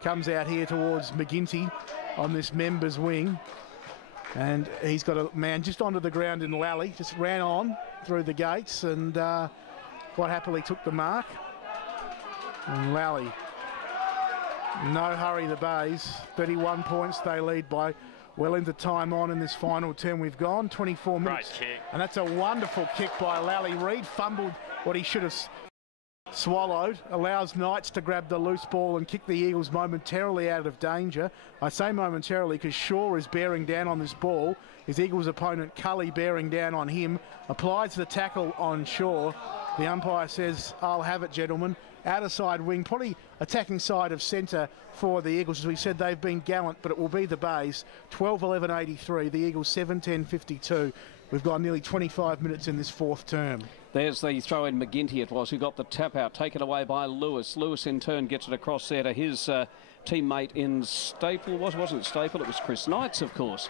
comes out here towards McGinty on this members wing, and he's got a man just onto the ground in Lally, just ran on through the gates and quite happily took the mark. And Lally, no hurry, the Bays, 31 points they lead by. Well into time on in this final term. We've gone 24 minutes. Great kick. And that's a wonderful kick by Lally. Reid fumbled what he should have swallowed, allows Knights to grab the loose ball and kick the Eagles momentarily out of danger. I say momentarily because Shaw is bearing down on this ball. His Eagles opponent, Cully, bearing down on him, applies the tackle on Shaw. The umpire says, "I'll have it, gentlemen." Outer side wing, probably attacking side of centre for the Eagles. As we said, they've been gallant, but it will be the Bays. 12-11-83, the Eagles 7-10-52. We've got nearly 25 minutes in this fourth term. There's the throw in McGinty, it was, who got the tap out, taken away by Lewis. Lewis in turn gets it across there to his teammate in Staple. Wasn't Staple, it was Chris Knights, of course.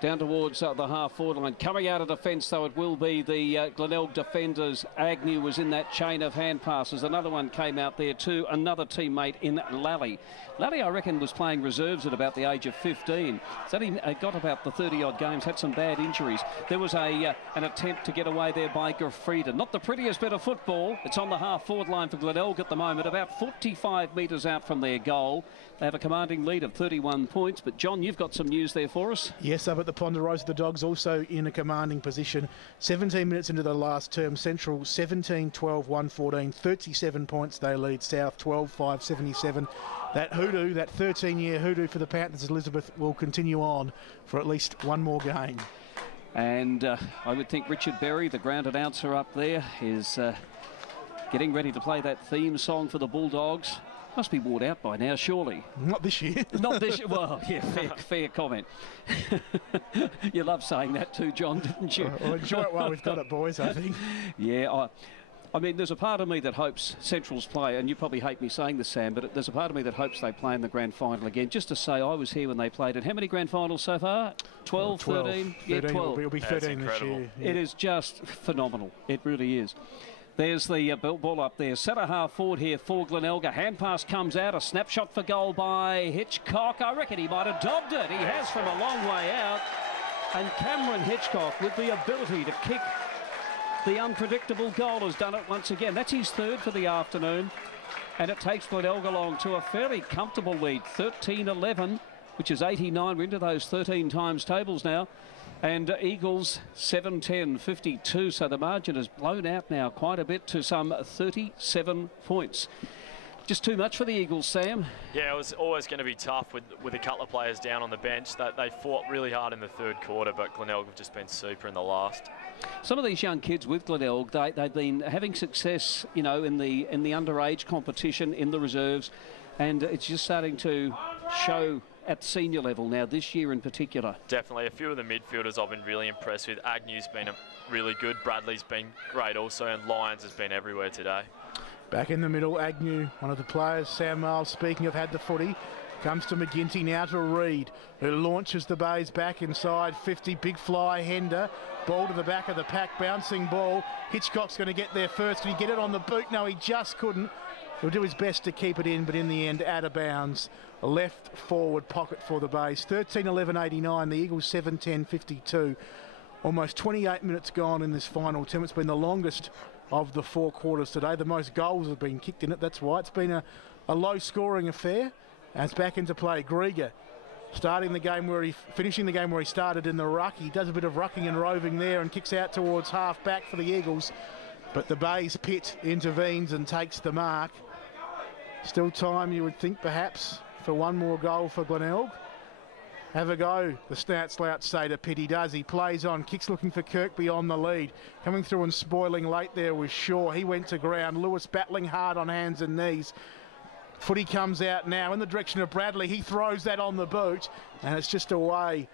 Down towards the half-forward line. Coming out of defence, though, it will be the Glenelg defenders. Agnew was in that chain of hand passes. Another one came out there too. Another teammate in Lally. Lally, I reckon, was playing reserves at about the age of 15. So he got about the 30-odd games, had some bad injuries. There was an attempt to get away there by Grafrida. Not the prettiest bit of football. It's on the half-forward line for Glenelg at the moment, about 45 metres out from their goal. They have a commanding lead of 31 points. But, John, you've got some news there for us. Yes, up at the Ponderosa, the Dogs also in a commanding position. 17 minutes into the last term, Central 17-12-114, 37 points they lead. South 12-5-77. That hoodoo, that 13-year hoodoo for the Panthers, Elizabeth, will continue on for at least one more game. And I would think Richard Berry, the ground announcer up there, is getting ready to play that theme song for the Bulldogs. Must be worn out by now, surely. Not this year. Not this year. Well, yeah, fair comment. You love saying that too, John, didn't you? Well, enjoy it while we've got it, boys, I think. Yeah, I mean, there's a part of me that hopes Central's play, and you probably hate me saying this, Sam, but there's a part of me that hopes they play in the grand final again. Just to say, I was here when they played it. How many grand finals so far? 12, 13? Yeah, 12. It'll be 13 this year. Yeah. It is just phenomenal. It really is. There's the ball up there. Centre half forward here for Glenelg. A hand pass comes out. A snapshot for goal by Hitchcock. I reckon he might have dobbed it. He has from a long way out. And Cameron Hitchcock, with the ability to kick the unpredictable goal, has done it once again. That's his third for the afternoon. And it takes Glenelg along to a fairly comfortable lead. 13-11, which is 89. We're into those 13 times tables now. And Eagles 7-10-52, so the margin has blown out now quite a bit to some 37 points. Just too much for the Eagles, Sam. Yeah, it was always going to be tough with a couple of players down on the bench. They fought really hard in the third quarter, but Glenelg have just been super in the last. Some of these young kids with Glenelg, they've been having success, you know, in the underage competition, in the reserves, and it's just starting to show at senior level now, this year in particular. Definitely. A few of the midfielders I've been really impressed with. Agnew's been really good. Bradley's been great also, and Lyons has been everywhere today. Back in the middle, Agnew, one of the players. Sam Miles, speaking of had the footy, comes to McGinty now to Reid, who launches the Bays back inside 50. Big fly, Hender. Ball to the back of the pack, bouncing ball. Hitchcock's going to get there first. Can he get it on the boot? No, he just couldn't. He'll do his best to keep it in, but in the end, out of bounds. A left forward pocket for the Bays. 13-11-89, the Eagles 7-10-52. Almost 28 minutes gone in this final term. It's been the longest of the four quarters today. The most goals have been kicked in it, that's why. It's been a low-scoring affair. And it's back into play. Grieger finishing the game where he started in the ruck. He does a bit of rucking and roving there and kicks out towards half-back for the Eagles. But the Bays pit intervenes and takes the mark. Still time, you would think, perhaps, for one more goal for Glenelg. Have a go, the snout-slouts say to Pitt. He does. He plays on, kicks looking for Kirkby on the lead. Coming through and spoiling late there was Shaw. He went to ground. Lewis battling hard on hands and knees. Footy comes out now in the direction of Bradley. He throws that on the boot, and it's just away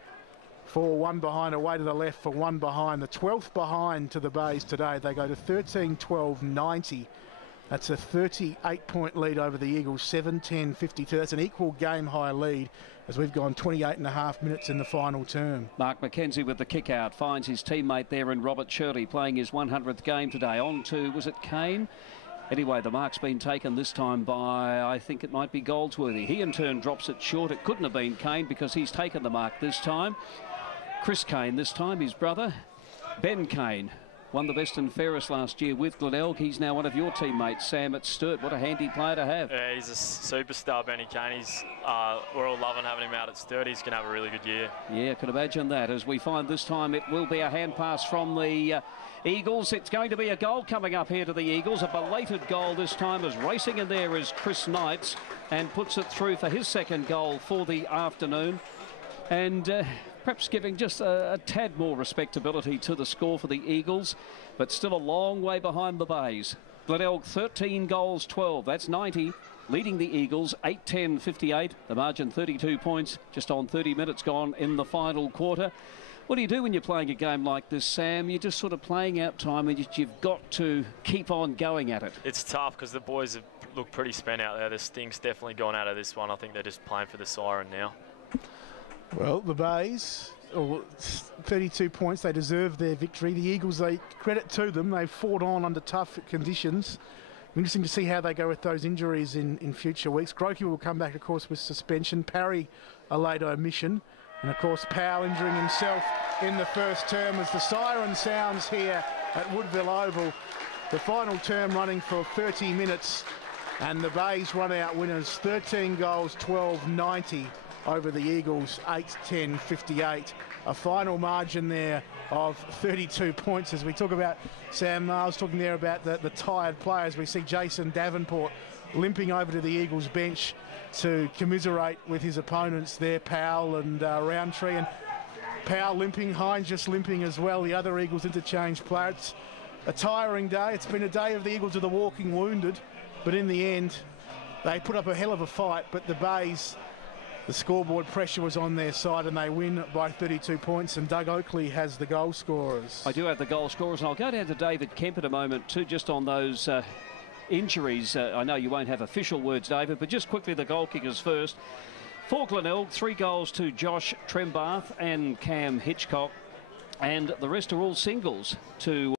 for one behind, away to the left for one behind. The 12th behind to the Bays today. They go to 13-12-90. That's a 38-point lead over the Eagles, 7-10-52. That's an equal game-high lead as we've gone 28.5 minutes in the final term. Mark McKenzie with the kick-out finds his teammate there in Robert Shirley playing his 100th game today. On to, was it Kane? Anyway, the mark's been taken this time by, I think it might be Goldsworthy. He in turn drops it short. It couldn't have been Kane because he's taken the mark this time. Chris Kane this time, his brother. Ben Kane won the best and fairest last year with Glenelg. He's now one of your teammates, Sam, at Sturt. What a handy player to have. Yeah, he's a superstar, Benny Kane. We're all loving having him out at Sturt. He's going to have a really good year. Yeah, I could imagine that. As we find this time, it will be a hand pass from the Eagles. It's going to be a goal coming up here to the Eagles. A belated goal this time, as racing in there is Chris Knights and puts it through for his second goal for the afternoon. And perhaps giving just a tad more respectability to the score for the Eagles, but still a long way behind the Bays. Glenelg 13 goals, 12. That's 90. Leading the Eagles 8-10-58. The margin 32 points, just on 30 minutes gone in the final quarter. What do you do when you're playing a game like this, Sam? You're just sort of playing out time and you've got to keep on going at it. It's tough because the boys have looked pretty spent out there. The sting's definitely gone out of this one. I think they're just playing for the siren now. Well, the Bays, 32 points, they deserve their victory. The Eagles, they credit to them. They've fought on under tough conditions. Interesting to see how they go with those injuries in future weeks. Grokey will come back, of course, with suspension. Parry, a late omission. And, of course, Powell injuring himself in the first term as the siren sounds here at Woodville Oval. The final term running for 30 minutes. And the Bays run out winners, 13 goals, 12-90 over the Eagles, 8-10-58. A final margin there of 32 points. As we talk about, Sam, I was talking there about the tired players. We see Jason Davenport limping over to the Eagles bench to commiserate with his opponents there, Powell and Roundtree. And Powell limping, Hines just limping as well, the other Eagles interchange player. It's a tiring day. It's been a day of the Eagles of the walking wounded, but in the end, they put up a hell of a fight. But the Bays, the scoreboard pressure was on their side and they win by 32 points, and Doug Oakley has the goal scorers. I do have the goal scorers, and I'll go down to David Kemp in a moment too, just on those injuries. I know you won't have official words, David, but just quickly the goal kickers first. For Glenelg, 3 goals to Josh Trembath and Cam Hitchcock, and the rest are all singles to